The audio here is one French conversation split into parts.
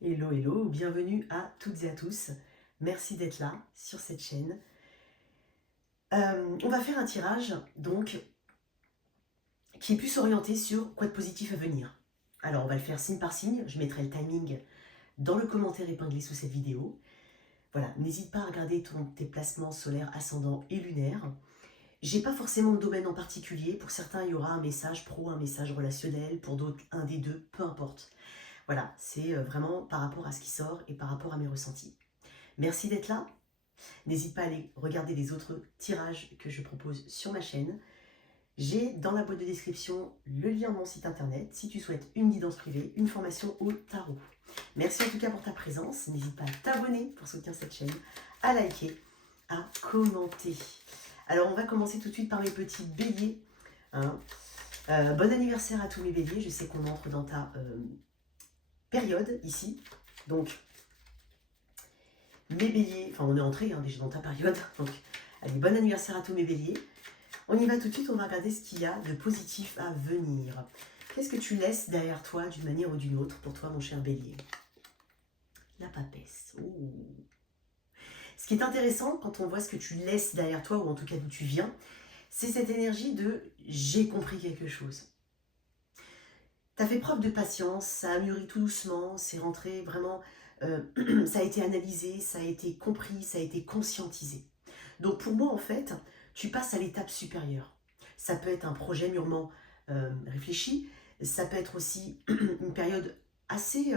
Hello, hello, bienvenue à toutes et à tous. Merci d'être là sur cette chaîne. On va faire un tirage donc qui est plus orienté sur quoi de positif à venir. Alors on va le faire signe par signe, je mettrai le timing dans le commentaire épinglé sous cette vidéo. Voilà, n'hésite pas à regarder tes placements solaires, ascendants et lunaires. J'ai pas forcément de domaine en particulier, pour certains il y aura un message pro, un message relationnel, pour d'autres un des deux, peu importe. Voilà, c'est vraiment par rapport à ce qui sort et par rapport à mes ressentis. Merci d'être là. N'hésite pas à aller regarder les autres tirages que je propose sur ma chaîne. J'ai dans la boîte de description le lien de mon site internet si tu souhaites une guidance privée, une formation au tarot. Merci en tout cas pour ta présence. N'hésite pas à t'abonner pour soutenir cette chaîne, à liker, à commenter. Alors on va commencer tout de suite par mes petits béliers. Hein. Bon anniversaire à tous mes béliers. Je sais qu'on entre dans ta période ici. Donc mes béliers, enfin on est entré déjà dans ta période, donc allez, bon anniversaire à tous mes béliers. On y va tout de suite, on va regarder ce qu'il y a de positif à venir. Qu'est-ce que tu laisses derrière toi d'une manière ou d'une autre pour toi mon cher bélier? La papesse. Ouh. Ce qui est intéressant quand on voit ce que tu laisses derrière toi, ou en tout cas d'où tu viens, c'est cette énergie de j'ai compris quelque chose. Tu as fait preuve de patience, ça a mûri tout doucement, c'est rentré vraiment, ça a été analysé, ça a été compris, ça a été conscientisé. Donc pour moi en fait, tu passes à l'étape supérieure. Ça peut être un projet mûrement réfléchi, ça peut être aussi une période assez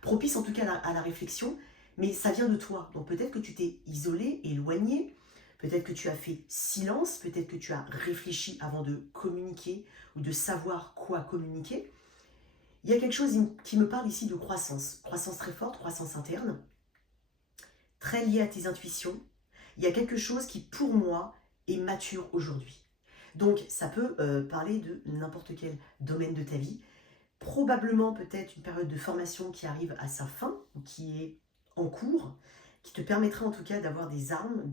propice en tout cas à la réflexion, mais ça vient de toi. Donc peut-être que tu t'es isolé, éloigné, peut-être que tu as fait silence, peut-être que tu as réfléchi avant de communiquer ou de savoir quoi communiquer. Il y a quelque chose qui me parle ici de croissance. Croissance très forte, croissance interne, très liée à tes intuitions. Il y a quelque chose qui, pour moi, est mature aujourd'hui. Donc ça peut parler de n'importe quel domaine de ta vie. Probablement peut-être une période de formation qui arrive à sa fin, ou qui est en cours, qui te permettra en tout cas d'avoir des armes,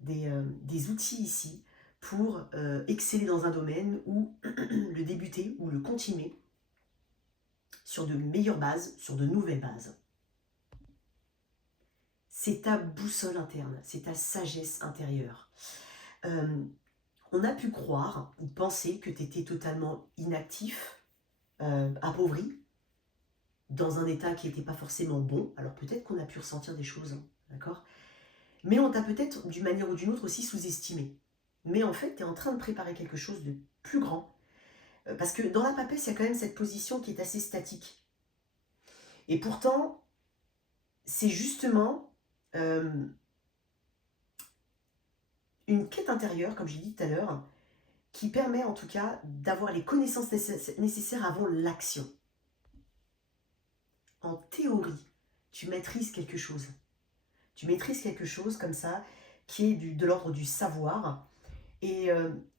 des outils ici pour exceller dans un domaine ou le débuter ou le continuer sur de meilleures bases, sur de nouvelles bases. C'est ta boussole interne, c'est ta sagesse intérieure. On a pu croire ou penser que tu étais totalement inactif, appauvri, dans un état qui n'était pas forcément bon. Alors peut-être qu'on a pu ressentir des choses, hein, d'accord? Mais on t'a peut-être, d'une manière ou d'une autre, aussi sous-estimé. Mais en fait, tu es en train de préparer quelque chose de plus grand. Parce que dans la papesse, il y a quand même cette position qui est assez statique. Et pourtant, c'est justement une quête intérieure, comme j'ai dit tout à l'heure, qui permet en tout cas d'avoir les connaissances nécessaires avant l'action. En théorie, tu maîtrises quelque chose. Tu maîtrises quelque chose comme ça, qui est de l'ordre du savoir. Et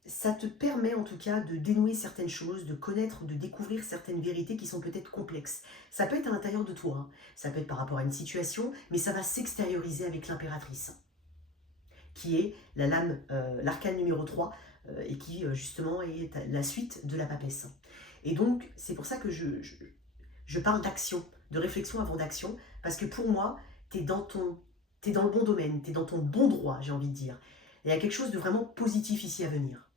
ça te permet en tout cas de dénouer certaines choses, de connaître, de découvrir certaines vérités qui sont peut-être complexes. Ça peut être à l'intérieur de toi, hein. Ça peut être par rapport à une situation, mais ça va s'extérioriser avec l'impératrice, qui est la lame, l'arcane numéro 3, et qui justement est la suite de la papesse. Et donc, c'est pour ça que je parle d'action, de réflexion avant d'action, parce que pour moi, t'es dans le bon domaine, t'es dans ton bon droit, j'ai envie de dire. Il y a quelque chose de vraiment positif ici à venir.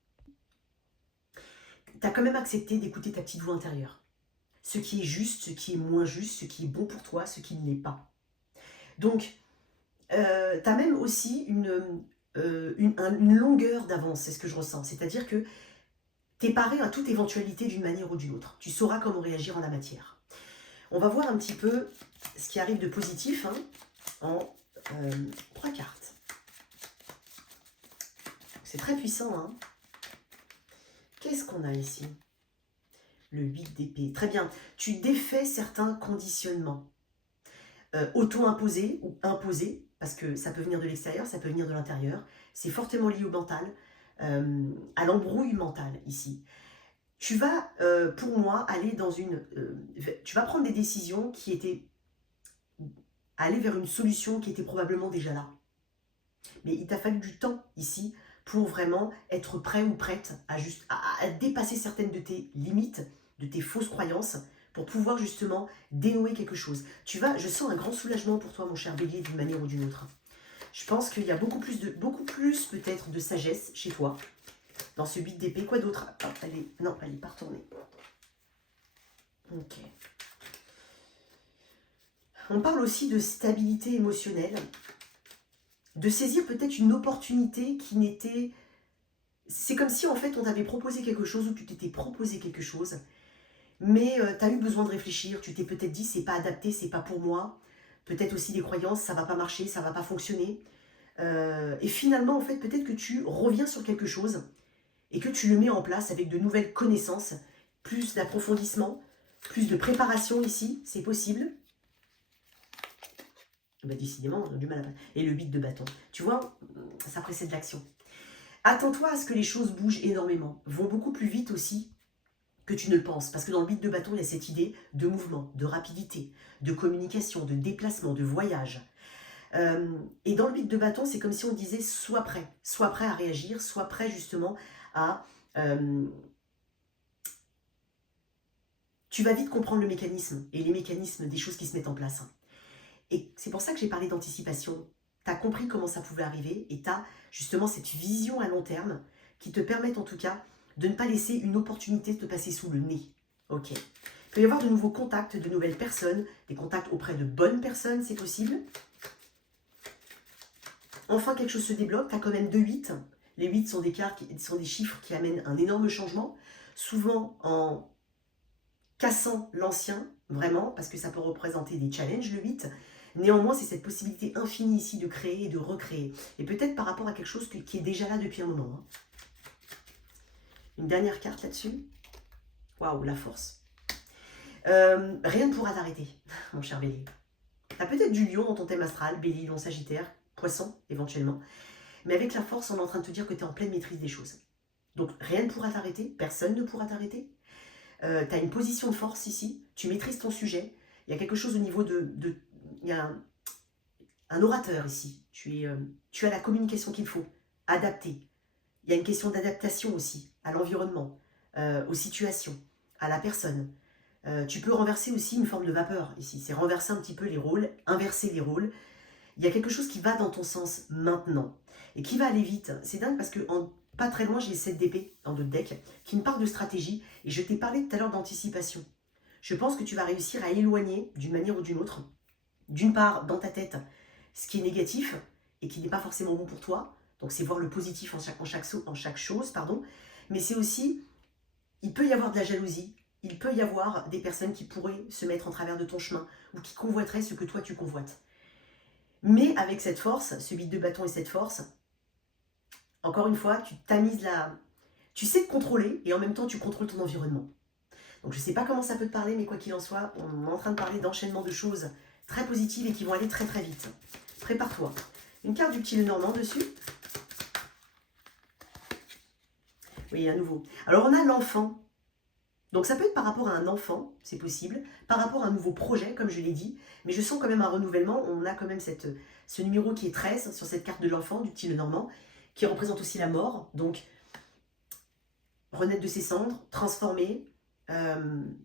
Tu as quand même accepté d'écouter ta petite voix intérieure. Ce qui est juste, ce qui est moins juste, ce qui est bon pour toi, ce qui ne l'est pas. Donc, tu as même aussi une longueur d'avance, c'est ce que je ressens. C'est-à-dire que tu es paré à toute éventualité d'une manière ou d'une autre. Tu sauras comment réagir en la matière. On va voir un petit peu ce qui arrive de positif, hein, en 3 cartes. C'est très puissant, hein. Qu'est-ce qu'on a ici? Le 8 d'épée. Très bien. Tu défais certains conditionnements. Auto-imposés ou imposés, parce que ça peut venir de l'extérieur, ça peut venir de l'intérieur. C'est fortement lié au mental, à l'embrouille mentale ici. Tu vas, pour moi, aller dans tu vas prendre des décisions qui étaient... aller vers une solution qui était probablement déjà là. Mais il t'a fallu du temps ici pour vraiment être prêt ou prête à dépasser certaines de tes limites, de tes fausses croyances, pour pouvoir justement dénouer quelque chose. Je sens un grand soulagement pour toi, mon cher Bélier, d'une manière ou d'une autre. Je pense qu'il y a beaucoup plus peut-être de sagesse chez toi, dans ce 8 d'épée. Quoi d'autre? Non, elle n'est pas retournée. Ok. On parle aussi de stabilité émotionnelle, de saisir peut-être une opportunité qui n'était... C'est comme si en fait on t'avait proposé quelque chose ou tu t'étais proposé quelque chose, mais tu as eu besoin de réfléchir, tu t'es peut-être dit c'est pas adapté, c'est pas pour moi, peut-être aussi des croyances, ça va pas marcher, ça va pas fonctionner. Et finalement en fait peut-être que tu reviens sur quelque chose et que tu le mets en place avec de nouvelles connaissances, plus d'approfondissement, plus de préparation ici, c'est possible. Bah, décidément, on a du mal à... Et le 8 de bâton. Tu vois, ça précède l'action. Attends-toi à ce que les choses bougent énormément, vont beaucoup plus vite aussi que tu ne le penses. Parce que dans le 8 de bâton, il y a cette idée de mouvement, de rapidité, de communication, de déplacement, de voyage. Et dans le 8 de bâton, c'est comme si on disait sois prêt à réagir, sois prêt justement à... tu vas vite comprendre le mécanisme et les mécanismes des choses qui se mettent en place. Et c'est pour ça que j'ai parlé d'anticipation. Tu as compris comment ça pouvait arriver et tu as justement cette vision à long terme qui te permet en tout cas de ne pas laisser une opportunité de te passer sous le nez. Ok. Il peut y avoir de nouveaux contacts, de nouvelles personnes, des contacts auprès de bonnes personnes, c'est possible. Enfin, quelque chose se débloque, tu as quand même 2-8. Les 8 sont des chiffres qui amènent un énorme changement, souvent en cassant l'ancien, vraiment, parce que ça peut représenter des challenges, le 8. Néanmoins, c'est cette possibilité infinie ici de créer et de recréer. Et peut-être par rapport à quelque chose qui est déjà là depuis un moment. Hein. Une dernière carte là-dessus. Waouh, la force. Rien ne pourra t'arrêter, mon cher Bélier. Tu as peut-être du lion dans ton thème astral, Bélier, lion, sagittaire, poisson, éventuellement. Mais avec la force, on est en train de te dire que tu es en pleine maîtrise des choses. Donc, rien ne pourra t'arrêter, personne ne pourra t'arrêter. Tu as une position de force ici, tu maîtrises ton sujet. Il y a quelque chose au niveau il y a un orateur ici. Tu as la communication qu'il faut, adaptée. Il y a une question d'adaptation aussi à l'environnement, aux situations, à la personne. Tu peux renverser aussi une forme de vapeur ici. C'est renverser un petit peu les rôles, inverser les rôles. Il y a quelque chose qui va dans ton sens maintenant et qui va aller vite. C'est dingue parce que pas très loin, j'ai 7 d'épée dans d'autres decks qui me parle de stratégie et je t'ai parlé tout à l'heure d'anticipation. Je pense que tu vas réussir à éloigner d'une manière ou d'une autre, d'une part dans ta tête, ce qui est négatif et qui n'est pas forcément bon pour toi. Donc c'est voir le positif en chaque chose, pardon. Mais c'est aussi, il peut y avoir de la jalousie, il peut y avoir des personnes qui pourraient se mettre en travers de ton chemin ou qui convoiteraient ce que toi tu convoites. Mais avec cette force, ce 8 de bâton et cette force, encore une fois, tu tamises tu sais te contrôler et en même temps tu contrôles ton environnement. Donc je ne sais pas comment ça peut te parler, mais quoi qu'il en soit, on est en train de parler d'enchaînement de choses très positives et qui vont aller très très vite. Prépare-toi. Une carte du petit Lenormand dessus. Oui, à nouveau. Alors on a l'enfant. Donc ça peut être par rapport à un enfant, c'est possible, par rapport à un nouveau projet, comme je l'ai dit, mais je sens quand même un renouvellement. On a quand même ce numéro qui est 13 sur cette carte de l'enfant, du petit Lenormand, qui représente aussi la mort. Donc, renaître de ses cendres, transformer,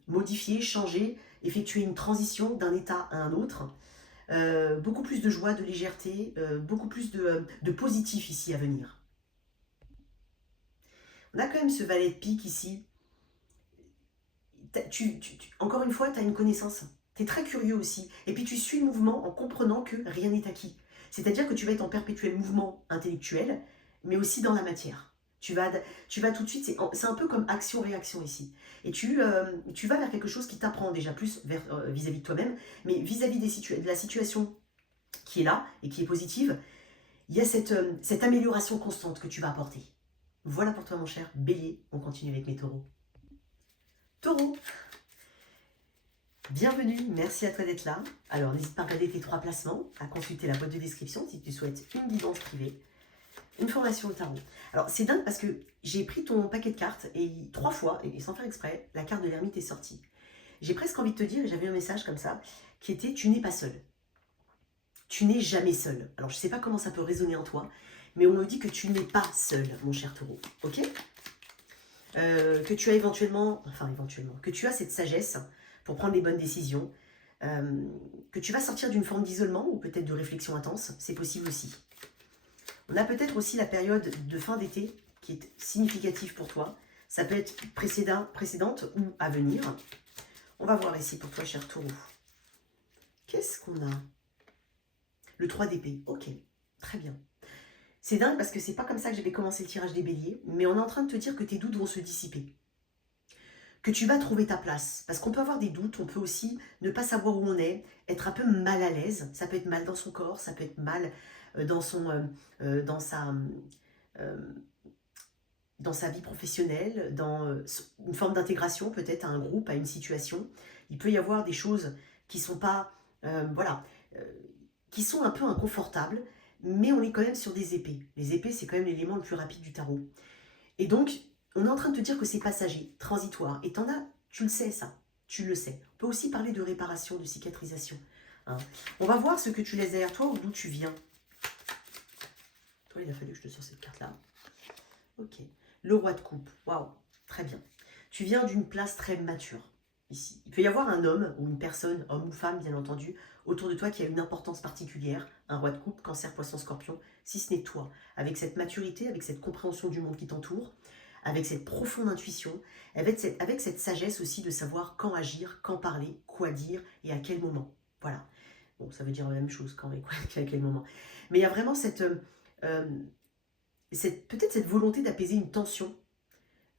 modifier, changer, effectuer une transition d'un état à un autre. Beaucoup plus de joie, de légèreté, beaucoup plus de positif ici à venir. On a quand même ce valet de pique ici. Encore une fois, tu as une connaissance. Tu es très curieux aussi. Et puis tu suis le mouvement en comprenant que rien n'est acquis. C'est-à-dire que tu vas être en perpétuel mouvement intellectuel, mais aussi dans la matière. Tu vas tout de suite, c'est un peu comme action-réaction ici. Et tu vas vers quelque chose qui t'apprend déjà plus vis-à-vis de toi-même, mais vis-à-vis de la situation qui est là et qui est positive, il y a cette amélioration constante que tu vas apporter. Voilà pour toi mon cher Bélier, on continue avec mes taureaux. Taureau, bienvenue, merci à toi d'être là. Alors n'hésite pas à regarder tes 3 placements, à consulter la boîte de description si tu souhaites une guidance privée, une formation au tarot. Alors c'est dingue parce que j'ai pris ton paquet de cartes et 3 fois, et sans faire exprès, la carte de l'ermite est sortie. J'ai presque envie de te dire, et j'avais un message comme ça, qui était « tu n'es pas seul ». Tu n'es jamais seul. Alors je ne sais pas comment ça peut résonner en toi, mais on me dit que tu n'es pas seul, mon cher taureau. Ok ? Que tu as éventuellement, que tu as cette sagesse pour prendre les bonnes décisions, que tu vas sortir d'une forme d'isolement ou peut-être de réflexion intense, c'est possible aussi. On a peut-être aussi la période de fin d'été qui est significative pour toi. Ça peut être précédente ou à venir. On va voir ici pour toi, cher taureau. Qu'est-ce qu'on a? Le 3 d'épée. Ok, très bien. C'est dingue parce que c'est pas comme ça que j'avais commencé le tirage des béliers, mais on est en train de te dire que tes doutes vont se dissiper. Que tu vas trouver ta place. Parce qu'on peut avoir des doutes, on peut aussi ne pas savoir où on est, être un peu mal à l'aise. Ça peut être mal dans son corps, ça peut être mal dans sa vie professionnelle, dans une forme d'intégration peut-être à un groupe, à une situation. Il peut y avoir des choses qui sont pas, qui sont un peu inconfortables, mais on est quand même sur des épées. Les épées, c'est quand même l'élément le plus rapide du tarot. Et donc, on est en train de te dire que c'est passager, transitoire. Et t'en as, tu le sais ça, tu le sais. On peut aussi parler de réparation, de cicatrisation. Hein. On va voir ce que tu laisses derrière toi ou d'où tu viens. Toi, il a fallu que je te sorte cette carte-là. Ok. Le roi de coupe. Waouh, très bien. Tu viens d'une place très mature, ici. Il peut y avoir un homme ou une personne, homme ou femme, bien entendu, autour de toi qui a une importance particulière. Un roi de coupe, cancer, poisson, scorpion, si ce n'est toi. Avec cette maturité, avec cette compréhension du monde qui t'entoure, avec cette profonde intuition, avec cette sagesse aussi de savoir quand agir, quand parler, quoi dire et à quel moment. Voilà. Bon, ça veut dire la même chose, quand et quoi, à quel moment. Mais il y a vraiment peut-être cette volonté d'apaiser une tension,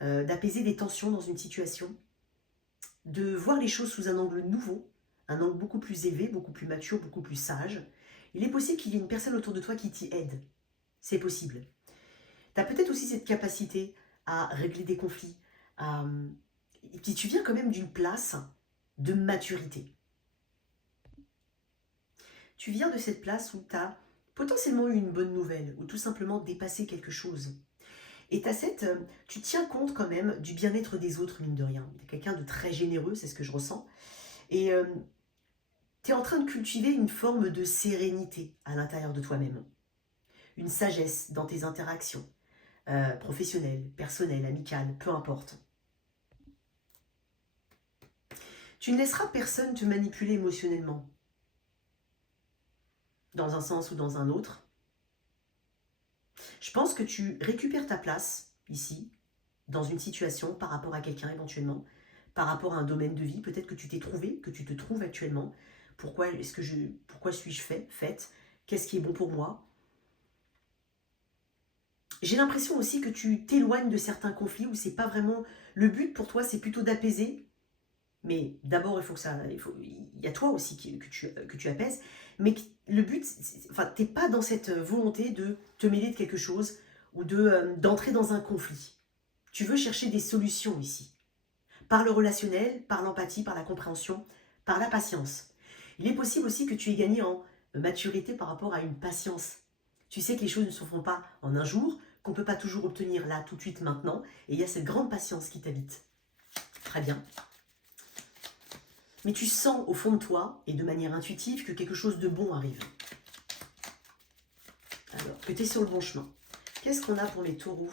d'apaiser des tensions dans une situation, de voir les choses sous un angle nouveau, un angle beaucoup plus élevé, beaucoup plus mature, beaucoup plus sage. Il est possible qu'il y ait une personne autour de toi qui t'y aide. C'est possible. Tu as peut-être aussi cette capacité à régler des conflits. Tu viens quand même d'une place de maturité. Tu viens de cette place où tu as potentiellement eu une bonne nouvelle, ou tout simplement dépassé quelque chose. Et tu tiens compte quand même du bien-être des autres, mine de rien. Tu es quelqu'un de très généreux, c'est ce que je ressens. Et tu es en train de cultiver une forme de sérénité à l'intérieur de toi-même. Une sagesse dans tes interactions. Professionnelle, personnelle, amicale, peu importe. Tu ne laisseras personne te manipuler émotionnellement, dans un sens ou dans un autre. Je pense que tu récupères ta place, ici, dans une situation, par rapport à quelqu'un éventuellement, par rapport à un domaine de vie, peut-être que tu t'es trouvé, que tu te trouves actuellement. Pourquoi suis-je faite? Qu'est-ce qui est bon pour moi? J'ai l'impression aussi que tu t'éloignes de certains conflits où c'est pas vraiment... Le but pour toi, c'est plutôt d'apaiser. Mais d'abord, il y a toi aussi que tu apaises. Mais le but, t'es pas dans cette volonté de te mêler de quelque chose ou d'entrer dans un conflit. Tu veux chercher des solutions ici. Par le relationnel, par l'empathie, par la compréhension, par la patience. Il est possible aussi que tu aies gagné en maturité par rapport à une patience. Tu sais que les choses ne se font pas en un jour, qu'on ne peut pas toujours obtenir là, tout de suite, maintenant. Et il y a cette grande patience qui t'habite. Très bien. Mais tu sens au fond de toi, et de manière intuitive, que quelque chose de bon arrive. Alors, que tu es sur le bon chemin. Qu'est-ce qu'on a pour les taureaux?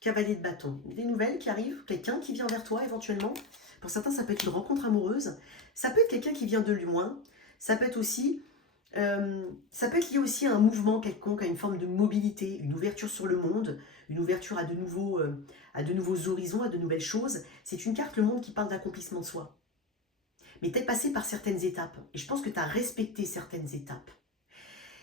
Cavalier de bâton. Des nouvelles qui arrivent, quelqu'un qui vient vers toi éventuellement. Pour certains, ça peut être une rencontre amoureuse. Ça peut être quelqu'un qui vient de loin. Ça peut être aussi... ça peut être lié aussi à un mouvement quelconque, à une forme de mobilité, une ouverture sur le monde, une ouverture à de nouveaux horizons, à de nouvelles choses. C'est une carte, le monde, qui parle d'accomplissement de soi. Mais tu es passé par certaines étapes. Et je pense que tu as respecté certaines étapes.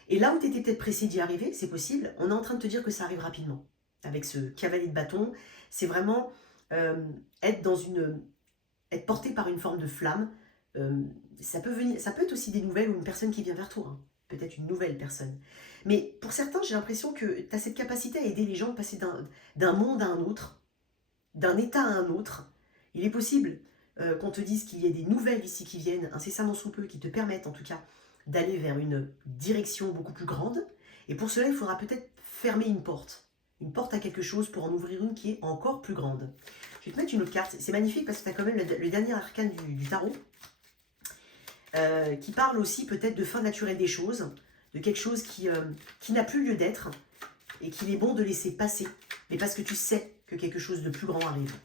Et là où tu étais peut-être pressé d'y arriver, c'est possible, on est en train de te dire que ça arrive rapidement. Avec ce cavalier de bâton, c'est vraiment être porté par une forme de flamme. Ça peut être aussi des nouvelles ou une personne qui vient vers toi. Hein. Peut-être une nouvelle personne. Mais pour certains, j'ai l'impression que tu as cette capacité à aider les gens à passer d'un monde à un autre, d'un état à un autre. Il est possible qu'on te dise qu'il y ait des nouvelles ici qui viennent incessamment sous peu, qui te permettent en tout cas d'aller vers une direction beaucoup plus grande. Et pour cela, il faudra peut-être fermer une porte à quelque chose pour en ouvrir une qui est encore plus grande. Je vais te mettre une autre carte. C'est magnifique parce que tu as quand même le dernier arcane du tarot qui parle aussi peut-être de fin naturelle des choses, de quelque chose qui n'a plus lieu d'être et qu'il est bon de laisser passer, mais parce que tu sais que quelque chose de plus grand arrive.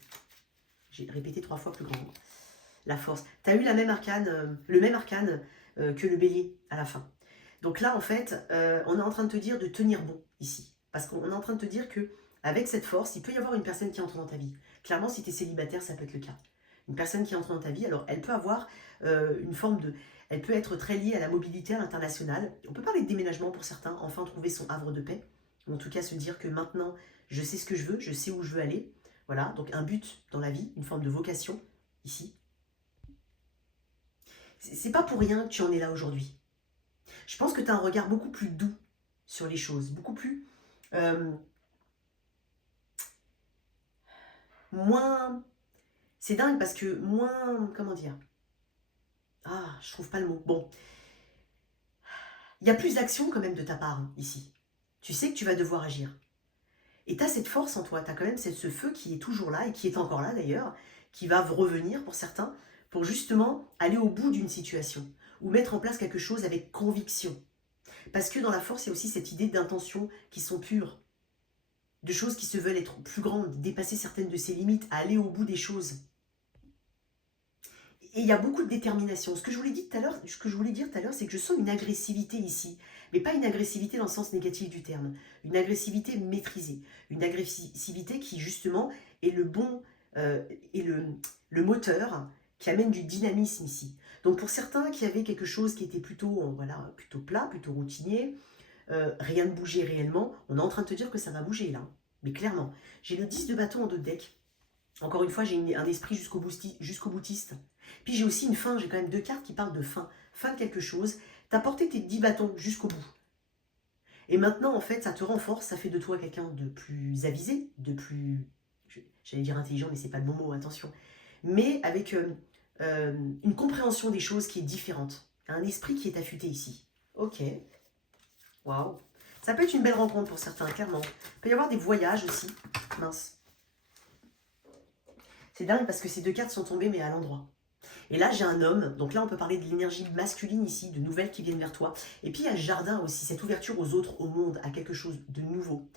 J'ai répété 3 fois plus grand. La force. Tu as eu la même arcane, le même arcane que le bélier à la fin. Donc là, en fait, on est en train de te dire de tenir bon ici. Parce qu'on est en train de te dire que avec cette force, il peut y avoir une personne qui entre dans ta vie. Clairement, si tu es célibataire, ça peut être le cas. Une personne qui entre dans ta vie, alors elle peut avoir une forme de... Elle peut être très liée à la mobilité à l'international. On peut parler de déménagement pour certains, enfin trouver son havre de paix. Ou en tout cas se dire que maintenant, je sais ce que je veux, je sais où je veux aller. Voilà, donc un but dans la vie, une forme de vocation, ici. C'est pas pour rien que tu en es là aujourd'hui. Je pense que tu as un regard beaucoup plus doux sur les choses, beaucoup plus... moins... C'est dingue parce que moins... Comment dire? Ah, je trouve pas le mot. Bon. Il y a plus d'action quand même de ta part, hein, ici. Tu sais que tu vas devoir agir. Et tu as cette force en toi, tu as quand même ce feu qui est toujours là, et qui est encore là d'ailleurs, qui va revenir pour certains, pour justement aller au bout d'une situation, ou mettre en place quelque chose avec conviction. Parce que dans la force, il y a aussi cette idée d'intentions qui sont pures, de choses qui se veulent être plus grandes, dépasser certaines de ses limites, à aller au bout des choses. Et il y a beaucoup de détermination. Ce que je voulais dire tout à l'heure, c'est que je sens une agressivité ici. Mais pas une agressivité dans le sens négatif du terme. Une agressivité maîtrisée. Une agressivité qui, justement, est le bon... est le moteur qui amène du dynamisme ici. Donc pour certains qui avaient quelque chose qui était plutôt, voilà, plutôt plat, plutôt routinier, rien ne bougeait réellement, on est en train de te dire que ça va bouger là. Mais clairement, j'ai le 10 de bâton en dos de deck. Encore une fois, j'ai un esprit jusqu'au boutiste. Puis j'ai aussi une fin, j'ai quand même 2 cartes qui parlent de fin. Fin de quelque chose. Tu as porté tes 10 bâtons jusqu'au bout. Et maintenant, en fait, ça te renforce, ça fait de toi quelqu'un de plus avisé, de plus... J'allais dire intelligent, mais c'est pas le bon mot, attention. Mais avec une compréhension des choses qui est différente. Un esprit qui est affûté ici. Ok. Waouh. Ça peut être une belle rencontre pour certains, clairement. Il peut y avoir des voyages aussi. Mince. C'est dingue parce que ces 2 cartes sont tombées, mais à l'endroit. Et là, j'ai un homme. Donc là, on peut parler de l'énergie masculine ici, de nouvelles qui viennent vers toi. Et puis, il y a le jardin aussi, cette ouverture aux autres, au monde, à quelque chose de nouveau.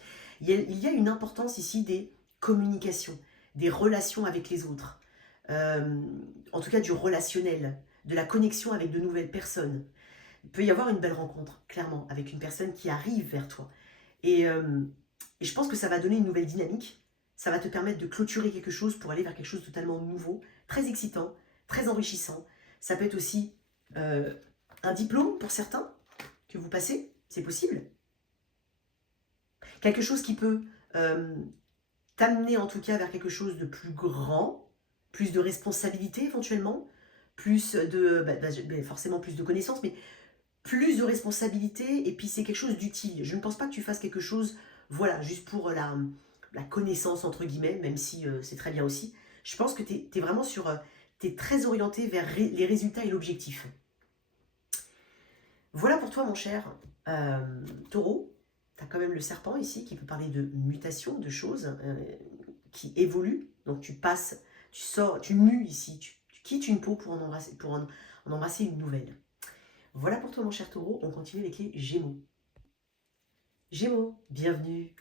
Il y a une importance ici des communications, des relations avec les autres. En tout cas, du relationnel, de la connexion avec de nouvelles personnes. Il peut y avoir une belle rencontre, clairement, avec une personne qui arrive vers toi. Et je pense que ça va donner une nouvelle dynamique. Ça va te permettre de clôturer quelque chose pour aller vers quelque chose de totalement nouveau, très excitant, très enrichissant. Ça peut être aussi un diplôme pour certains que vous passez, c'est possible. Quelque chose qui peut t'amener en tout cas vers quelque chose de plus grand, plus de responsabilité éventuellement, plus de, forcément plus de connaissances, mais plus de responsabilité, et puis c'est quelque chose d'utile. Je ne pense pas que tu fasses quelque chose, voilà, juste pour la connaissance, entre guillemets, même si c'est très bien aussi. Je pense que tu es vraiment sur... tu es très orienté vers les résultats et l'objectif. Voilà pour toi, mon cher taureau. Tu as quand même le serpent ici, qui peut parler de mutation, de choses qui évoluent. Donc tu passes, tu sors, tu mues ici, tu quittes une peau pour en embrasser une nouvelle. Voilà pour toi, mon cher taureau. On continue avec les Gémeaux. Gémeaux, bienvenue.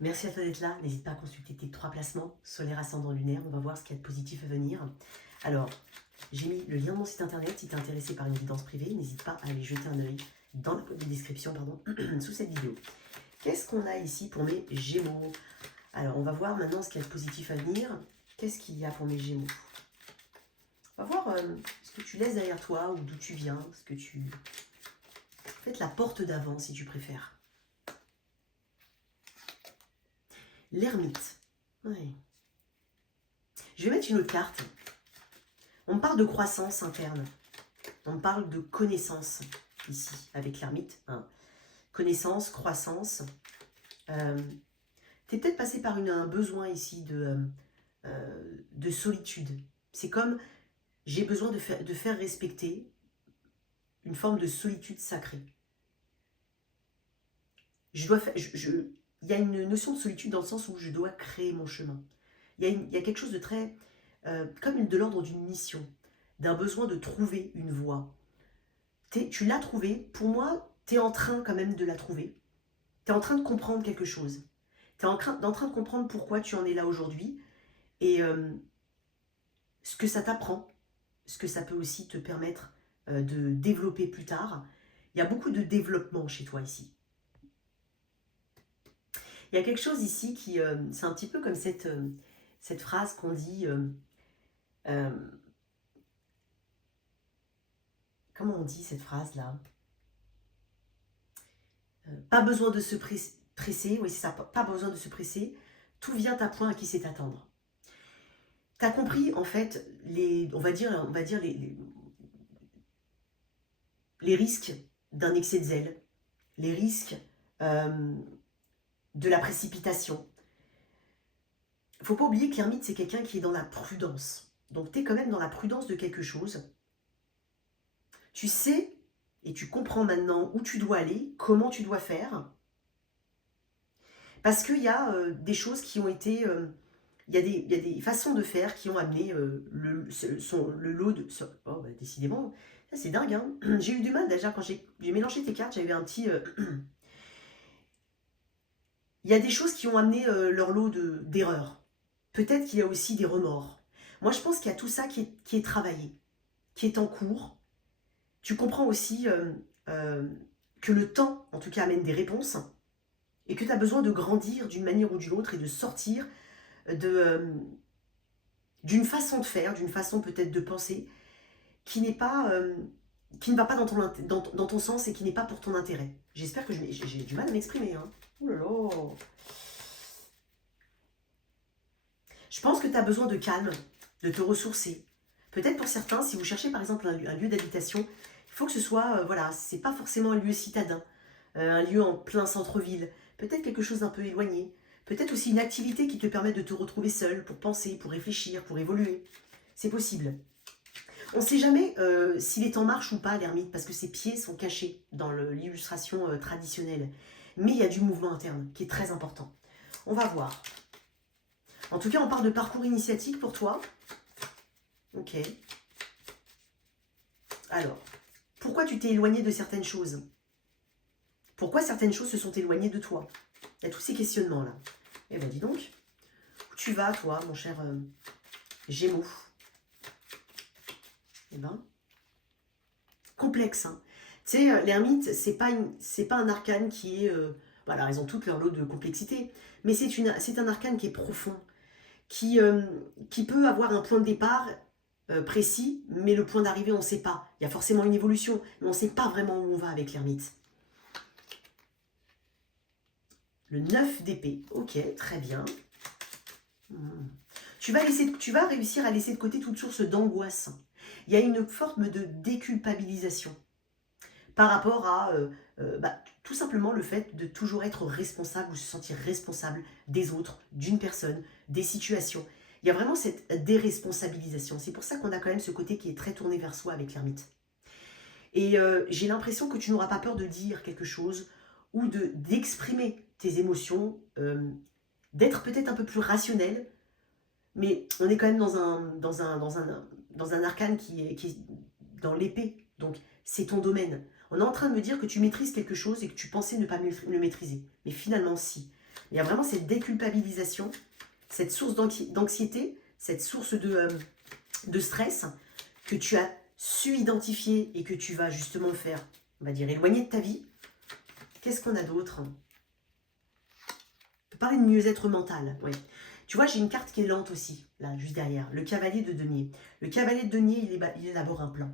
Merci à toi d'être là. N'hésite pas à consulter tes 3 placements solaire, ascendant, lunaire. On va voir ce qu'il y a de positif à venir. Alors, j'ai mis le lien de mon site internet. Si tu es intéressé par une guidance privée, n'hésite pas à aller jeter un œil dans la description sous cette vidéo. Qu'est-ce qu'on a ici pour mes Gémeaux? Alors, on va voir maintenant ce qu'il y a de positif à venir. Qu'est-ce qu'il y a pour mes Gémeaux? On va voir ce que tu laisses derrière toi ou d'où tu viens, ce que tu... Faites la porte d'avant si tu préfères. L'ermite. Oui. Je vais mettre une autre carte. On me parle de croissance interne. On me parle de connaissance ici avec l'ermite. Hein. Connaissance, croissance. Tu es peut-être passé par un besoin ici de solitude. C'est comme j'ai besoin de faire respecter une forme de solitude sacrée. Il y a une notion de solitude dans le sens où je dois créer mon chemin. Il y a quelque chose de très... comme de l'ordre d'une mission, d'un besoin de trouver une voie. Tu l'as trouvée, pour moi, tu es en train quand même de la trouver. Tu es en train de comprendre quelque chose. Tu es en train de comprendre pourquoi tu en es là aujourd'hui. Et ce que ça t'apprend, ce que ça peut aussi te permettre de développer plus tard. Il y a beaucoup de développement chez toi ici. Il y a quelque chose ici qui... c'est un petit peu comme cette phrase qu'on dit... comment on dit cette phrase-là? Pas besoin de se presser, oui c'est ça, pas besoin de se presser, tout vient à point à qui sait attendre. Tu as compris en fait, on va dire les risques d'un excès de zèle, les risques de la précipitation. Il ne faut pas oublier que l'ermite, c'est quelqu'un qui est dans la prudence. Donc tu es quand même dans la prudence de quelque chose. Tu sais et tu comprends maintenant où tu dois aller, comment tu dois faire. Parce qu'il y a des choses qui ont été... il y a des façons de faire qui ont amené le lot de... Oh, bah, décidément, c'est dingue. Hein. J'ai eu du mal déjà quand j'ai mélangé tes cartes, j'avais un petit... Il y a des choses qui ont amené leur lot d'erreurs. Peut-être qu'il y a aussi des remords. Moi, je pense qu'il y a tout ça qui est travaillé, qui est en cours. Tu comprends aussi que le temps, en tout cas, amène des réponses et que tu as besoin de grandir d'une manière ou d'une autre et de sortir d'une façon de faire, d'une façon peut-être de penser qui n'est pas... qui ne va pas dans ton sens et qui n'est pas pour ton intérêt. J'espère que j'ai du mal à m'exprimer. Hein. Ouh là là. Je pense que tu as besoin de calme, de te ressourcer. Peut-être pour certains, si vous cherchez par exemple un lieu d'habitation, il faut que ce soit, voilà, c'est pas forcément un lieu citadin, un lieu en plein centre-ville, peut-être quelque chose d'un peu éloigné, peut-être aussi une activité qui te permet de te retrouver seul pour penser, pour réfléchir, pour évoluer. C'est possible. On ne sait jamais s'il est en marche ou pas, l'ermite, parce que ses pieds sont cachés dans l'illustration traditionnelle. Mais il y a du mouvement interne qui est très important. On va voir. En tout cas, on parle de parcours initiatique pour toi. Ok. Alors, pourquoi tu t'es éloigné de certaines choses? Pourquoi certaines choses se sont éloignées de toi? Il y a tous ces questionnements-là. Eh bien, dis donc, où tu vas, toi, mon cher Gémeaux? Eh ben, complexe. Hein. Tu sais, l'ermite, c'est pas un arcane qui est... voilà, ils ont toutes leur lot de complexité. Mais c'est un arcane qui est profond, qui peut avoir un point de départ précis, mais le point d'arrivée, on ne sait pas. Il y a forcément une évolution, mais on ne sait pas vraiment où on va avec l'ermite. Le 9 d'épée. Ok, très bien. Tu vas réussir à laisser de côté toute source d'angoisse. Il y a une forme de déculpabilisation par rapport à tout simplement le fait de toujours être responsable ou se sentir responsable des autres, d'une personne, des situations. Il y a vraiment cette déresponsabilisation. C'est pour ça qu'on a quand même ce côté qui est très tourné vers soi avec l'ermite. Et j'ai l'impression que tu n'auras pas peur de dire quelque chose ou d'exprimer tes émotions, d'être peut-être un peu plus rationnel, mais on est quand même dans un arcane qui est dans l'épée, donc c'est ton domaine. On est en train de me dire que tu maîtrises quelque chose et que tu pensais ne pas le maîtriser. Mais finalement, si. Il y a vraiment cette déculpabilisation, cette source d'anxiété, cette source de stress que tu as su identifier et que tu vas justement faire, on va dire, éloigner de ta vie. Qu'est-ce qu'on a d'autre? On peut parler de mieux-être mental, ouais. Tu vois, j'ai une carte qui est lente aussi, là, juste derrière. Le cavalier de denier. Le cavalier de denier, il élabore un plan.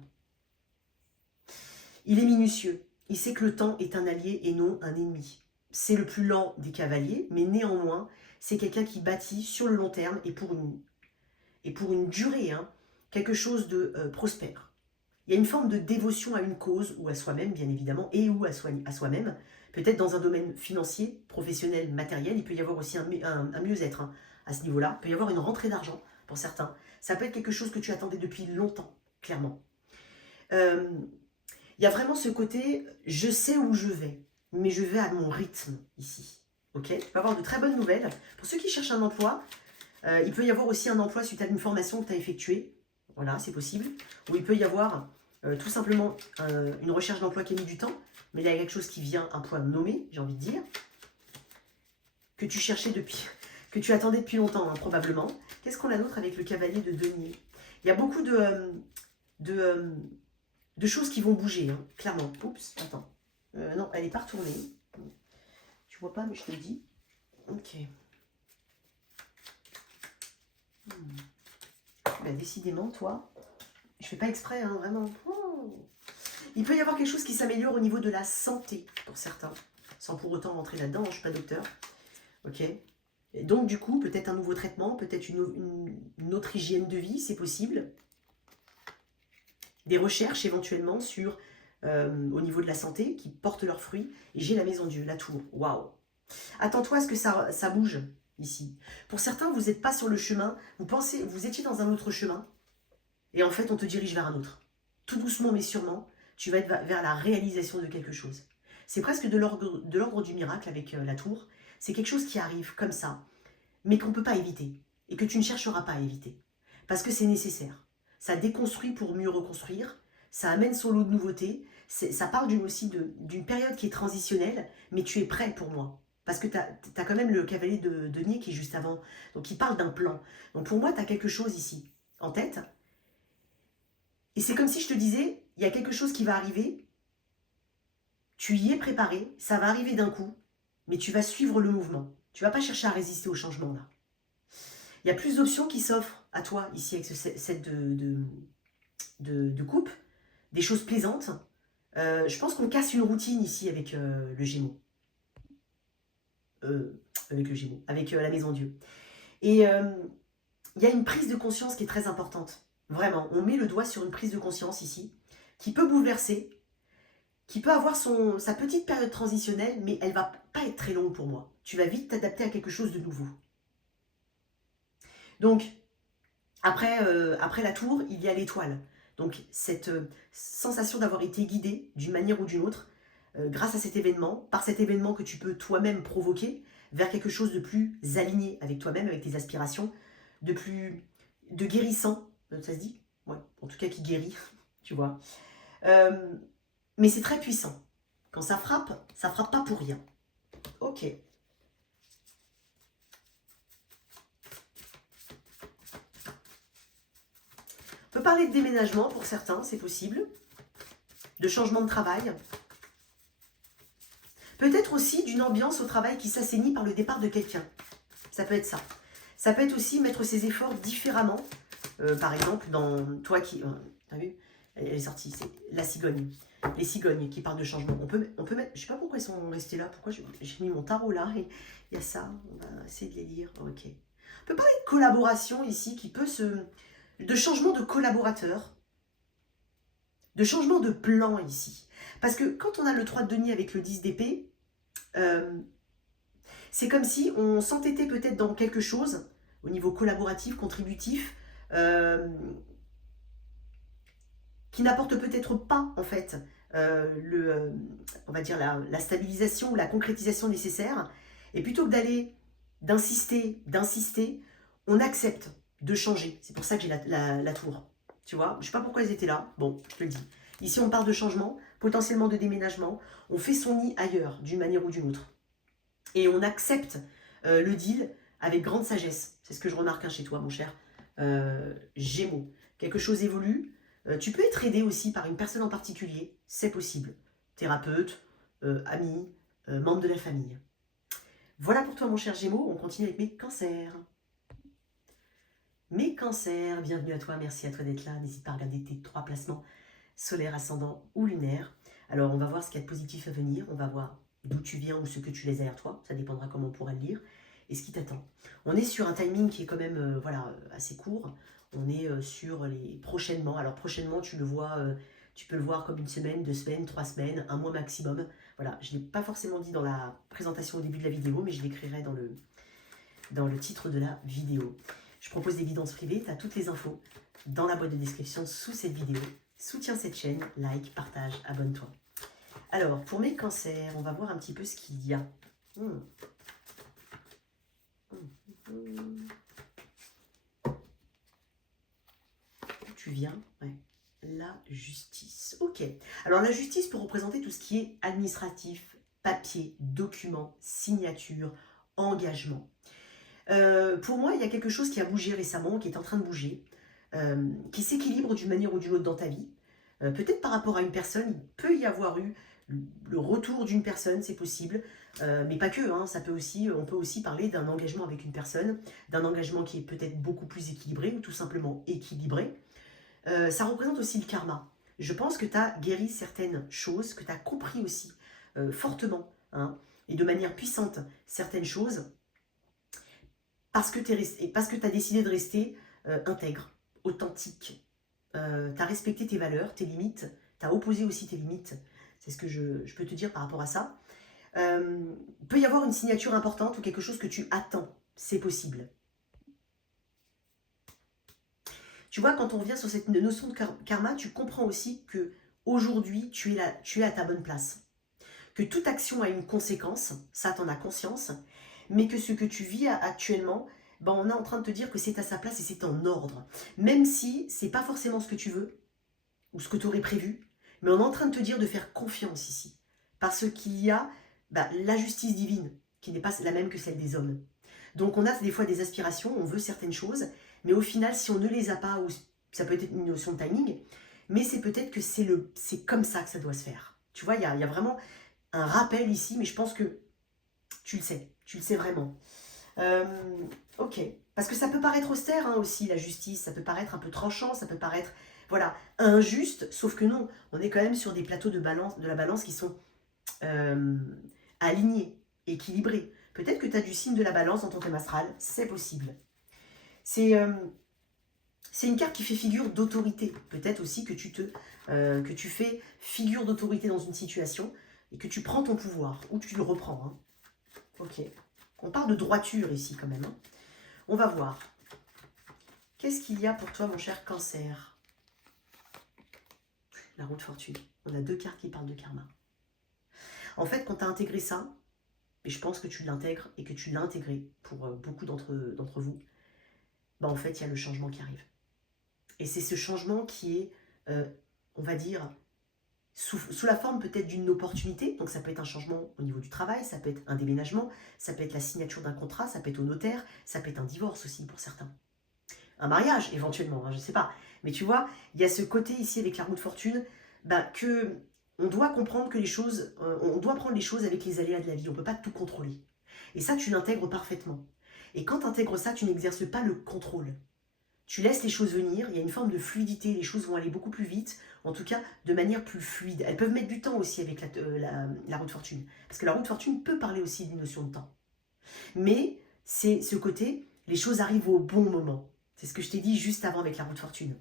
Il est minutieux. Il sait que le temps est un allié et non un ennemi. C'est le plus lent des cavaliers, mais néanmoins, c'est quelqu'un qui bâtit sur le long terme et pour une durée, hein, quelque chose de prospère. Il y a une forme de dévotion à une cause ou à soi-même, bien évidemment, et ou à soi-même. Peut-être dans un domaine financier, professionnel, matériel, il peut y avoir aussi un mieux-être hein, à ce niveau-là. Il peut y avoir une rentrée d'argent pour certains. Ça peut être quelque chose que tu attendais depuis longtemps, clairement. Il y a vraiment ce côté, je sais où je vais, mais je vais à mon rythme ici. Ok, tu peux avoir de très bonnes nouvelles. Pour ceux qui cherchent un emploi, il peut y avoir aussi un emploi suite à une formation que tu as effectuée. Voilà, c'est possible. Ou il peut y avoir tout simplement une recherche d'emploi qui a mis du temps, mais là il y a quelque chose qui vient, un point nommé, j'ai envie de dire, que tu cherchais depuis, que tu attendais depuis longtemps, hein, probablement. Qu'est-ce qu'on a d'autre avec le cavalier de denier? Il y a beaucoup de, euh, de choses qui vont bouger, hein, clairement. Oups, attends. Non, elle n'est pas retournée. Tu vois pas, mais je te le dis. Ok. Ben, décidément, toi, je fais pas exprès, hein, vraiment. Oh. Il peut y avoir quelque chose qui s'améliore au niveau de la santé, pour certains. Sans pour autant rentrer là-dedans, je ne suis pas docteur. Ok. Et donc, du coup, peut-être un nouveau traitement, peut-être une autre hygiène de vie, c'est possible. Des recherches éventuellement sur, au niveau de la santé, qui portent leurs fruits. Et j'ai la maison Dieu, la tour. Waouh! Attends-toi à ce que ça bouge ici. Pour certains, vous n'êtes pas sur le chemin, vous étiez dans un autre chemin, et en fait, on te dirige vers un autre. Tout doucement, mais sûrement, tu vas être vers la réalisation de quelque chose. C'est presque de l'ordre du miracle avec la tour. C'est quelque chose qui arrive comme ça, mais qu'on ne peut pas éviter, et que tu ne chercheras pas à éviter. Parce que c'est nécessaire. Ça déconstruit pour mieux reconstruire, ça amène son lot de nouveautés, ça parle aussi d'une période qui est transitionnelle, mais tu es prêt pour moi. Parce que tu as quand même le cavalier de denier qui est juste avant. Donc il parle d'un plan. Donc pour moi, tu as quelque chose ici en tête. Et c'est comme si je te disais, il y a quelque chose qui va arriver, tu y es préparé, ça va arriver d'un coup, mais tu vas suivre le mouvement. Tu ne vas pas chercher à résister au changement là. Il y a plus d'options qui s'offrent à toi ici avec ce set de coupe, des choses plaisantes. Je pense qu'on casse une routine ici avec le Gémeaux. Avec le Gémeaux, avec la Maison Dieu. Et il y a une prise de conscience qui est très importante. Vraiment, on met le doigt sur une prise de conscience ici, qui peut bouleverser, qui peut avoir sa petite période transitionnelle, mais elle va pas être très longue pour moi. Tu vas vite t'adapter à quelque chose de nouveau. Donc, après la tour, il y a l'étoile. Donc, cette sensation d'avoir été guidé d'une manière ou d'une autre, grâce à cet événement, par cet événement que tu peux toi-même provoquer, vers quelque chose de plus aligné avec toi-même, avec tes aspirations, de guérissant, ça se dit? Ouais, en tout cas qui guérit, tu vois. Mais c'est très puissant. Quand ça frappe pas pour rien. Ok. On peut parler de déménagement pour certains, c'est possible. De changement de travail. Peut-être aussi d'une ambiance au travail qui s'assainit par le départ de quelqu'un. Ça peut être ça. Ça peut être aussi mettre ses efforts différemment. Par exemple, dans toi qui... T'as vu? Elle est sortie, c'est la cigogne. Les cigognes qui parlent de changement. On peut mettre... Je sais pas pourquoi ils sont restés là. Pourquoi j'ai mis mon tarot là. Et il y a ça. On va essayer de les lire. Ok. On peut parler de collaboration ici qui peut de changement de collaborateur. De changement de plan ici. Parce que quand on a le 3 de denier avec le 10 d'épée, c'est comme si on s'entêtait peut-être dans quelque chose, au niveau collaboratif, contributif, qui n'apporte peut-être pas, en fait, on va dire la stabilisation ou la concrétisation nécessaire. Et plutôt que d'insister, on accepte de changer. C'est pour ça que j'ai la tour. Tu vois, je ne sais pas pourquoi ils étaient là. Bon, je te le dis. Ici, on parle de changement, potentiellement de déménagement. On fait son nid ailleurs, d'une manière ou d'une autre. Et on accepte le deal avec grande sagesse. C'est ce que je remarque chez toi, mon cher Gémeaux. Quelque chose évolue. Tu peux être aidé aussi par une personne en particulier. C'est possible. Thérapeute, ami, membre de la famille. Voilà pour toi, mon cher Gémeaux. On continue avec mes cancers. Mes cancers, bienvenue à toi. Merci à toi d'être là. N'hésite pas à regarder tes 3 placements solaire, ascendant ou lunaire. Alors, on va voir ce qu'il y a de positif à venir. On va voir d'où tu viens ou ce que tu laisses derrière toi. Ça dépendra comment on pourra le lire. Et ce qui t'attend. On est sur un timing qui est quand même assez court. On est sur les prochainement. Alors, prochainement, tu peux le voir comme une semaine, 2 semaines, 3 semaines, un mois maximum. Voilà, je ne l'ai pas forcément dit dans la présentation au début de la vidéo, mais je l'écrirai dans le titre de la vidéo. Je propose des guidances privées. Tu as toutes les infos dans la boîte de description sous cette vidéo. Soutiens cette chaîne, like, partage, abonne-toi. Alors, pour mes cancers, on va voir un petit peu ce qu'il y a. Tu viens, ouais. La justice. Ok. Alors, la justice peut représenter tout ce qui est administratif, papier, documents, signature, engagement. Pour moi, il y a quelque chose qui a bougé récemment, qui est en train de bouger. qui s'équilibrent d'une manière ou d'une autre dans ta vie. Peut-être par rapport à une personne, il peut y avoir eu le retour d'une personne, c'est possible, mais pas que, hein, ça peut aussi, on peut aussi parler d'un engagement avec une personne, d'un engagement qui est peut-être beaucoup plus équilibré ou tout simplement équilibré. Ça représente aussi le karma. Je pense que tu as guéri certaines choses, que tu as compris aussi fortement, hein, et de manière puissante certaines choses, parce que tu as décidé de rester intègre, authentique. Tu as respecté tes valeurs, tes limites, tu as opposé aussi tes limites. C'est ce que je peux te dire par rapport à ça. Peut y avoir une signature importante ou quelque chose que tu attends. C'est possible. Tu vois, quand on revient sur cette notion de karma, tu comprends aussi que aujourd'hui tu es à ta bonne place. Que toute action a une conséquence, ça t'en as conscience, mais que ce que tu vis actuellement, ben on est en train de te dire que c'est à sa place et c'est en ordre. Même si c'est pas forcément ce que tu veux, ou ce que tu aurais prévu, mais on est en train de te dire de faire confiance ici. Parce qu'il y a la justice divine, qui n'est pas la même que celle des hommes. Donc on a des fois des aspirations, on veut certaines choses, mais au final, si on ne les a pas, ou ça peut être une notion de timing, mais c'est peut-être que c'est comme ça que ça doit se faire. Tu vois, il y a vraiment un rappel ici, mais je pense que tu le sais vraiment. Ok, parce que ça peut paraître austère hein, aussi, la justice, ça peut paraître un peu tranchant, ça peut paraître, voilà, injuste, sauf que non, on est quand même sur des plateaux de la balance qui sont alignés, équilibrés. Peut-être que tu as du signe de la balance dans ton thème astral, c'est possible. C'est une carte qui fait figure d'autorité. Peut-être aussi que que tu fais figure d'autorité dans une situation et que tu prends ton pouvoir, ou tu le reprends. Hein. Ok. On parle de droiture ici quand même. Hein. On va voir. Qu'est-ce qu'il y a pour toi, mon cher Cancer? La roue de fortune. On a deux cartes qui parlent de karma. En fait, quand tu as intégré ça, et je pense que tu l'intègres et que tu l'as intégré pour beaucoup d'entre vous, en fait, il y a le changement qui arrive. Et c'est ce changement qui est, on va dire, sous la forme peut-être d'une opportunité. Donc ça peut être un changement au niveau du travail, ça peut être un déménagement, ça peut être la signature d'un contrat, ça peut être au notaire, ça peut être un divorce aussi pour certains. Un mariage éventuellement, hein, je ne sais pas. Mais tu vois, il y a ce côté ici avec la roue de fortune, que on doit comprendre que les choses, on doit prendre les choses avec les aléas de la vie, on ne peut pas tout contrôler. Et ça, tu l'intègres parfaitement. Et quand tu intègres ça, tu n'exerces pas le contrôle. Tu laisses les choses venir, il y a une forme de fluidité, les choses vont aller beaucoup plus vite, en tout cas de manière plus fluide. Elles peuvent mettre du temps aussi avec la roue de fortune, parce que la roue de fortune peut parler aussi d'une notion de temps. Mais c'est ce côté, les choses arrivent au bon moment. C'est ce que je t'ai dit juste avant avec la roue de fortune.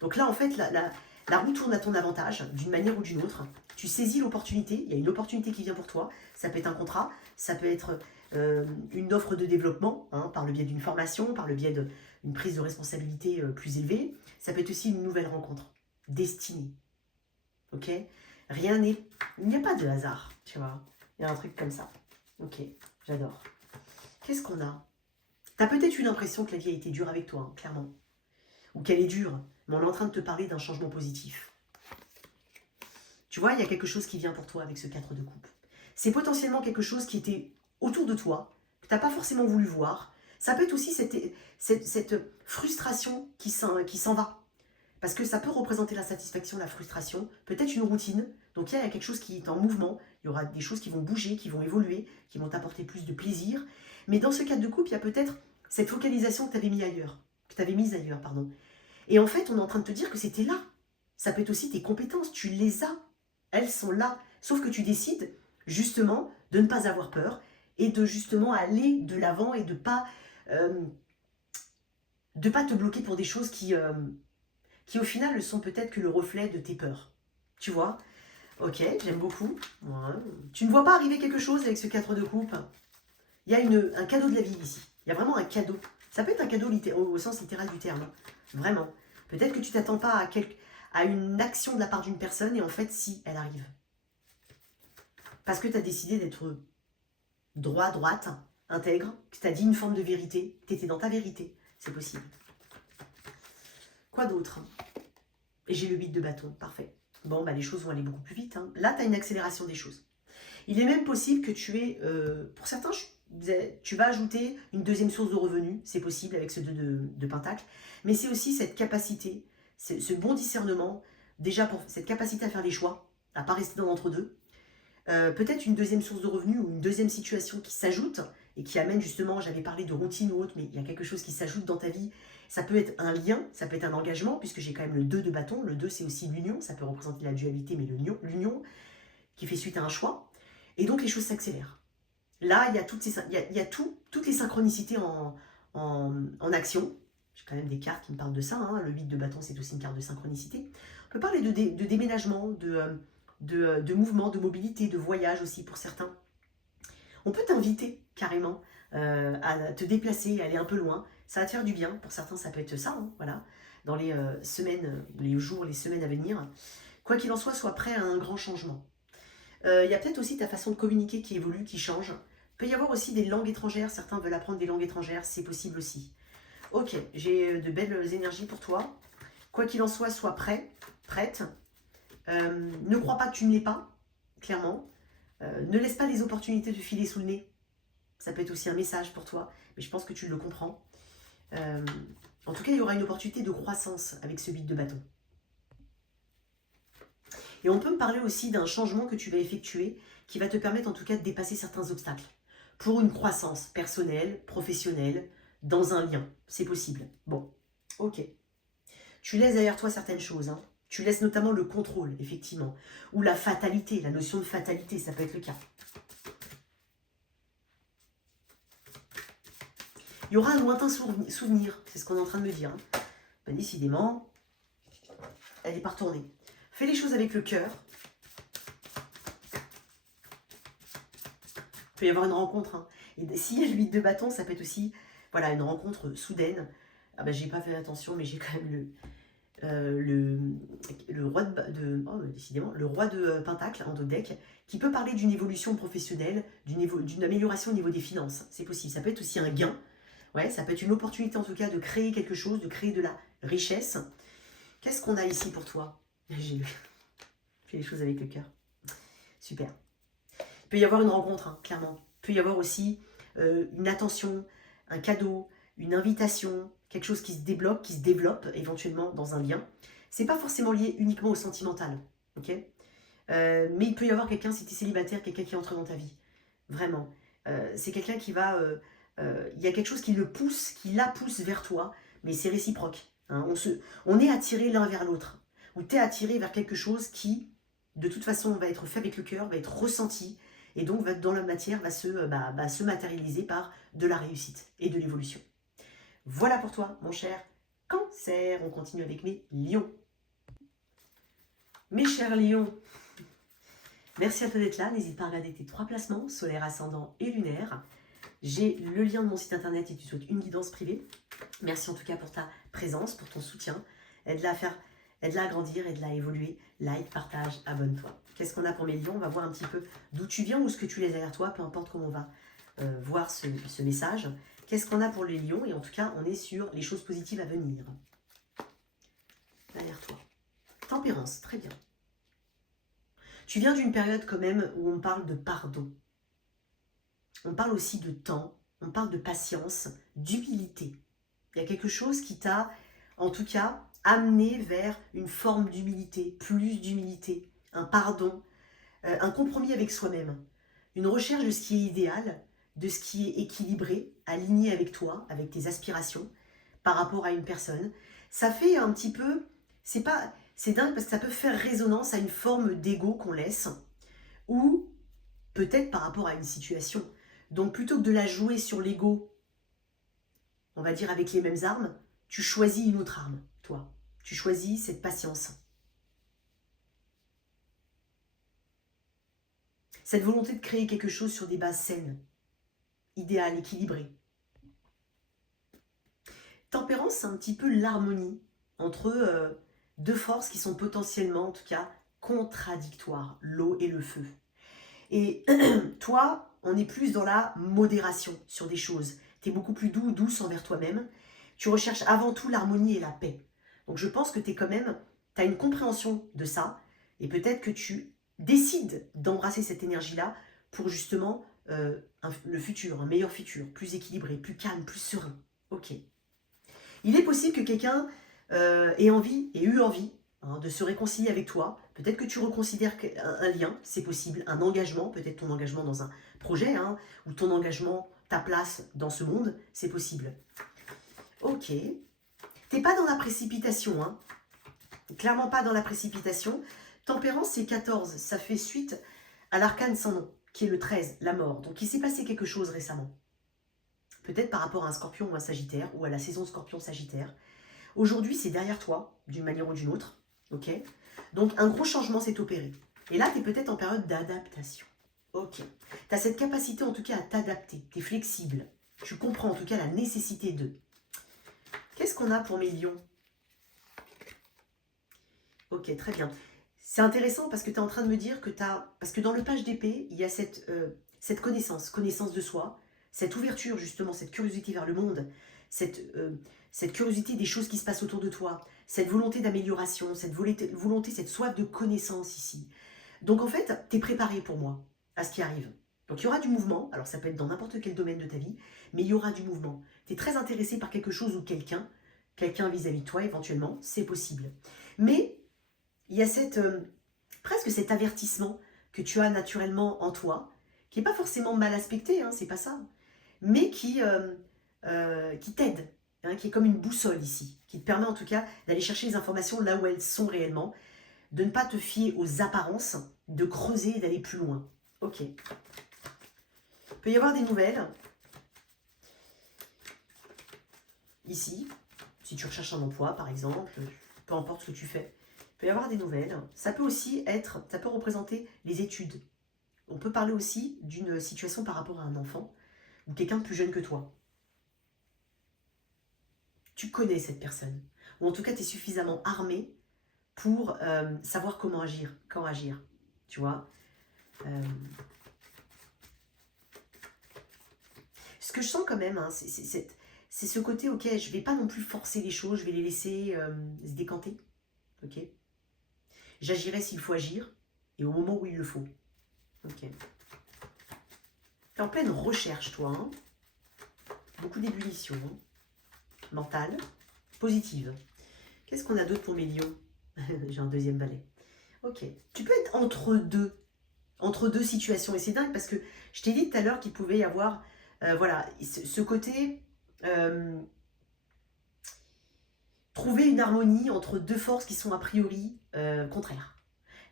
Donc là, en fait, la roue tourne à ton avantage, d'une manière ou d'une autre. Tu saisis l'opportunité, il y a une opportunité qui vient pour toi, ça peut être un contrat, ça peut être une offre de développement, hein, par le biais d'une formation, par le biais d'une prise de responsabilité plus élevée. Ça peut être aussi une nouvelle rencontre, destinée. Ok? Il n'y a pas de hasard, tu vois. Il y a un truc comme ça. Ok, j'adore. Qu'est-ce qu'on a? Tu as peut-être eu l'impression que la vie a été dure avec toi, hein, clairement. Ou qu'elle est dure, mais on est en train de te parler d'un changement positif. Tu vois, il y a quelque chose qui vient pour toi avec ce 4 de coupe. C'est potentiellement quelque chose qui était autour de toi, que tu n'as pas forcément voulu voir. Ça peut être aussi cette frustration qui s'en va. Parce que ça peut représenter la satisfaction, la frustration, peut-être une routine. Donc il y a quelque chose qui est en mouvement, il y aura des choses qui vont bouger, qui vont évoluer, qui vont t'apporter plus de plaisir. Mais dans ce 4 de coupe, il y a peut-être cette focalisation que tu avais mise ailleurs. Pardon. Et en fait, on est en train de te dire que c'était là. Ça peut être aussi tes compétences, tu les as. Elles sont là. Sauf que tu décides justement de ne pas avoir peur et de justement aller de l'avant et de pas te bloquer pour des choses qui au final ne sont peut-être que le reflet de tes peurs. Tu vois? Ok, j'aime beaucoup. Ouais. Tu ne vois pas arriver quelque chose avec ce 4 de coupe? Il y a un cadeau de la vie ici. Il y a vraiment un cadeau. Ça peut être un cadeau au sens littéral du terme. Vraiment. Peut-être que tu t'attends pas à une action de la part d'une personne et en fait, si, elle arrive. Parce que tu as décidé d'être droite, intègre, que tu as dit une forme de vérité, tu étais dans ta vérité. C'est possible. Quoi d'autre? Et j'ai le 8 de bâton, parfait. Bon, les choses vont aller beaucoup plus vite. Hein. Là, tu as une accélération des choses. Il est même possible que tu aies, pour certains, Tu vas ajouter une deuxième source de revenus, c'est possible avec ce 2 de Pentacle, mais c'est aussi cette capacité, ce bon discernement, déjà pour cette capacité à faire les choix, à ne pas rester dans l'entre-deux. Peut-être une deuxième source de revenus ou une deuxième situation qui s'ajoute et qui amène justement, j'avais parlé de routine ou autre, mais il y a quelque chose qui s'ajoute dans ta vie. Ça peut être un lien, ça peut être un engagement, puisque j'ai quand même le 2 de bâton. Le 2, c'est aussi l'union, ça peut représenter la dualité, mais l'union qui fait suite à un choix. Et donc les choses s'accélèrent. Là, il y a, toutes les synchronicités en action. J'ai quand même des cartes qui me parlent de ça. Hein. Le 8 de bâton, c'est aussi une carte de synchronicité. On peut parler de déménagement, de mouvement, de mobilité, de voyage aussi pour certains. On peut t'inviter carrément à te déplacer, à aller un peu loin. Ça va te faire du bien. Pour certains, ça peut être ça. Hein, voilà. Dans les semaines, les jours, les semaines à venir. Quoi qu'il en soit, sois prêt à un grand changement. Il y a peut-être aussi ta façon de communiquer qui évolue, qui change. Il peut y avoir aussi des langues étrangères. Certains veulent apprendre des langues étrangères. C'est possible aussi. Ok, j'ai de belles énergies pour toi. Quoi qu'il en soit, sois prêt, prête. Ne crois pas que tu ne l'es pas, clairement. Ne laisse pas les opportunités te filer sous le nez. Ça peut être aussi un message pour toi, mais je pense que tu le comprends. En tout cas, il y aura une opportunité de croissance avec ce 8 de bâton. Et on peut me parler aussi d'un changement que tu vas effectuer qui va te permettre en tout cas de dépasser certains obstacles. Pour une croissance personnelle, professionnelle, dans un lien. C'est possible. Bon, ok. Tu laisses derrière toi certaines choses. Hein. Tu laisses notamment le contrôle, effectivement. Ou la fatalité, la notion de fatalité, ça peut être le cas. Il y aura un lointain souvenir, c'est ce qu'on est en train de me dire. Hein. Ben, décidément, elle n'est pas retournée. Fais les choses avec le cœur. Il peut y avoir une rencontre. Hein. Et s'il y a le 8 de bâton, ça peut être aussi voilà, une rencontre soudaine. Ah ben, j'ai pas fait attention, mais j'ai quand même le roi décidément, le roi de Pentacle en dos de deck, qui peut parler d'une évolution professionnelle, d'une amélioration au niveau des finances. C'est possible. Ça peut être aussi un gain. Ouais, ça peut être une opportunité en tout cas de créer quelque chose, de créer de la richesse. Qu'est-ce qu'on a ici pour toi? J'ai fait les choses avec le cœur. Super. Il peut y avoir une rencontre, hein, clairement. Il peut y avoir aussi une attention, un cadeau, une invitation, quelque chose qui se débloque, qui se développe éventuellement dans un lien. C'est pas forcément lié uniquement au sentimental, ok? Mais il peut y avoir quelqu'un, si tu es célibataire, quelqu'un qui entre dans ta vie. Vraiment. C'est quelqu'un qui va... il y a quelque chose qui le pousse, qui la pousse vers toi, mais c'est réciproque. Hein. On est attiré l'un vers l'autre. Ou tu es attiré vers quelque chose qui, de toute façon, va être fait avec le cœur, va être ressenti, et donc dans la matière va se matérialiser par de la réussite et de l'évolution. Voilà pour toi, mon cher Cancer. On continue avec mes lions. Mes chers lions, merci à toi d'être là. N'hésite pas à regarder tes 3 placements, solaire, ascendant et lunaire. J'ai le lien de mon site internet si tu souhaites une guidance privée. Merci en tout cas pour ta présence, pour ton soutien. Aide-la à grandir, aide-la à évoluer. Like, partage, abonne-toi. Qu'est-ce qu'on a pour mes lions? On va voir un petit peu d'où tu viens ou ce que tu laisses derrière toi, peu importe comment on va voir ce message. Qu'est-ce qu'on a pour les lions? Et en tout cas, on est sur les choses positives à venir. Derrière toi. Tempérance, très bien. Tu viens d'une période quand même où on parle de pardon. On parle aussi de temps, on parle de patience, d'humilité. Il y a quelque chose qui t'a, en tout cas, amené vers une forme d'humilité, plus d'humilité, un pardon, un compromis avec soi-même, une recherche de ce qui est idéal, de ce qui est équilibré, aligné avec toi, avec tes aspirations, par rapport à une personne. Ça fait un petit peu, c'est dingue parce que ça peut faire résonance à une forme d'ego qu'on laisse, ou peut-être par rapport à une situation. Donc plutôt que de la jouer sur l'ego, on va dire avec les mêmes armes, tu choisis une autre arme, toi. Tu choisis cette patience. Cette volonté de créer quelque chose sur des bases saines, idéales, équilibrées. Tempérance, c'est un petit peu l'harmonie entre deux forces qui sont potentiellement, en tout cas, contradictoires, l'eau et le feu. Et toi, on est plus dans la modération sur des choses. Tu es beaucoup plus douce envers toi-même. Tu recherches avant tout l'harmonie et la paix. Donc je pense que tu as une compréhension de ça. Et peut-être que tu décides d'embrasser cette énergie-là pour justement le futur, un meilleur futur, plus équilibré, plus calme, plus serein. Ok. Il est possible que quelqu'un ait eu envie de se réconcilier avec toi. Peut-être que tu reconsidères un lien, c'est possible, un engagement, peut-être ton engagement dans un projet, ou ton engagement, ta place dans ce monde, c'est possible. Ok. T'es pas dans la précipitation, clairement pas dans la précipitation. Tempérance, c'est 14, ça fait suite à l'arcane sans nom, qui est le 13, la mort. Donc il s'est passé quelque chose récemment. Peut-être par rapport à un scorpion ou un sagittaire, ou à la saison scorpion-sagittaire. Aujourd'hui, c'est derrière toi, d'une manière ou d'une autre. Ok. Donc un gros changement s'est opéré. Et là, tu es peut-être en période d'adaptation. Ok. Tu as cette capacité en tout cas à t'adapter. Tu es flexible. Tu comprends en tout cas la nécessité de. Qu'est-ce qu'on a pour mes lions? Ok, très bien. C'est intéressant parce que tu es en train de me dire que tu as... Parce que dans le page d'épée, il y a cette connaissance de soi, cette ouverture justement, cette curiosité vers le monde, cette curiosité des choses qui se passent autour de toi, cette volonté d'amélioration, cette volonté, cette soif de connaissance ici. Donc en fait, tu es préparé pour moi à ce qui arrive. Donc il y aura du mouvement, alors ça peut être dans n'importe quel domaine de ta vie, mais il y aura du mouvement. Tu es très intéressé par quelque chose ou quelqu'un vis-à-vis de toi éventuellement, c'est possible. Mais il y a presque cet avertissement que tu as naturellement en toi, qui n'est pas forcément mal aspecté, c'est pas ça, mais qui t'aide, qui est comme une boussole ici, qui te permet en tout cas d'aller chercher les informations là où elles sont réellement, de ne pas te fier aux apparences, de creuser et d'aller plus loin. Ok. Il peut y avoir des nouvelles. Ici, si tu recherches un emploi par exemple, peu importe ce que tu fais, il peut y avoir des nouvelles. Ça peut aussi ça peut représenter les études. On peut parler aussi d'une situation par rapport à un enfant ou quelqu'un de plus jeune que toi. Tu connais cette personne. Ou en tout cas, tu es suffisamment armé pour savoir comment agir, quand agir. Tu vois Ce que je sens quand même, c'est ce côté, ok, je ne vais pas non plus forcer les choses, je vais les laisser se décanter. Ok. J'agirai s'il faut agir, et au moment où il le faut. Ok. Tu es en pleine recherche, toi. Beaucoup d'ébullition. Mentale. Positive. Qu'est-ce qu'on a d'autre pour mes lions? J'ai un deuxième balai. Ok. Tu peux être entre deux situations. Et c'est dingue parce que je t'ai dit tout à l'heure qu'il pouvait y avoir ce côté trouver une harmonie entre deux forces qui sont a priori contraires.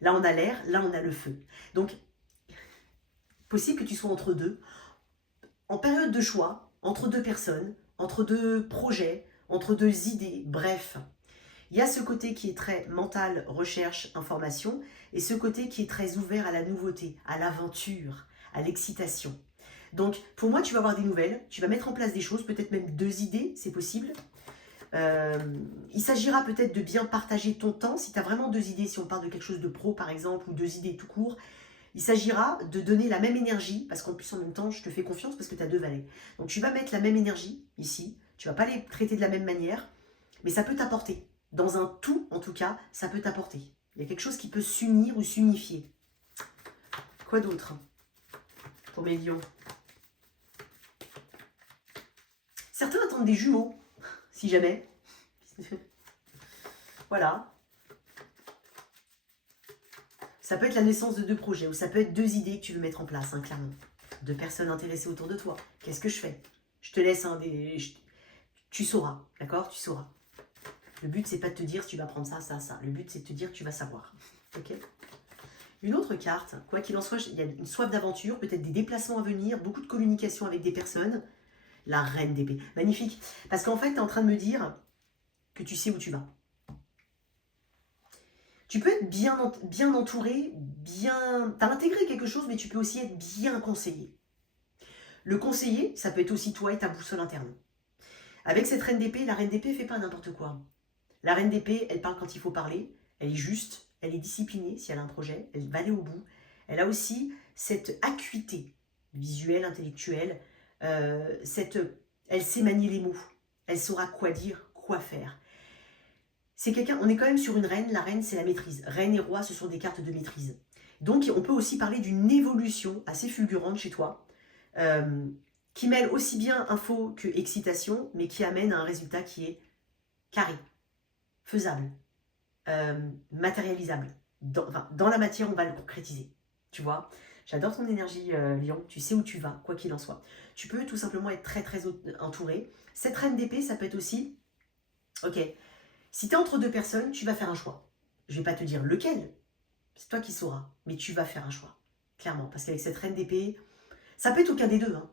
Là, on a l'air, là, on a le feu. Donc, possible que tu sois entre deux, en période de choix, entre deux personnes, entre deux projets, entre deux idées, bref. Il y a ce côté qui est très mental, recherche, information, et ce côté qui est très ouvert à la nouveauté, à l'aventure, à l'excitation. Donc, pour moi, tu vas avoir des nouvelles, tu vas mettre en place des choses, peut-être même deux idées, c'est possible. Il s'agira peut-être de bien partager ton temps, si tu as vraiment deux idées, si on parle de quelque chose de pro par exemple, ou deux idées tout court, il s'agira de donner la même énergie, parce qu'en plus en même temps, je te fais confiance parce que tu as deux valets. Donc tu vas mettre la même énergie ici, tu vas pas les traiter de la même manière, mais ça peut t'apporter. Dans un tout, en tout cas, ça peut t'apporter. Il y a quelque chose qui peut s'unir ou s'unifier. Quoi d'autre pour mes lions? Certains attendent des jumeaux, si jamais. Voilà. Ça peut être la naissance de deux projets, ou ça peut être deux idées que tu veux mettre en place, clairement. Deux personnes intéressées autour de toi. Qu'est-ce que je fais? Je te laisse tu sauras, d'accord? Tu sauras. Le but, c'est pas de te dire tu vas prendre ça, ça, ça. Le but, c'est de te dire tu vas savoir. Ok? Une autre carte, quoi qu'il en soit, il y a une soif d'aventure, peut-être des déplacements à venir, beaucoup de communication avec des personnes. La reine d'épée. Magnifique. Parce qu'en fait, tu es en train de me dire que tu sais où tu vas. Tu peux être bien entouré, bien... Tu as intégré quelque chose, mais tu peux aussi être bien conseillé. Le conseiller, ça peut être aussi toi et ta boussole interne. Avec cette reine d'épée, la reine d'épée ne fait pas n'importe quoi. La reine d'épée, elle parle quand il faut parler, elle est juste, elle est disciplinée si elle a un projet, elle va aller au bout. Elle a aussi cette acuité visuelle, intellectuelle, elle sait manier les mots, elle saura quoi dire, quoi faire. C'est quelqu'un, on est quand même sur une reine, la reine c'est la maîtrise. Reine et roi, ce sont des cartes de maîtrise. Donc on peut aussi parler d'une évolution assez fulgurante chez toi, qui mêle aussi bien info que excitation, mais qui amène à un résultat qui est carré, faisable, matérialisable. Dans la matière, on va le concrétiser. Tu vois, j'adore ton énergie, Lion. Tu sais où tu vas, quoi qu'il en soit. Tu peux tout simplement être très très entouré. Cette reine d'épée, ça peut être aussi, ok, si tu es entre deux personnes, tu vas faire un choix. Je ne vais pas te dire lequel, c'est toi qui sauras, mais tu vas faire un choix, clairement. Parce qu'avec cette reine d'épée, ça peut être aucun des deux, hein.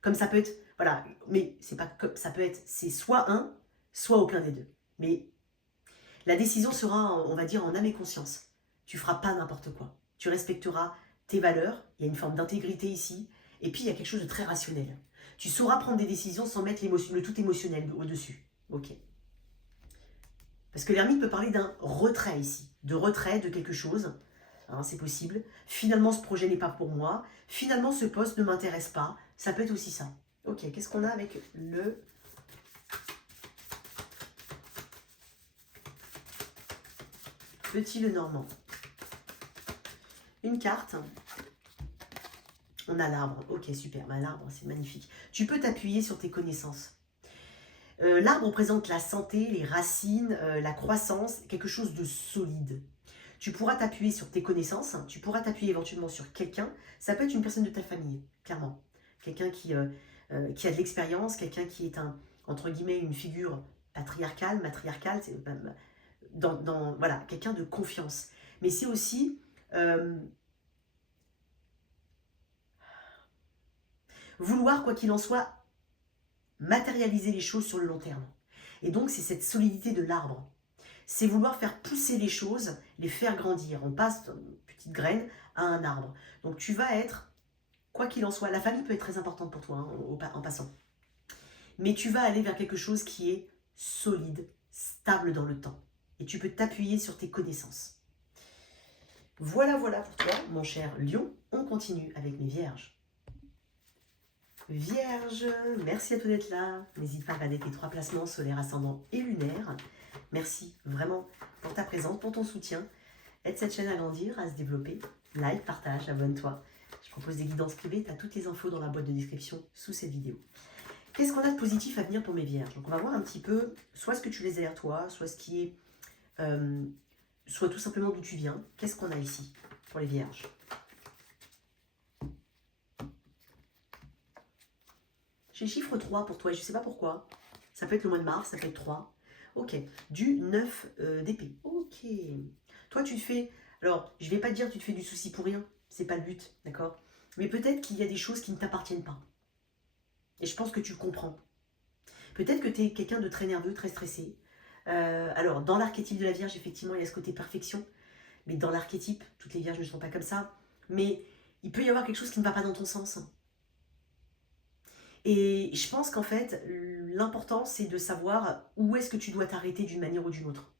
Comme ça peut être, voilà, mais c'est pas comme ça peut être, c'est soit un, soit aucun des deux. Mais la décision sera, on va dire, en âme et conscience. Tu feras pas n'importe quoi. Tu respecteras tes valeurs, il y a une forme d'intégrité ici, et puis il y a quelque chose de très rationnel. Tu sauras prendre des décisions sans mettre le tout émotionnel au-dessus. Ok. Parce que l'ermite peut parler d'un retrait ici, de retrait de quelque chose. Hein, c'est possible. Finalement, ce projet n'est pas pour moi. Finalement, ce poste ne m'intéresse pas. Ça peut être aussi ça. Ok, qu'est-ce qu'on a avec le petit Lenormand? Une carte. On a l'arbre. Ok, super. Bah, l'arbre, c'est magnifique. Tu peux t'appuyer sur tes connaissances. L'arbre représente la santé, les racines, la croissance, quelque chose de solide. Tu pourras t'appuyer sur tes connaissances, tu pourras t'appuyer éventuellement sur quelqu'un. Ça peut être une personne de ta famille, clairement. Quelqu'un qui a de l'expérience, quelqu'un qui est entre guillemets, une figure matriarcale, c'est voilà, quelqu'un de confiance. Mais c'est aussi vouloir, quoi qu'il en soit, matérialiser les choses sur le long terme. Et donc, c'est cette solidité de l'arbre. C'est vouloir faire pousser les choses, les faire grandir. On passe d'une petite graine à un arbre. Donc, tu vas être, quoi qu'il en soit, la famille peut être très importante pour toi, hein, en passant. Mais tu vas aller vers quelque chose qui est solide, stable dans le temps. Et tu peux t'appuyer sur tes connaissances. Voilà pour toi, mon cher Lion. On continue avec mes vierges. Vierge, merci à toi d'être là. N'hésite pas à regarder tes 3 placements solaires, ascendant et lunaire. Merci vraiment pour ta présence, pour ton soutien. Aide cette chaîne à grandir, à se développer. Like, partage, abonne-toi. Je propose des guidances privées. Tu as toutes les infos dans la boîte de description sous cette vidéo. Qu'est-ce qu'on a de positif à venir pour mes vierges? Donc on va voir un petit peu, soit ce que tu les as derrière toi, soit ce qui est, soit tout simplement d'où tu viens. Qu'est-ce qu'on a ici pour les vierges? J'ai le chiffre 3 pour toi, et je ne sais pas pourquoi. Ça peut être le mois de mars, ça peut être 3. Ok, du 9 d'épée. Ok. Toi, tu te fais... Alors, je ne vais pas te dire que tu te fais du souci pour rien. C'est pas le but, d'accord? Mais peut-être qu'il y a des choses qui ne t'appartiennent pas. Et je pense que tu le comprends. Peut-être que tu es quelqu'un de très nerveux, très stressé. Alors, dans l'archétype de la Vierge, effectivement, il y a ce côté perfection. Mais dans l'archétype, toutes les Vierges ne sont pas comme ça. Mais il peut y avoir quelque chose qui ne va pas dans ton sens. Et je pense qu'en fait, l'important, c'est de savoir où est-ce que tu dois t'arrêter d'une manière ou d'une autre.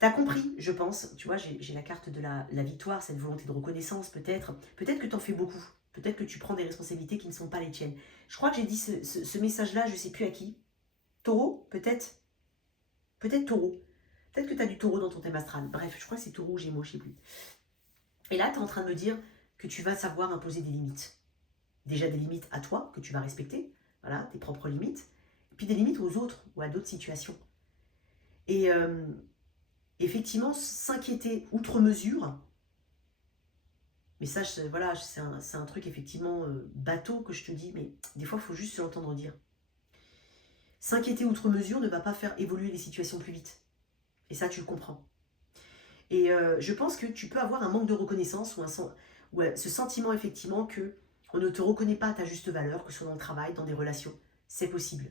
T'as compris, je pense. Tu vois, j'ai la carte de la victoire, cette volonté de reconnaissance, peut-être. Peut-être que tu en fais beaucoup. Peut-être que tu prends des responsabilités qui ne sont pas les tiennes. Je crois que j'ai dit ce message-là, je ne sais plus à qui. Taureau, peut-être. Peut-être taureau. Peut-être que tu as du taureau dans ton thème astral. Bref, je crois que c'est taureau ou gémeaux, je ne sais plus. Et là, tu es en train de me dire que tu vas savoir imposer des limites. Déjà des limites à toi, que tu vas respecter. Voilà, tes propres limites. Et puis des limites aux autres ou à d'autres situations. Et effectivement, s'inquiéter outre mesure, mais ça, voilà, c'est un truc effectivement bateau que je te dis, mais des fois, il faut juste se l'entendre dire. S'inquiéter outre mesure ne va pas faire évoluer les situations plus vite. Et ça, tu le comprends. Et je pense que tu peux avoir un manque de reconnaissance ou ce sentiment effectivement que on ne te reconnaît pas à ta juste valeur, que ce soit dans le travail, dans des relations. C'est possible.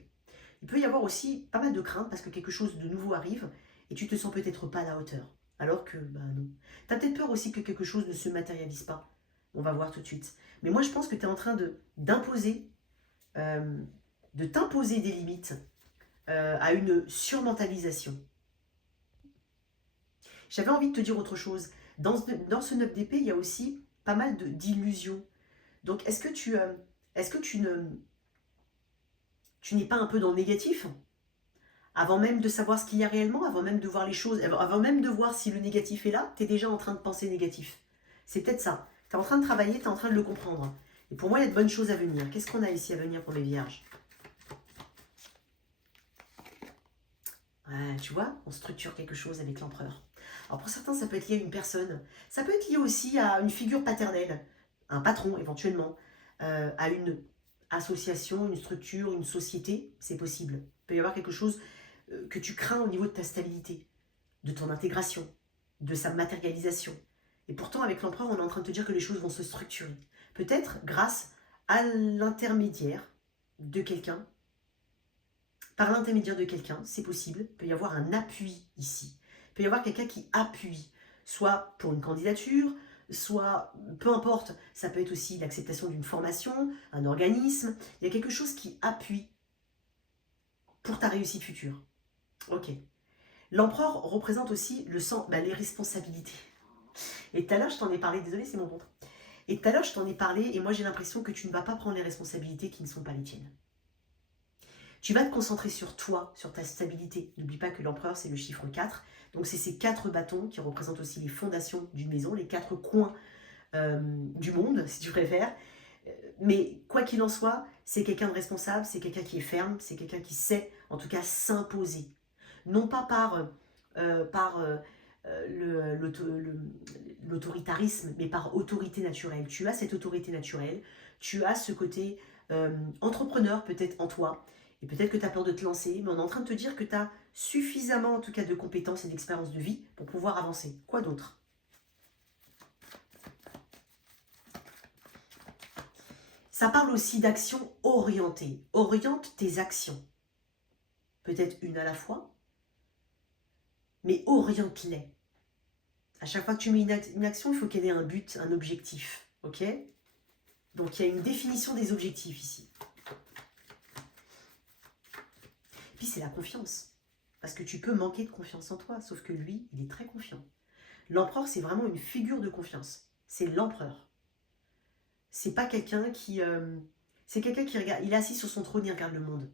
Il peut y avoir aussi pas mal de crainte parce que quelque chose de nouveau arrive et tu te sens peut-être pas à la hauteur. Alors que, bah non. Tu as peut-être peur aussi que quelque chose ne se matérialise pas. On va voir tout de suite. Mais moi, je pense que tu es en train d'imposer, de t'imposer des limites à une surmentalisation. J'avais envie de te dire autre chose. Dans ce 9 d'épée, il y a aussi pas mal d'illusions. Donc, est-ce que tu n'es pas un peu dans le négatif? Avant même de savoir ce qu'il y a réellement, avant même de voir les choses, avant même de voir si le négatif est là, tu es déjà en train de penser négatif. C'est peut-être ça. Tu es en train de travailler, tu es en train de le comprendre. Et pour moi, il y a de bonnes choses à venir. Qu'est-ce qu'on a ici à venir pour mes vierges? Ouais, tu vois, on structure quelque chose avec l'empereur. Alors pour certains, ça peut être lié à une personne. Ça peut être lié aussi à une figure paternelle, un patron éventuellement, à une association, une structure, une société, c'est possible. Il peut y avoir quelque chose que tu crains au niveau de ta stabilité, de ton intégration, de sa matérialisation. Et pourtant, avec l'empereur, on est en train de te dire que les choses vont se structurer. Peut-être grâce à l'intermédiaire de quelqu'un. Par l'intermédiaire de quelqu'un, c'est possible. Il peut y avoir un appui ici. Il peut y avoir quelqu'un qui appuie, soit pour une candidature, soit, peu importe, ça peut être aussi l'acceptation d'une formation, un organisme. Il y a quelque chose qui appuie pour ta réussite future. Ok. L'empereur représente aussi le sens, les responsabilités. Et tout à l'heure, je t'en ai parlé, désolé, c'est mon ventre. Et tout à l'heure, je t'en ai parlé, et moi j'ai l'impression que tu ne vas pas prendre les responsabilités qui ne sont pas les tiennes. Tu vas te concentrer sur toi, sur ta stabilité. N'oublie pas que l'empereur, c'est le chiffre 4. Donc c'est ces 4 bâtons qui représentent aussi les fondations d'une maison, les 4 coins du monde, si tu préfères. Mais quoi qu'il en soit, c'est quelqu'un de responsable, c'est quelqu'un qui est ferme, c'est quelqu'un qui sait, en tout cas, s'imposer. Non pas par l'autoritarisme, mais par autorité naturelle. Tu as cette autorité naturelle, tu as ce côté entrepreneur peut-être en toi, et peut-être que tu as peur de te lancer, mais on est en train de te dire que tu as suffisamment en tout cas de compétences et d'expérience de vie pour pouvoir avancer. Quoi d'autre? Ça parle aussi d'action orientée. Oriente tes actions. Peut-être une à la fois, mais oriente-les. À chaque fois que tu mets une action, il faut qu'elle ait un but, un objectif. Ok? Donc il y a une définition des objectifs ici. Puis c'est la confiance. Parce que tu peux manquer de confiance en toi, sauf que lui, il est très confiant. L'empereur, c'est vraiment une figure de confiance. C'est l'empereur. C'est pas quelqu'un qui... c'est quelqu'un qui regarde... Il est assis sur son trône, il regarde le monde.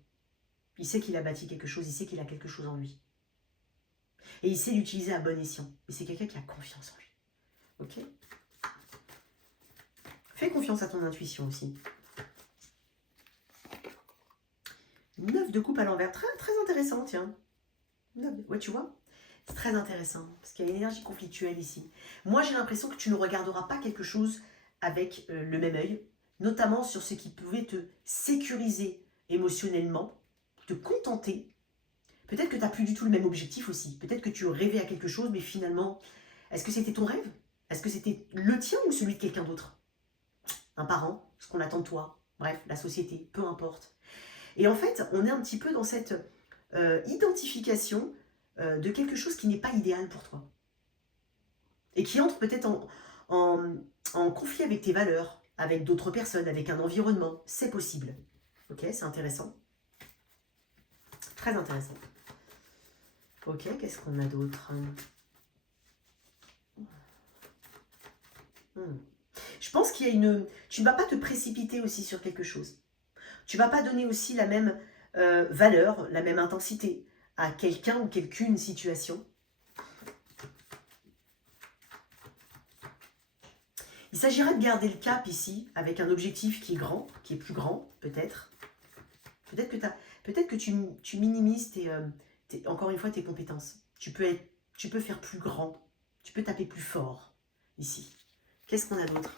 Il sait qu'il a bâti quelque chose, il sait qu'il a quelque chose en lui. Et il sait l'utiliser à bon escient. Mais c'est quelqu'un qui a confiance en lui. Ok? Fais confiance à ton intuition aussi. 9 de coupe à l'envers. Très, très intéressant, tiens. Ouais, tu vois? C'est très intéressant. Parce qu'il y a une énergie conflictuelle ici. Moi, j'ai l'impression que tu ne regarderas pas quelque chose avec le même œil. Notamment sur ce qui pouvait te sécuriser émotionnellement. Te contenter. Peut-être que tu n'as plus du tout le même objectif aussi. Peut-être que tu rêvais à quelque chose, mais finalement, est-ce que c'était ton rêve? Est-ce que c'était le tien ou celui de quelqu'un d'autre? Un parent, ce qu'on attend de toi, bref, la société, peu importe. Et en fait, on est un petit peu dans cette identification de quelque chose qui n'est pas idéal pour toi. Et qui entre peut-être en conflit avec tes valeurs, avec d'autres personnes, avec un environnement. C'est possible. Ok, c'est intéressant. Très intéressant. Ok, qu'est-ce qu'on a d'autre? Je pense qu'il y a une... Tu ne vas pas te précipiter aussi sur quelque chose. Tu ne vas pas donner aussi la même valeur, la même intensité à quelqu'un ou quelqu'une situation. Il s'agira de garder le cap ici, avec un objectif qui est grand, qui est plus grand, peut-être. Peut-être que tu minimises encore une fois tes compétences. Tu peux faire plus grand, tu peux taper plus fort, ici. Qu'est-ce qu'on a d'autre?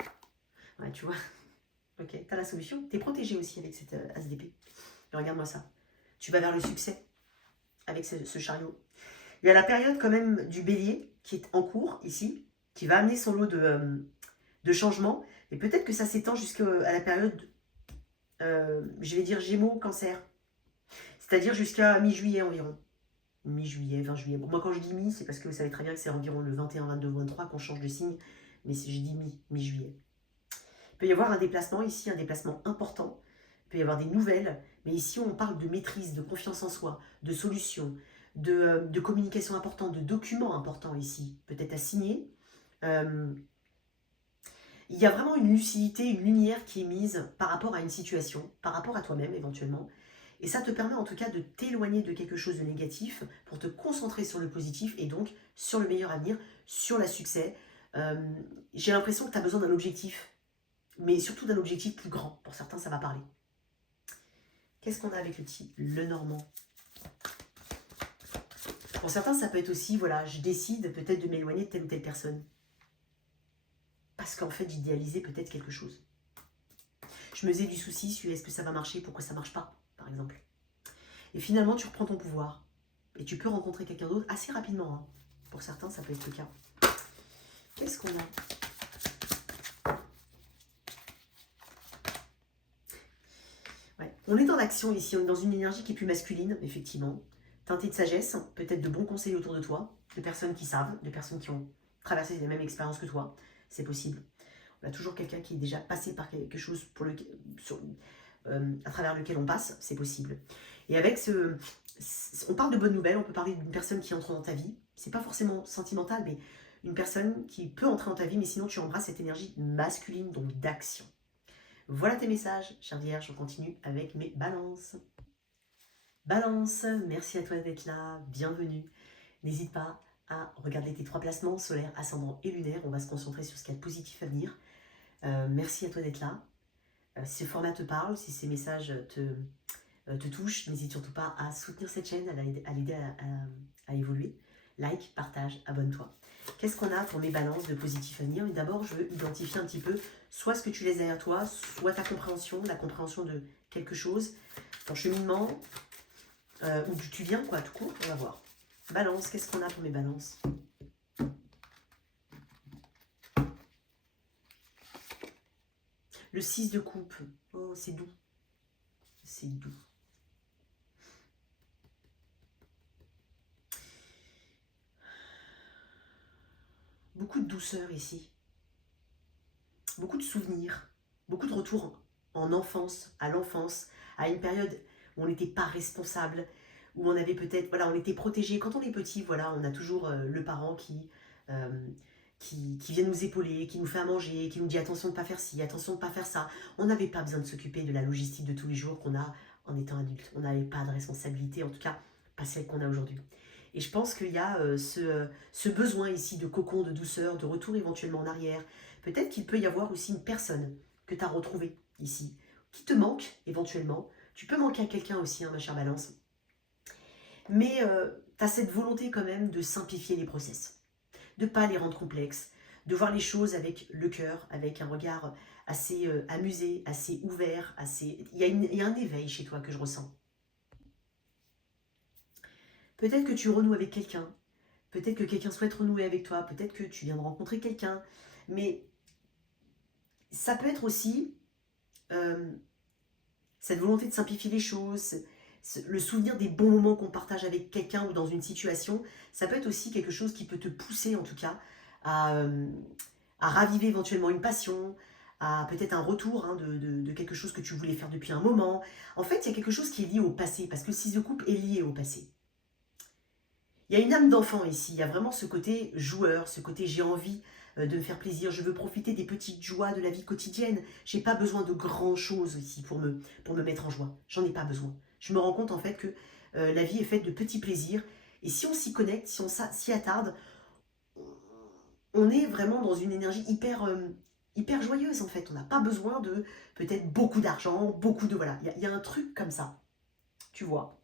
Ouais, tu vois. Ok, tu as la solution. Tu es protégé aussi avec cette ASDP. Regarde-moi ça. Tu vas vers le succès avec ce chariot. Il y a la période quand même du bélier qui est en cours ici, qui va amener son lot de changements. Et peut-être que ça s'étend jusqu'à la période, je vais dire Gémeaux, Cancer. C'est-à-dire jusqu'à mi-juillet environ. Mi-juillet, 20 juillet. Bon, moi quand je dis mi, c'est parce que vous savez très bien que c'est environ le 21, 22, 23 qu'on change de signe. Mais si je dis mi-juillet. Il peut y avoir un déplacement ici, un déplacement important. Il peut y avoir des nouvelles. Mais ici, on parle de maîtrise, de confiance en soi, de solutions, de communication importante, de documents importants ici. Peut-être à signer. Il y a vraiment une lucidité, une lumière qui est mise par rapport à une situation, par rapport à toi-même éventuellement. Et ça te permet en tout cas de t'éloigner de quelque chose de négatif pour te concentrer sur le positif et donc sur le meilleur avenir, sur le succès. J'ai l'impression que tu as besoin d'un objectif mais surtout d'un objectif plus grand. Pour certains, ça va parler. Qu'est-ce qu'on a avec le petit le Normand? Pour certains, ça peut être aussi, voilà, je décide peut-être de m'éloigner de telle ou telle personne. Parce qu'en fait, j'idéalisais peut-être quelque chose. Je me faisais du souci sur est-ce que ça va marcher, pourquoi ça ne marche pas, par exemple. Et finalement, tu reprends ton pouvoir. Et tu peux rencontrer quelqu'un d'autre assez rapidement. Hein. Pour certains, ça peut être le cas. Qu'est-ce qu'on a? Ouais. On est dans l'action ici, on est dans une énergie qui est plus masculine, effectivement. Teintée de sagesse, peut-être de bons conseils autour de toi, de personnes qui savent, de personnes qui ont traversé les mêmes expériences que toi. C'est possible. On a toujours quelqu'un qui est déjà passé par quelque chose à travers lequel on passe, c'est possible. Et avec on parle de bonnes nouvelles, on peut parler d'une personne qui entre dans ta vie. C'est pas forcément sentimental, mais une personne qui peut entrer dans ta vie, mais sinon tu embrasses cette énergie masculine, donc d'action. Voilà tes messages, chère Vierge, je continue avec mes balances. Balance, merci à toi d'être là, bienvenue. N'hésite pas à regarder tes 3 placements, solaire, ascendant et lunaire. On va se concentrer sur ce qu'il y a de positif à venir. Merci à toi d'être là. Si ce format te parle, si ces messages te touchent, n'hésite surtout pas à soutenir cette chaîne, à l'aider à évoluer. Like, partage, abonne-toi. Qu'est-ce qu'on a pour mes balances de positif à venir? D'abord, je veux identifier un petit peu soit ce que tu laisses derrière toi, soit ta compréhension, la compréhension de quelque chose, ton cheminement, où tu viens, quoi, tout court, on va voir. Balance, qu'est-ce qu'on a pour mes balances? Le 6 de coupe. Oh, c'est doux. C'est doux. Beaucoup de douceur ici. Beaucoup de souvenirs. Beaucoup de retours en enfance, à une période où on n'était pas responsable, où on avait peut-être, voilà, on était protégé. Quand on est petit, voilà, on a toujours le parent qui vient nous épauler, qui nous fait à manger, qui nous dit attention de ne pas faire ci, attention de ne pas faire ça. On n'avait pas besoin de s'occuper de la logistique de tous les jours qu'on a en étant adulte. On n'avait pas de responsabilité, en tout cas pas celle qu'on a aujourd'hui. Et je pense qu'il y a ce besoin ici de cocon, de douceur, de retour éventuellement en arrière. Peut-être qu'il peut y avoir aussi une personne que tu as retrouvée ici, qui te manque éventuellement. Tu peux manquer à quelqu'un aussi, hein, ma chère Balance. Mais tu as cette volonté quand même de simplifier les process, de ne pas les rendre complexes, de voir les choses avec le cœur, avec un regard assez amusé, assez ouvert, assez... Il y a un éveil chez toi que je ressens. Peut-être que tu renoues avec quelqu'un, peut-être que quelqu'un souhaite renouer avec toi, peut-être que tu viens de rencontrer quelqu'un, mais ça peut être aussi cette volonté de simplifier les choses, le souvenir des bons moments qu'on partage avec quelqu'un ou dans une situation, ça peut être aussi quelque chose qui peut te pousser en tout cas à raviver éventuellement une passion, à peut-être un retour hein, de quelque chose que tu voulais faire depuis un moment. En fait, il y a quelque chose qui est lié au passé, parce que le 6 de coupe est lié au passé. Il y a une âme d'enfant ici, il y a vraiment ce côté joueur, ce côté j'ai envie de me faire plaisir, je veux profiter des petites joies de la vie quotidienne. J'ai pas besoin de grand chose ici pour me mettre en joie, j'en ai pas besoin. Je me rends compte en fait que la vie est faite de petits plaisirs, et si on s'y connecte, si on s'y attarde, on est vraiment dans une énergie hyper joyeuse en fait. On n'a pas besoin de peut-être beaucoup d'argent, beaucoup de... Voilà, il y a un truc comme ça, tu vois.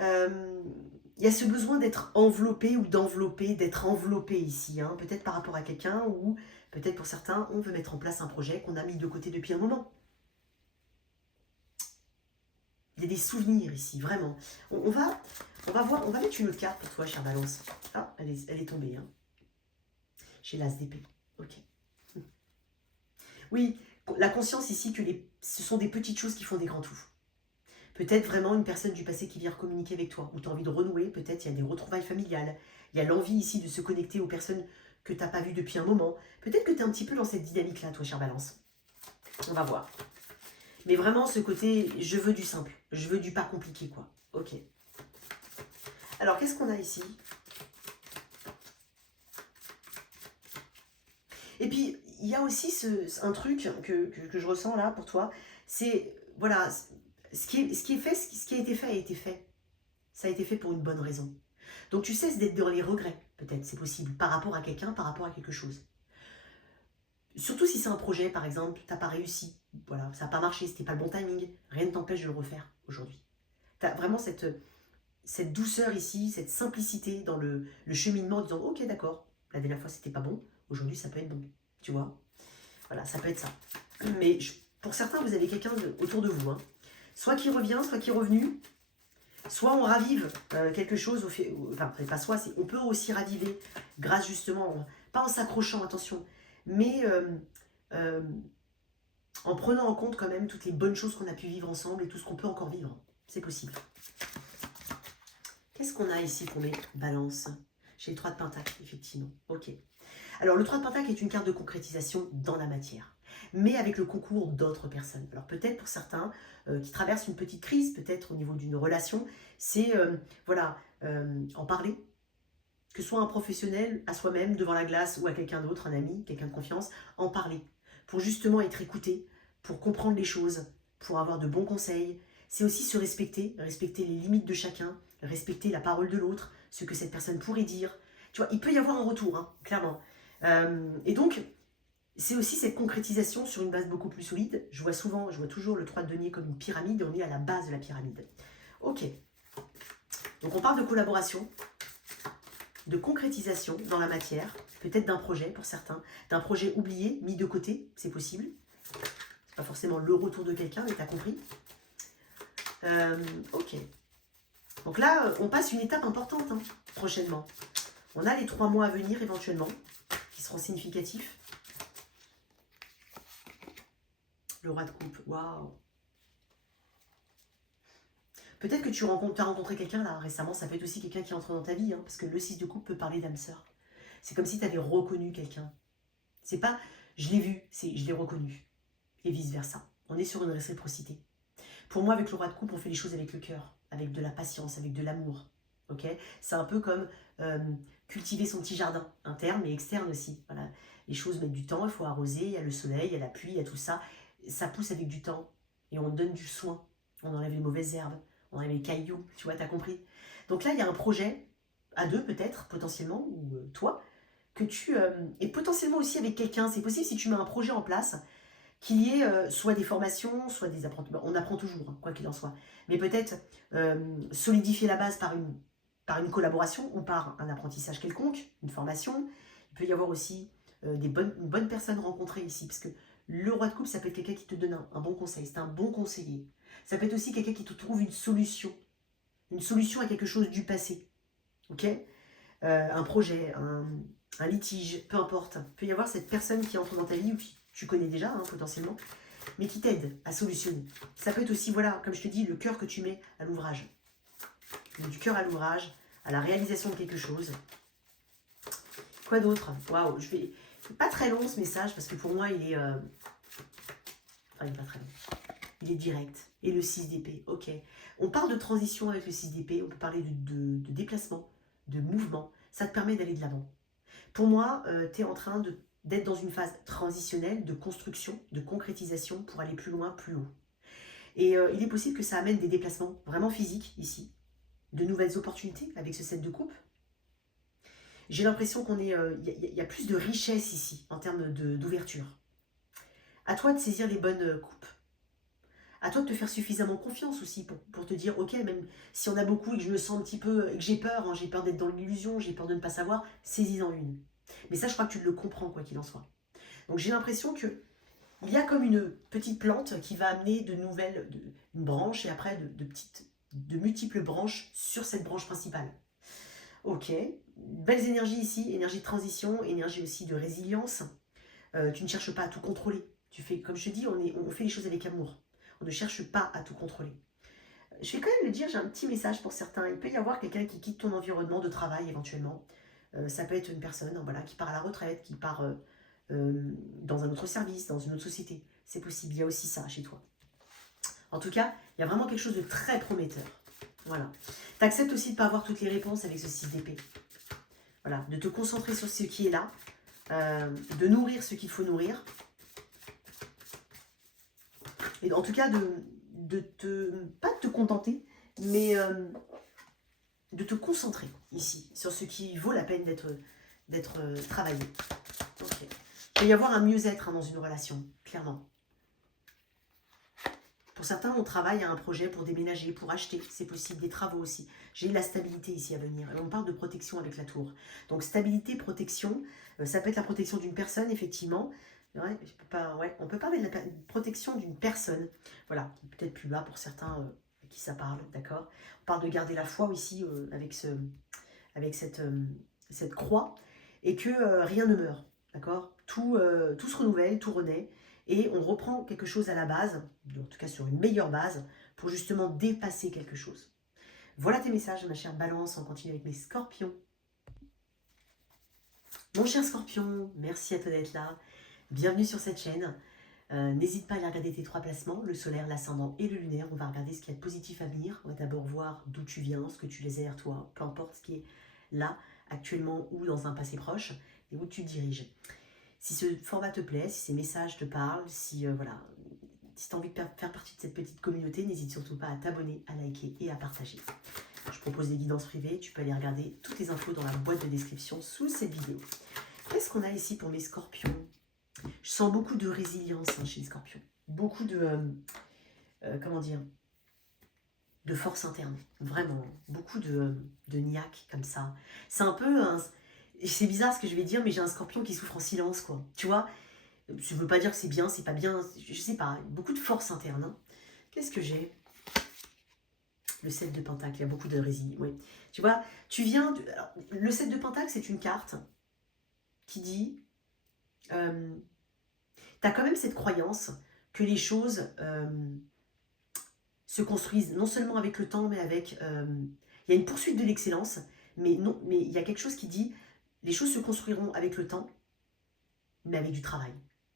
Il y a ce besoin d'être enveloppé ou d'envelopper, d'être enveloppé ici, hein, peut-être par rapport à quelqu'un ou peut-être pour certains, on veut mettre en place un projet qu'on a mis de côté depuis un moment. Il y a des souvenirs ici, vraiment. On va voir, on va mettre une autre carte pour toi, chère Balance. Ah, elle est tombée. Hein. J'ai l'as d'épée. Ok. Oui, la conscience ici que ce sont des petites choses qui font des grands tout. Peut-être vraiment une personne du passé qui vient communiquer avec toi, ou tu as envie de renouer, peut-être il y a des retrouvailles familiales, il y a l'envie ici de se connecter aux personnes que tu n'as pas vues depuis un moment. Peut-être que tu es un petit peu dans cette dynamique-là, toi, chère Balance. On va voir. Mais vraiment, ce côté, je veux du simple, je veux du pas compliqué, quoi. Ok. Alors, qu'est-ce qu'on a ici? Et puis, il y a aussi un truc que je ressens là pour toi, c'est, voilà... Ce qui a été fait a été fait. Ça a été fait pour une bonne raison. Donc tu cesses d'être dans les regrets, peut-être, c'est possible, par rapport à quelqu'un, par rapport à quelque chose. Surtout si c'est un projet, par exemple, tu n'as pas réussi. Voilà, ça n'a pas marché, c'était pas le bon timing. Rien ne t'empêche de le refaire aujourd'hui. Tu as vraiment cette douceur ici, cette simplicité dans le cheminement en disant ok d'accord, la dernière fois c'était pas bon, aujourd'hui ça peut être bon, tu vois. Voilà, ça peut être ça. Mais pour certains, vous avez quelqu'un autour de vous, hein. Soit qui revient, soit qui est revenu, soit on ravive quelque chose, enfin pas soit, on peut aussi raviver grâce justement, pas en s'accrochant, attention, mais euh, en prenant en compte quand même toutes les bonnes choses qu'on a pu vivre ensemble et tout ce qu'on peut encore vivre. C'est possible. Qu'est-ce qu'on a ici pour mes balances? J'ai le 3 de Pentacle, effectivement. Ok. Alors, le 3 de Pentacle est une carte de concrétisation dans la matière, mais avec le concours d'autres personnes. Alors, peut-être pour certains qui traversent une petite crise, peut-être au niveau d'une relation, c'est, voilà, en parler, que ce soit un professionnel, à soi-même, devant la glace, ou à quelqu'un d'autre, un ami, quelqu'un de confiance, en parler, pour justement être écouté, pour comprendre les choses, pour avoir de bons conseils. C'est aussi se respecter, respecter les limites de chacun, respecter la parole de l'autre, ce que cette personne pourrait dire. Tu vois, il peut y avoir un retour, hein, clairement. Et donc, c'est aussi cette concrétisation sur une base beaucoup plus solide. Je vois toujours le 3 de denier comme une pyramide, on est à la base de la pyramide. Ok. Donc on parle de collaboration, de concrétisation dans la matière, peut-être d'un projet pour certains, d'un projet oublié, mis de côté, c'est possible. C'est pas forcément le retour de quelqu'un, mais tu as compris. Ok. Donc là, on passe une étape importante, hein, prochainement. On a les 3 mois à venir éventuellement, qui seront significatifs. Le roi de coupe, waouh. Peut-être que tu as rencontré quelqu'un là récemment, ça peut être aussi quelqu'un qui entre dans ta vie, hein, parce que le 6 de coupe peut parler d'âme sœur. C'est comme si tu avais reconnu quelqu'un. C'est pas je l'ai vu, c'est je l'ai reconnu. Et vice versa. On est sur une réciprocité. Pour moi, avec le roi de coupe, on fait les choses avec le cœur, avec de la patience, avec de l'amour. Ok, c'est un peu comme cultiver son petit jardin, interne mais externe aussi. Voilà. Les choses mettent du temps, il faut arroser, il y a le soleil, il y a la pluie, il y a tout ça. Ça pousse avec du temps et on donne du soin. On enlève les mauvaises herbes, on enlève les cailloux, tu vois, t'as compris. Donc là, il y a un projet, à deux peut-être, potentiellement, ou toi, que et potentiellement aussi avec quelqu'un. C'est possible si tu mets un projet en place, qu'il y ait soit des formations, soit des apprentissages. On apprend toujours, hein, quoi qu'il en soit. Mais peut-être solidifier la base par une collaboration ou par un apprentissage quelconque, une formation. Il peut y avoir aussi une bonne personne rencontrée ici, parce que le roi de coupe, ça peut être quelqu'un qui te donne un bon conseil, c'est un bon conseiller. Ça peut être aussi quelqu'un qui te trouve une solution à quelque chose du passé. Ok, un projet, un litige, peu importe. Il peut y avoir cette personne qui entre dans ta vie ou qui tu connais déjà, hein, potentiellement, mais qui t'aide à solutionner. Ça peut être aussi, voilà, comme je te dis, le cœur que tu mets à l'ouvrage. Du cœur à l'ouvrage, à la réalisation de quelque chose. Quoi d'autre? Waouh, pas très long ce message, parce que pour moi, il est... Enfin, il n'est pas très long. Il est direct. Et le 6 d'épée, ok. On parle de transition avec le 6 d'épée, on peut parler de déplacement, de mouvement. Ça te permet d'aller de l'avant. Pour moi, tu es en train d'être dans une phase transitionnelle de construction, de concrétisation pour aller plus loin, plus haut. Et il est possible que ça amène des déplacements vraiment physiques ici, de nouvelles opportunités avec ce 7 de coupe. J'ai l'impression qu'il y a plus de richesse ici en termes d'ouverture. À toi de saisir les bonnes coupes. À toi de te faire suffisamment confiance aussi pour te dire, ok, même si on a beaucoup et que je me sens un petit peu, et que j'ai peur, hein, j'ai peur d'être dans l'illusion, j'ai peur de ne pas savoir, saisis-en une. Mais ça, je crois que tu le comprends, quoi qu'il en soit. Donc j'ai l'impression que il y a comme une petite plante qui va amener une branche et après de multiples branches sur cette branche principale. Ok, belles énergies ici, énergie de transition, énergie aussi de résilience. Tu ne cherches pas à tout contrôler. Tu fais, comme je te dis, on fait les choses avec amour. On ne cherche pas à tout contrôler. Je vais quand même le dire, j'ai un petit message pour certains. Il peut y avoir quelqu'un qui quitte ton environnement de travail éventuellement. Ça peut être une personne, voilà, qui part à la retraite, qui part dans un autre service, dans une autre société. C'est possible, il y a aussi ça chez toi. En tout cas, il y a vraiment quelque chose de très prometteur. Voilà. Tu acceptes aussi de ne pas avoir toutes les réponses avec ce 6 d'épée. Voilà, de te concentrer sur ce qui est là, de nourrir ce qu'il faut nourrir. Et en tout cas, pas de te contenter, mais de te concentrer ici, sur ce qui vaut la peine d'être travaillé. Ok. peut y avoir un mieux-être dans une relation, clairement. Pour certains, on travaille à un projet pour déménager, pour acheter, c'est possible, des travaux aussi. J'ai la stabilité ici à venir. Et on parle de protection avec la tour. Donc stabilité, protection, ça peut être la protection d'une personne, effectivement. Ouais, on peut parler de la protection d'une personne, voilà, qui est peut-être plus là pour certains à qui ça parle, d'accord. On parle de garder la foi ici avec cette croix, et que rien ne meurt, d'accord. Tout se renouvelle, tout renaît, et on reprend quelque chose à la base, en tout cas sur une meilleure base, pour justement dépasser quelque chose. Voilà tes messages, ma chère Balance. On continue avec mes scorpions. Mon cher Scorpion, merci à toi d'être là. Bienvenue sur cette chaîne. N'hésite pas à aller regarder tes 3 placements, le solaire, l'ascendant et le lunaire. On va regarder ce qu'il y a de positif à venir. On va d'abord voir d'où tu viens, ce que tu laisses derrière toi, peu importe ce qui est là, actuellement ou dans un passé proche, et où tu te diriges. Si ce format te plaît, si ces messages te parlent, si voilà, si tu as envie de faire partie de cette petite communauté, n'hésite surtout pas à t'abonner, à liker et à partager. Je propose des guidances privées, tu peux aller regarder toutes les infos dans la boîte de description sous cette vidéo. Qu'est-ce qu'on a ici pour mes scorpions? Je sens beaucoup de résilience chez les scorpions. Beaucoup de, comment dire, de force interne. Vraiment, beaucoup de niaque comme ça. C'est un peu, c'est bizarre ce que je vais dire, mais j'ai un scorpion qui souffre en silence, quoi. Tu vois, je veux pas dire que c'est bien, c'est pas bien, je sais pas, beaucoup de force interne. Hein. Qu'est-ce que j'ai? Le 7 de Pentacle, il y a beaucoup de résilience. Oui. Tu vois, tu viens... Alors, le 7 de Pentacle, c'est une carte qui dit... tu as quand même cette croyance que les choses se construisent non seulement avec le temps, mais avec... il y a une poursuite de l'excellence, mais il y a quelque chose qui dit les choses se construiront avec le temps, mais avec du travail.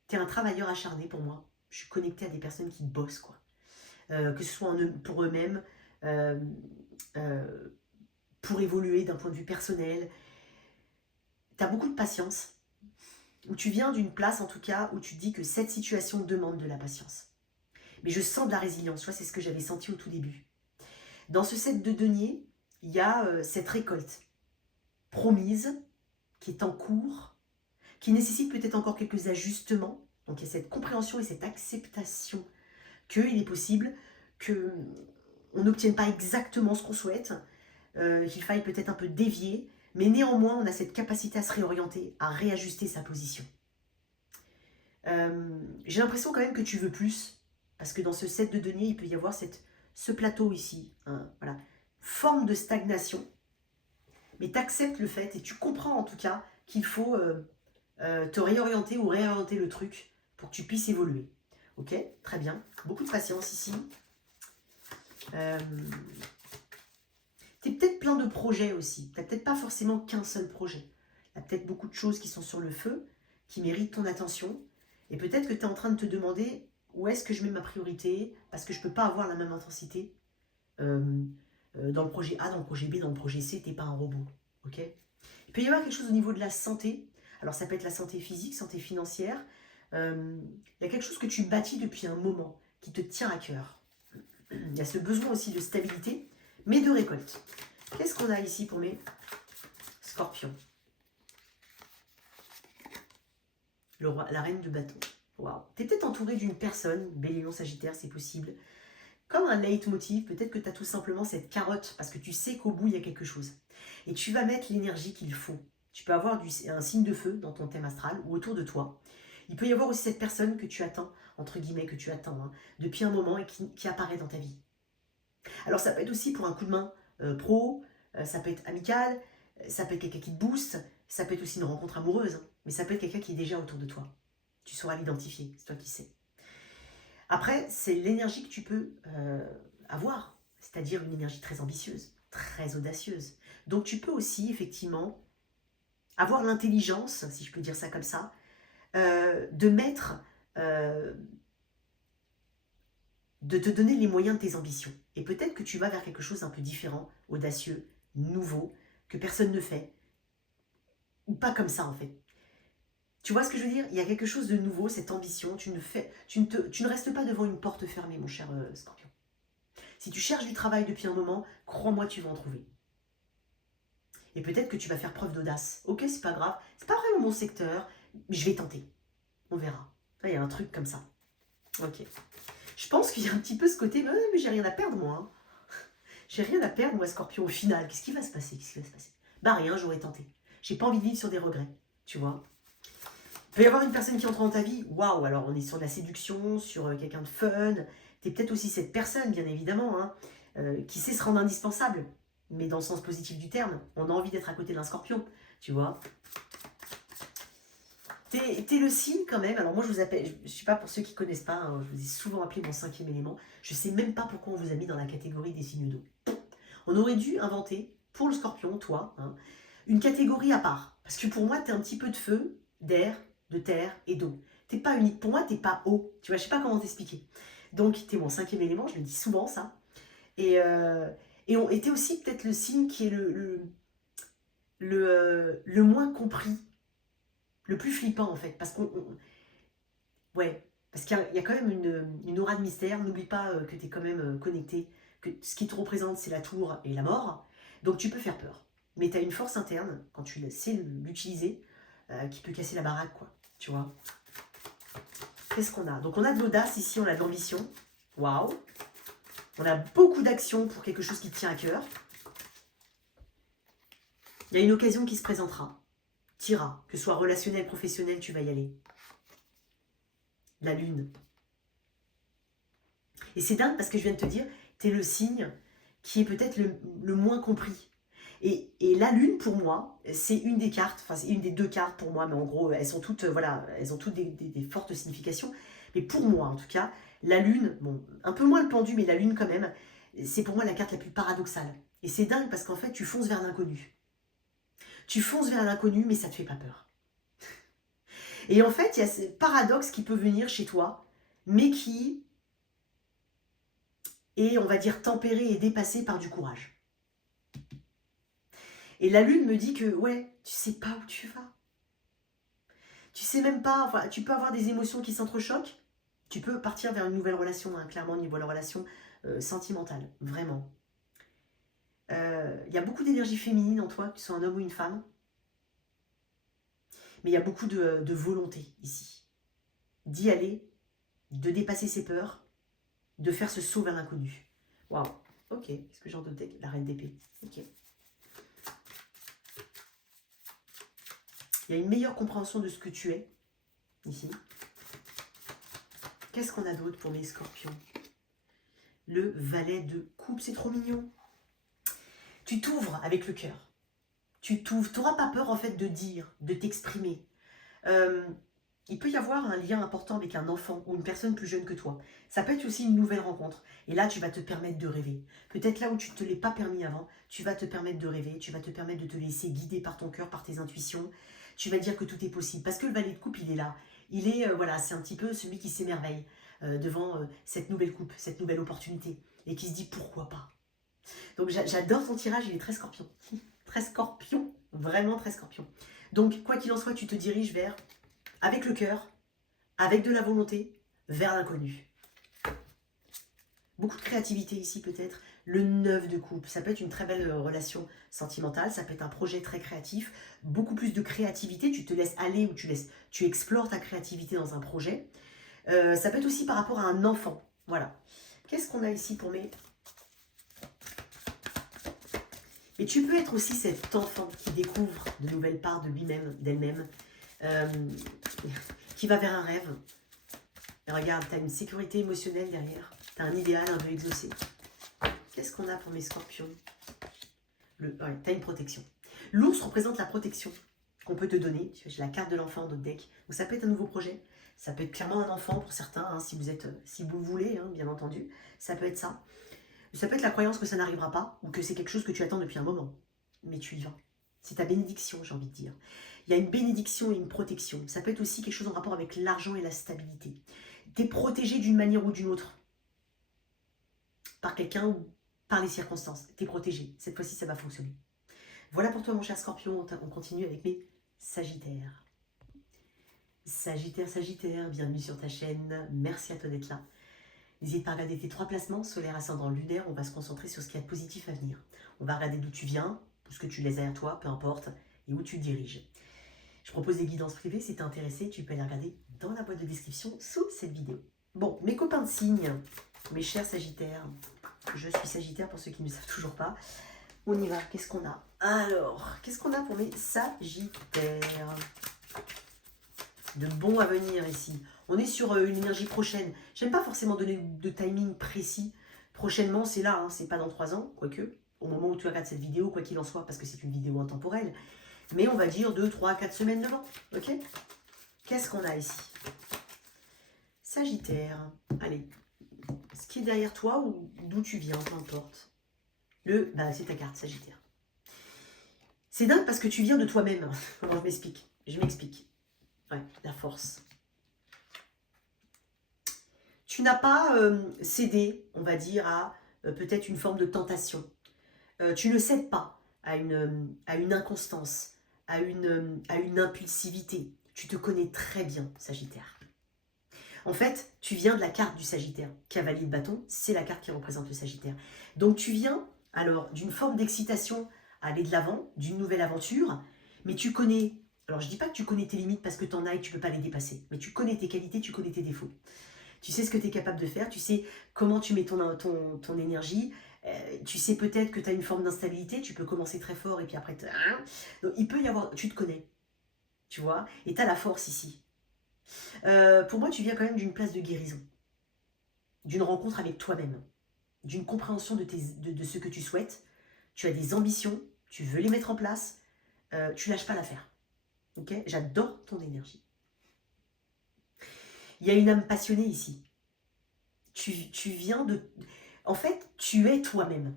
Tu es un travailleur acharné pour moi. Je suis connectée à des personnes qui bossent, quoi. Que ce soit pour eux-mêmes, pour évoluer d'un point de vue personnel. Tu as beaucoup de patience. Où tu viens d'une place, en tout cas, où tu dis que cette situation demande de la patience. Mais je sens de la résilience. Tu vois, c'est ce que j'avais senti au tout début. Dans ce 7 de denier, il y a cette récolte promise, qui est en cours, qui nécessite peut-être encore quelques ajustements. Donc il y a cette compréhension et cette acceptation qu'il est possible qu'on n'obtienne pas exactement ce qu'on souhaite, qu'il faille peut-être un peu dévier, mais néanmoins on a cette capacité à se réorienter, à réajuster sa position. J'ai l'impression quand même que tu veux plus, parce que dans ce 7 de denier, il peut y avoir ce plateau ici, hein, voilà, forme de stagnation, mais tu acceptes le fait et tu comprends en tout cas qu'il faut te réorienter ou réorienter le truc pour que tu puisses évoluer. Ok, très bien. Beaucoup de patience ici. Tu es peut-être plein de projets aussi. Tu n'as peut-être pas forcément qu'un seul projet. Il y a peut-être beaucoup de choses qui sont sur le feu, qui méritent ton attention. Et peut-être que tu es en train de te demander où est-ce que je mets ma priorité, parce que je ne peux pas avoir la même intensité dans le projet A, dans le projet B, dans le projet C. Tu n'es pas un robot. Okay, il peut y avoir quelque chose au niveau de la santé. Alors ça peut être la santé physique, santé financière. Il y a quelque chose que tu bâtis depuis un moment, qui te tient à cœur. Il y a ce besoin aussi de stabilité, mais de récolte. Qu'est-ce qu'on a ici pour mes scorpions? Le roi, la reine de bâton. Waouh. Tu es peut-être entouré d'une personne, Bélier, Sagittaire, c'est possible. Comme un leitmotiv, peut-être que tu as tout simplement cette carotte, parce que tu sais qu'au bout, il y a quelque chose. Et tu vas mettre l'énergie qu'il faut. Tu peux avoir un signe de feu dans ton thème astral ou autour de toi. Il peut y avoir aussi cette personne que tu attends, entre guillemets, que tu attends, hein, depuis un moment et qui apparaît dans ta vie. Alors ça peut être aussi pour un coup de main pro, ça peut être amical, ça peut être quelqu'un qui te booste, ça peut être aussi une rencontre amoureuse, hein, mais ça peut être quelqu'un qui est déjà autour de toi. Tu sauras l'identifier, c'est toi qui sais. Après, c'est l'énergie que tu peux avoir, c'est-à-dire une énergie très ambitieuse, très audacieuse. Donc tu peux aussi effectivement avoir l'intelligence, si je peux dire ça comme ça, de mettre, de te donner les moyens de tes ambitions. Et peut-être que tu vas vers quelque chose d'un peu différent, audacieux, nouveau, que personne ne fait, ou pas comme ça en fait. Tu vois ce que je veux dire? Il y a quelque chose de nouveau, cette ambition, tu ne restes pas devant une porte fermée, mon cher Scorpion. Si tu cherches du travail depuis un moment, crois-moi, tu vas en trouver. Et peut-être que tu vas faire preuve d'audace. Ok, c'est pas grave, c'est pas vraiment mon secteur, mais je vais tenter. On verra. Là, il y a un truc comme ça. Ok. Je pense qu'il y a un petit peu ce côté, mais j'ai rien à perdre, moi. Hein. J'ai rien à perdre, moi, Scorpion, au final. Qu'est-ce qui va se passer? Qu'est-ce qui va se passer? Bah rien, j'aurais tenté. J'ai pas envie de vivre sur des regrets, tu vois. Il peut y avoir une personne qui entre dans ta vie. Waouh, alors on est sur de la séduction, sur quelqu'un de fun. T'es peut-être aussi cette personne, bien évidemment, hein, qui sait se rendre indispensable. Mais dans le sens positif du terme, on a envie d'être à côté d'un Scorpion, tu vois. T'es le signe quand même. Alors moi je vous appelle, je ne sais pas pour ceux qui ne connaissent pas, hein, je vous ai souvent appelé mon 5e élément. Je ne sais même pas pourquoi on vous a mis dans la catégorie des signes d'eau. On aurait dû inventer, pour le Scorpion, toi, hein, une catégorie à part. Parce que pour moi, tu es un petit peu de feu, d'air, de terre et d'eau. T'es pas unique. Pour moi, tu n'es pas eau. Tu vois, je ne sais pas comment t'expliquer. Donc tu es mon 5e élément, je le dis souvent ça. Et on était aussi peut-être le signe qui est le moins compris. Le plus flippant en fait, parce ouais, parce qu'il y a quand même une aura de mystère. N'oublie pas que tu es quand même connecté, que ce qui te représente c'est la tour et la mort, donc tu peux faire peur. Mais tu as une force interne, quand tu sais l'utiliser, qui peut casser la baraque, quoi, tu vois. Qu'est-ce qu'on a? Donc on a de l'audace ici, on a de l'ambition, waouh. On a beaucoup d'action pour quelque chose qui te tient à cœur. Il y a une occasion qui se présentera. T'iras, que ce soit relationnel, professionnel, tu vas y aller. La lune. Et c'est dingue parce que je viens de te dire, tu es le signe qui est peut-être le moins compris. Et la lune, pour moi, c'est une des cartes, enfin c'est une des 2 cartes pour moi, mais en gros, elles sont toutes, voilà, elles ont toutes des fortes significations. Mais pour moi, en tout cas, la lune, bon, un peu moins le pendu, mais la lune quand même, c'est pour moi la carte la plus paradoxale. Et c'est dingue parce qu'en fait, tu fonces vers l'inconnu. Tu fonces vers l'inconnu, mais ça te fait pas peur. Et en fait, il y a ce paradoxe qui peut venir chez toi, mais qui est, on va dire, tempéré et dépassé par du courage. Et la lune me dit que, ouais, tu sais pas où tu vas. Tu sais même pas, enfin, tu peux avoir des émotions qui s'entrechoquent. Tu peux partir vers une nouvelle relation, hein, clairement, au niveau de la relation sentimentale, vraiment. Il y a beaucoup d'énergie féminine en toi, que tu sois un homme ou une femme. Mais il y a beaucoup de volonté ici. D'y aller, de dépasser ses peurs, de faire ce saut vers l'inconnu. Waouh, ok. Qu'est-ce que j'ai en doute? La reine d'épée. Ok. Il y a une meilleure compréhension de ce que tu es, ici. Qu'est-ce qu'on a d'autre pour mes scorpions? Le valet de coupe, c'est trop mignon. Tu t'ouvres avec le cœur. Tu t'ouvres. Tu n'auras pas peur, en fait, de dire, de t'exprimer. Il peut y avoir un lien important avec un enfant ou une personne plus jeune que toi. Ça peut être aussi une nouvelle rencontre. Et là, tu vas te permettre de rêver. Peut-être là où tu ne te l'es pas permis avant, tu vas te permettre de rêver. Tu vas te permettre de te laisser guider par ton cœur, par tes intuitions. Tu vas dire que tout est possible. Parce que le valet de coupe, il est là. Il est, voilà, c'est un petit peu celui qui s'émerveille devant cette nouvelle coupe, cette nouvelle opportunité. Et qui se dit pourquoi pas. Donc j'adore ton tirage, il est très scorpion. Très scorpion. Vraiment très scorpion. Donc, quoi qu'il en soit, tu te diriges vers, avec le cœur, avec de la volonté, vers l'inconnu. Beaucoup de créativité ici peut-être. Le 9 de coupe, ça peut être une très belle relation sentimentale, ça peut être un projet très créatif. Beaucoup plus de créativité, tu te laisses aller ou tu explores ta créativité dans un projet. Ça peut être aussi par rapport à un enfant. Voilà. Qu'est-ce qu'on a ici pour mes... Et tu peux être aussi cet enfant qui découvre de nouvelles parts de lui-même, d'elle-même, qui va vers un rêve. Et regarde, tu as une sécurité émotionnelle derrière, tu as un idéal, un vœu exaucé. Qu'est-ce qu'on a pour mes scorpions? Ouais, tu as une protection. L'ours représente la protection qu'on peut te donner. J'ai la carte de l'enfant dans notre deck. Donc ça peut être un nouveau projet, ça peut être clairement un enfant pour certains, hein, si vous le voulez, hein, bien entendu. Ça peut être ça. Ça peut être la croyance que ça n'arrivera pas, ou que c'est quelque chose que tu attends depuis un moment. Mais tu y vas. C'est ta bénédiction, j'ai envie de dire. Il y a une bénédiction et une protection. Ça peut être aussi quelque chose en rapport avec l'argent et la stabilité. Tu es protégé d'une manière ou d'une autre. Par quelqu'un ou par les circonstances. Tu es protégé. Cette fois-ci, ça va fonctionner. Voilà pour toi, mon cher Scorpion. On continue avec mes Sagittaires. Sagittaire, Sagittaire, bienvenue sur ta chaîne. Merci à toi d'être là. N'hésite pas à regarder tes 3 placements, solaire, ascendant, lunaire. On va se concentrer sur ce qu'il y a de positif à venir. On va regarder d'où tu viens, ce que tu laisses derrière toi, peu importe, et où tu te diriges. Je propose des guidances privées, si t'es intéressé, tu peux aller regarder dans la boîte de description sous cette vidéo. Bon, mes copains de signes, mes chers Sagittaires, je suis Sagittaire pour ceux qui ne le savent toujours pas. On y va, qu'est-ce qu'on a? Alors, qu'est-ce qu'on a pour mes Sagittaires? De bon à venir ici. On est sur une énergie prochaine. J'aime pas forcément donner de timing précis. Prochainement, c'est là, hein, c'est pas dans 3 ans, quoique. Au moment où tu regardes cette vidéo, quoi qu'il en soit, parce que c'est une vidéo intemporelle. Mais on va dire 2, 3, 4 semaines devant. Ok? Qu'est-ce qu'on a ici? Sagittaire. Allez. Ce qui est derrière toi ou d'où tu viens, peu importe. C'est ta carte, Sagittaire. C'est dingue parce que tu viens de toi-même. Comment je m'explique? Je m'explique. Ouais, la force. Tu n'as pas cédé, on va dire, à peut-être une forme de tentation. Tu ne cèdes pas à une inconstance, à une impulsivité. Tu te connais très bien, Sagittaire. En fait, tu viens de la carte du Sagittaire. Cavalier de bâton, c'est la carte qui représente le Sagittaire. Donc tu viens alors d'une forme d'excitation à aller de l'avant, d'une nouvelle aventure, mais tu connais, alors je ne dis pas que tu connais tes limites parce que tu en as et que tu ne peux pas les dépasser, mais tu connais tes qualités, tu connais tes défauts. Tu sais ce que tu es capable de faire, tu sais comment tu mets ton énergie, tu sais peut-être que tu as une forme d'instabilité, tu peux commencer très fort et puis après, donc, il peut y avoir, tu te connais, tu vois, et tu as la force ici. Pour moi, tu viens quand même d'une place de guérison, d'une rencontre avec toi-même, d'une compréhension de ce que tu souhaites. Tu as des ambitions, tu veux les mettre en place, tu lâches pas l'affaire. Ok? J'adore ton énergie. Il y a une âme passionnée ici. Tu viens de... En fait, tu es toi-même.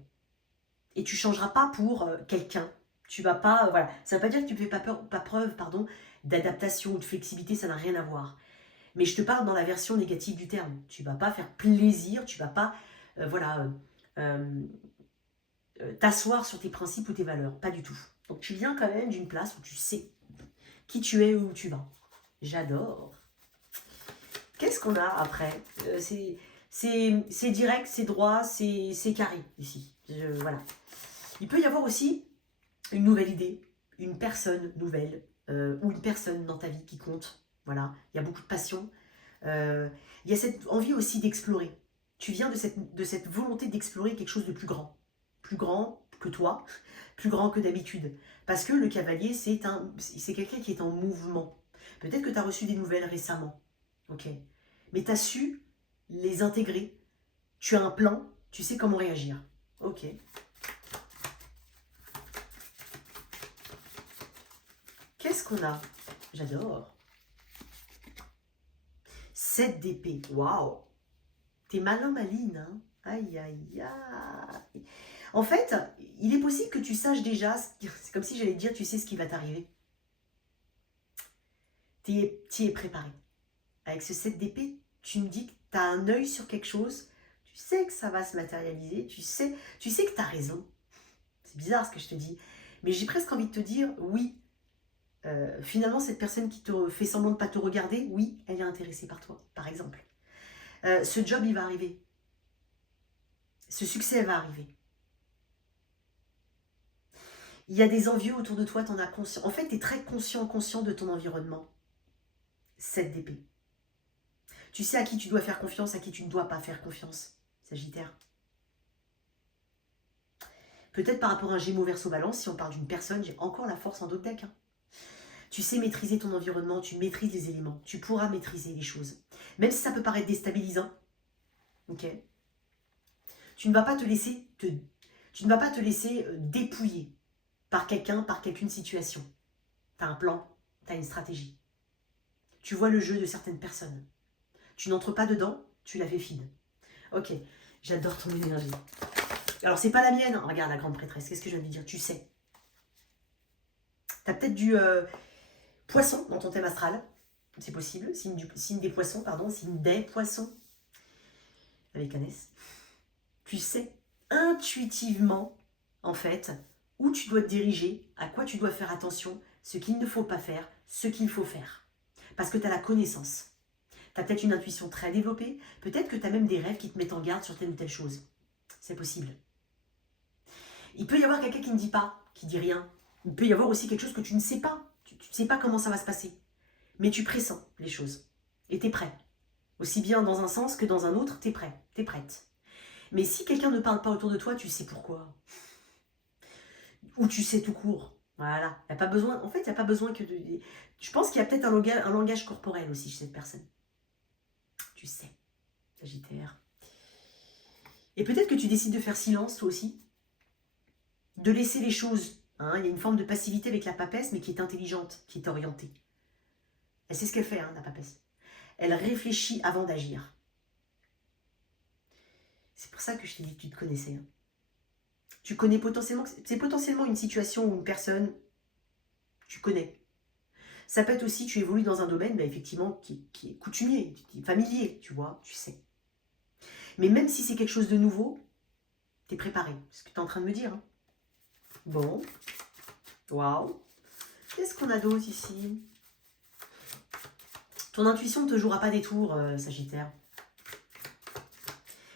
Et tu ne changeras pas pour quelqu'un. Tu vas pas... voilà. Ça ne veut pas dire que tu ne fais pas preuve d'adaptation ou de flexibilité, ça n'a rien à voir. Mais je te parle dans la version négative du terme. Tu ne vas pas faire plaisir, tu ne vas pas t'asseoir sur tes principes ou tes valeurs. Pas du tout. Donc tu viens quand même d'une place où tu sais qui tu es et où tu vas. J'adore. Qu'est-ce qu'on a après? C'est direct, c'est droit, c'est carré ici. Voilà. Il peut y avoir aussi une nouvelle idée, une personne nouvelle ou une personne dans ta vie qui compte. Voilà. Il y a beaucoup de passion. Il y a cette envie aussi d'explorer. Tu viens de cette volonté d'explorer quelque chose de plus grand que toi, plus grand que d'habitude. Parce que le cavalier, c'est quelqu'un qui est en mouvement. Peut-être que tu as reçu des nouvelles récemment. Ok. Mais tu as su les intégrer. Tu as un plan, tu sais comment réagir. Ok. Qu'est-ce qu'on a? J'adore. 7 d'épée. Waouh. T'es malin, maline, hein? Aïe, aïe, aïe. En fait, il est possible que tu saches déjà, c'est comme si j'allais te dire, tu sais ce qui va t'arriver. Tu es préparé. Avec ce 7 d'épée, tu me dis que tu as un œil sur quelque chose, tu sais que ça va se matérialiser, tu sais que tu as raison. C'est bizarre ce que je te dis, mais j'ai presque envie de te dire, oui, finalement cette personne qui te fait semblant de ne pas te regarder, oui, elle est intéressée par toi, par exemple. Ce job, il va arriver. Ce succès va arriver. Il y a des envieux autour de toi, tu en as conscience. En fait, tu es très conscient de ton environnement. 7 d'épée. Tu sais à qui tu dois faire confiance, à qui tu ne dois pas faire confiance, Sagittaire. Peut-être par rapport à un Gémeaux Verseau Balance, si on parle d'une personne, j'ai encore la force en d'autres decks. Hein. Tu sais maîtriser ton environnement, tu maîtrises les éléments, tu pourras maîtriser les choses. Même si ça peut paraître déstabilisant, ok. Tu ne vas pas te laisser dépouiller par quelqu'un, par quelqu'une situation. Tu as un plan, tu as une stratégie. Tu vois le jeu de certaines personnes. Tu n'entres pas dedans, tu la fais fine. Ok, j'adore ton énergie. Alors, c'est pas la mienne. Regarde la grande prêtresse, qu'est-ce que je viens de dire? Tu sais. Tu as peut-être du poisson dans ton thème astral. C'est possible. Signe des poissons, pardon. Signe des poissons. Avec un S. Tu sais intuitivement, en fait, où tu dois te diriger, à quoi tu dois faire attention, ce qu'il ne faut pas faire, ce qu'il faut faire. Parce que tu as la connaissance. Tu as peut-être une intuition très développée. Peut-être que tu as même des rêves qui te mettent en garde sur telle ou telle chose. C'est possible. Il peut y avoir quelqu'un qui ne dit pas, qui dit rien. Il peut y avoir aussi quelque chose que tu ne sais pas. Tu ne Tu sais pas comment ça va se passer. Mais tu pressens les choses. Et tu es prêt. Aussi bien dans un sens que dans un autre, tu es prêt. Tu es prête. Mais si quelqu'un ne parle pas autour de toi, tu sais pourquoi. Ou tu sais tout court. Voilà. Y a pas besoin, en fait, il n'y a pas besoin que de... Je pense qu'il y a peut-être un langage corporel aussi chez cette personne. Tu sais, Sagittaire. Et peut-être que tu décides de faire silence, toi aussi. De laisser les choses. Hein. Il y a une forme de passivité avec la papesse, mais qui est intelligente, qui est orientée. Elle sait ce qu'elle fait, hein, la papesse. Elle réfléchit avant d'agir. C'est pour ça que je t'ai dit que tu te connaissais. Hein. Tu connais potentiellement... C'est potentiellement une situation ou une personne... Tu connais. Ça peut être aussi, tu évolues dans un domaine, effectivement, qui est coutumier, qui est familier, tu vois, tu sais. Mais même si c'est quelque chose de nouveau, t'es préparé. C'est ce que tu es en train de me dire. Hein. Bon. Waouh. Qu'est-ce qu'on a d'autre ici? Ton intuition ne te jouera pas des tours, Sagittaire.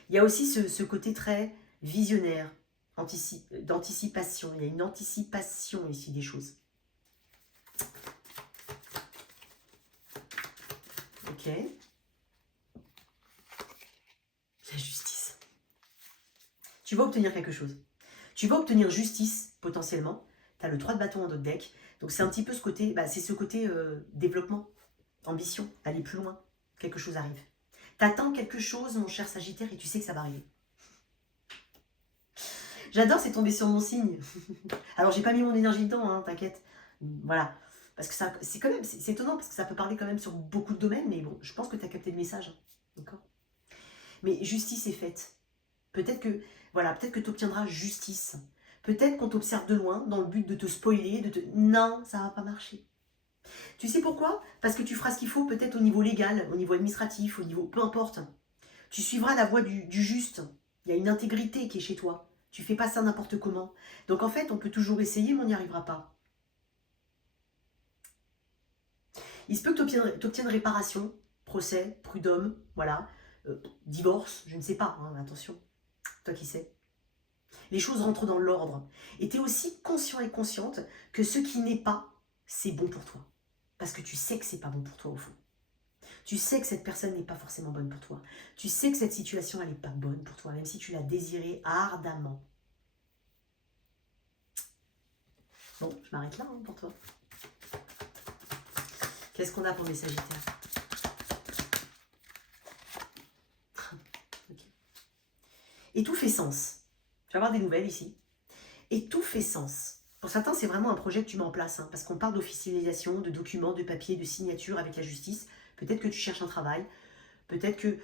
Il y a aussi ce côté très visionnaire, d'anticipation. Il y a une anticipation ici des choses. Ok. La justice. Tu vas obtenir quelque chose. Tu vas obtenir justice, potentiellement. Tu as le 3 de bâton en d'autres deck. Donc c'est un petit peu ce côté, c'est ce côté développement, ambition, aller plus loin. Quelque chose arrive. T'attends quelque chose, mon cher Sagittaire, et tu sais que ça va arriver. J'adore, c'est tombé sur mon signe. Alors, j'ai pas mis mon énergie dedans, hein, t'inquiète. Voilà. Parce que ça, c'est quand même, c'est étonnant, parce que ça peut parler quand même sur beaucoup de domaines, mais bon, je pense que tu as capté le message. D'accord? Mais justice est faite. Peut-être que, voilà, peut-être que tu obtiendras justice. Peut-être qu'on t'observe de loin, dans le but de te spoiler, de te... Non, ça va pas marcher. Tu sais pourquoi? Parce que tu feras ce qu'il faut, peut-être au niveau légal, au niveau administratif, au niveau... Peu importe. Tu suivras la voie du juste. Il y a une intégrité qui est chez toi. Tu fais pas ça n'importe comment. Donc en fait, on peut toujours essayer, mais on n'y arrivera pas. Il se peut que tu obtiennes réparation, procès, prud'homme, voilà, divorce, je ne sais pas, hein, attention, toi qui sais. Les choses rentrent dans l'ordre. Et tu es aussi conscient et consciente que ce qui n'est pas, c'est bon pour toi. Parce que tu sais que c'est pas bon pour toi au fond. Tu sais que cette personne n'est pas forcément bonne pour toi. Tu sais que cette situation, elle n'est pas bonne pour toi, même si tu l'as désirée ardemment. Bon, je m'arrête là hein, pour toi. Qu'est-ce qu'on a pour mes Sagittaires? Okay. Et tout fait sens. Tu vas avoir des nouvelles ici. Et tout fait sens. Pour certains, c'est vraiment un projet que tu mets en place, hein, parce qu'on parle d'officialisation, de documents, de papiers, de signatures avec la justice. Peut-être que tu cherches un travail. Peut-être qu'il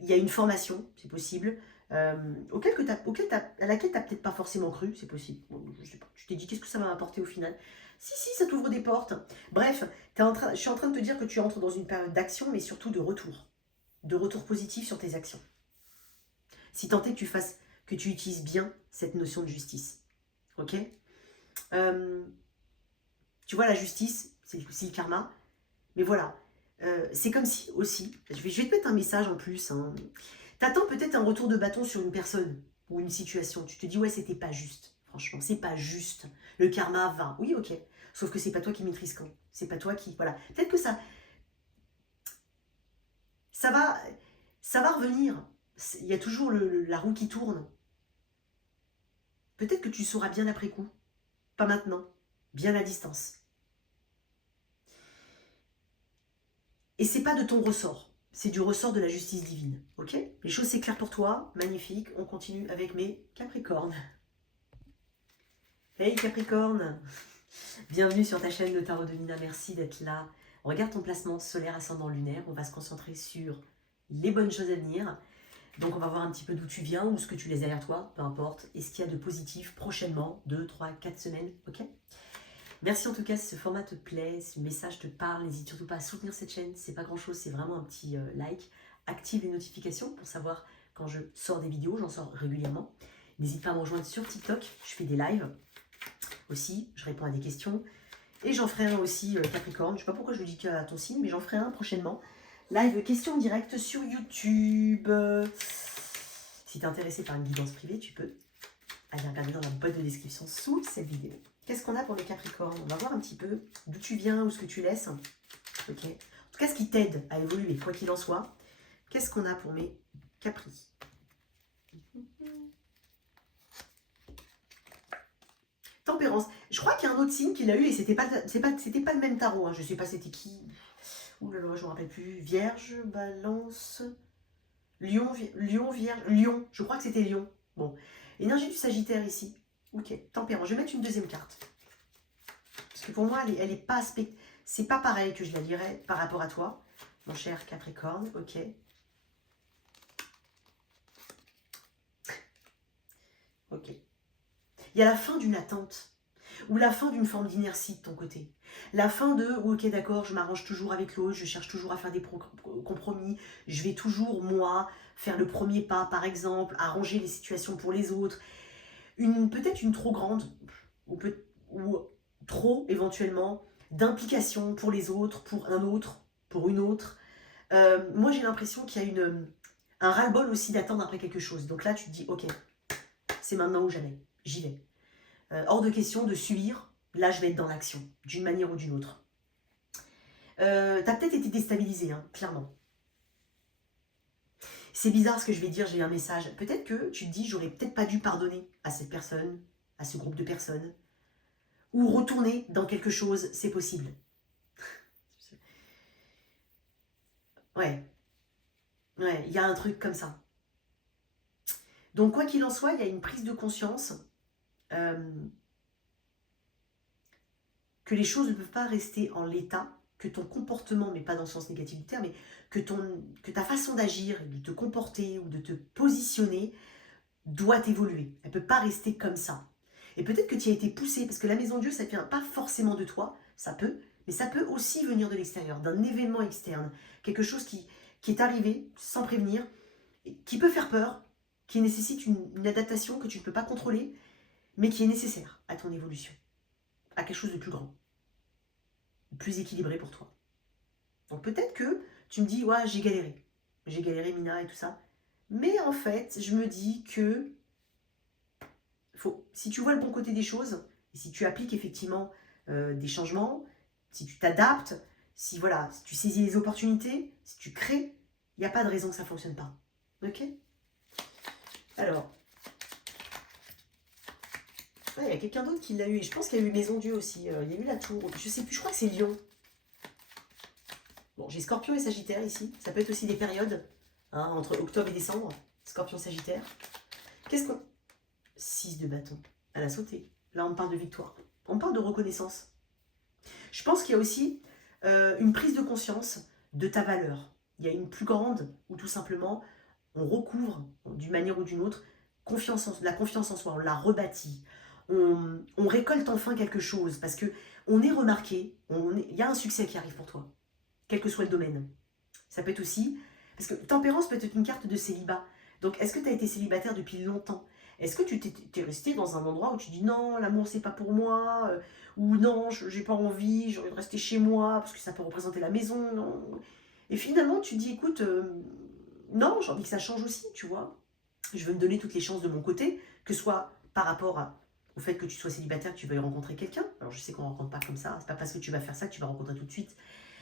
y a une formation, c'est possible, à laquelle tu n'as peut-être pas forcément cru, c'est possible. Bon, je sais pas. Tu t'es dit, qu'est-ce que ça va m'apporter au final? Si, ça t'ouvre des portes. Bref, je suis en train de te dire que tu entres dans une période d'action, mais surtout de retour. De retour positif sur tes actions. Si tant est que tu utilises bien cette notion de justice. Ok? Tu vois, la justice, c'est le karma. Mais voilà, c'est comme si aussi, je vais te mettre un message en plus. Hein. T'attends peut-être un retour de bâton sur une personne ou une situation. Tu te dis, ouais, c'était pas juste. Franchement, c'est pas juste. Le karma va. Oui, ok. Sauf que c'est pas toi qui maîtrise quand. C'est pas toi qui... Voilà. Peut-être que ça va revenir. Il y a toujours la roue qui tourne. Peut-être que tu sauras bien après coup. Pas maintenant. Bien à distance. Et c'est pas de ton ressort. C'est du ressort de la justice divine. Ok? Les choses, c'est clair pour toi. Magnifique. On continue avec mes Capricornes. Hey Capricorne! Bienvenue sur ta chaîne de Tarot de Nina. Merci d'être là. Regarde ton placement solaire, ascendant, lunaire. On va se concentrer sur les bonnes choses à venir. Donc on va voir un petit peu d'où tu viens ou ce que tu laisses derrière toi. Peu importe. Et ce qu'il y a de positif prochainement. 2, 3, 4 semaines. Ok? Merci en tout cas si ce format te plaît, si le message te parle, n'hésite surtout pas à soutenir cette chaîne, c'est pas grand chose, c'est vraiment un petit like. Active les notifications pour savoir quand je sors des vidéos, j'en sors régulièrement. N'hésite pas à me rejoindre sur TikTok, je fais des lives aussi, je réponds à des questions. Et j'en ferai un aussi Capricorne, je sais pas pourquoi je le dis qu'à ton signe, mais j'en ferai un prochainement. Live question directe sur YouTube. Si tu es intéressé par une guidance privée, tu peux aller regarder dans la boîte de description sous cette vidéo. Qu'est-ce qu'on a pour les Capricornes? On va voir un petit peu d'où tu viens, où ce que tu laisses. Ok. En tout cas, ce qui t'aide à évoluer, quoi qu'il en soit. Qu'est-ce qu'on a pour mes Capri? Tempérance. Je crois qu'il y a un autre signe qu'il a eu et c'était pas le même tarot. Hein. Je sais pas c'était qui. Ouh là là, je me rappelle plus. Vierge, Balance, Lion, Vierge, Lion. Je crois que c'était Lion. Bon. Énergie du Sagittaire ici. Ok. Tempérance. Je vais mettre une deuxième carte. Parce que pour moi, elle est pas c'est pas pareil que je la lirais par rapport à toi, mon cher Capricorne. Ok. Ok. Il y a la fin d'une attente. Ou la fin d'une forme d'inertie de ton côté. La fin de, ok d'accord, je m'arrange toujours avec l'autre, je cherche toujours à faire des compromis, je vais toujours, moi, faire le premier pas, par exemple, arranger les situations pour les autres. Peut-être une trop grande, ou trop, éventuellement, d'implication pour les autres, pour un autre, pour une autre. Moi, j'ai l'impression qu'il y a un ras-le-bol aussi d'attendre après quelque chose. Donc là, tu te dis, ok, c'est maintenant ou jamais, j'y vais. Hors de question de subir, là je vais être dans l'action, d'une manière ou d'une autre. T'as peut-être été déstabilisé, hein, clairement. C'est bizarre ce que je vais dire, j'ai eu un message. Peut-être que tu te dis, j'aurais peut-être pas dû pardonner à cette personne, à ce groupe de personnes, ou retourner dans quelque chose, c'est possible. Ouais, ouais, il y a un truc comme ça. Donc quoi qu'il en soit, il y a une prise de conscience que les choses ne peuvent pas rester en l'état, que ton comportement, mais pas dans le sens négatif du terme, mais que ta façon d'agir, de te comporter ou de te positionner doit évoluer. Elle ne peut pas rester comme ça. Et peut-être que tu as été poussé, parce que la maison de Dieu, ça ne vient pas forcément de toi, ça peut, mais ça peut aussi venir de l'extérieur, d'un événement externe, quelque chose qui est arrivé sans prévenir, qui peut faire peur, qui nécessite une adaptation que tu ne peux pas contrôler, mais qui est nécessaire à ton évolution, à quelque chose de plus grand, plus équilibré pour toi. Donc peut-être que tu me dis, ouais, j'ai galéré Mina et tout ça. Mais en fait, je me dis que si tu vois le bon côté des choses, et si tu appliques effectivement des changements, si tu t'adaptes, si tu saisis les opportunités, si tu crées, il n'y a pas de raison que ça ne fonctionne pas. Ok? Alors, il y a quelqu'un d'autre qui l'a eu, et je pense qu'il y a eu Maison Dieu aussi, il y a eu la tour, je sais plus, je crois que c'est Lion. Bon, j'ai Scorpion et Sagittaire ici, ça peut être aussi des périodes, hein, entre octobre et décembre, Scorpion, Sagittaire. Qu'est-ce qu'on... 6 de bâton, elle a sauté. Là, on parle de victoire, on parle de reconnaissance. Je pense qu'il y a aussi une prise de conscience de ta valeur. Il y a une plus grande, ou tout simplement, on recouvre, d'une manière ou d'une autre, la confiance en soi, on la rebâtit. On récolte enfin quelque chose, parce que on est remarqué, il y a un succès qui arrive pour toi, quel que soit le domaine. Ça peut être aussi, parce que tempérance peut être une carte de célibat. Donc, est-ce que tu as été célibataire depuis longtemps? Est-ce que tu t'es resté dans un endroit où tu dis non, l'amour c'est pas pour moi, ou non, j'ai pas envie, j'ai envie de rester chez moi parce que ça peut représenter la maison, non. Et finalement, tu dis écoute, non, j'ai envie que ça change aussi, tu vois. Je veux me donner toutes les chances de mon côté, que ce soit par rapport au fait que tu sois célibataire, que tu veuilles rencontrer quelqu'un. Alors je sais qu'on ne rencontre pas comme ça, c'est pas parce que tu vas faire ça que tu vas rencontrer tout de suite,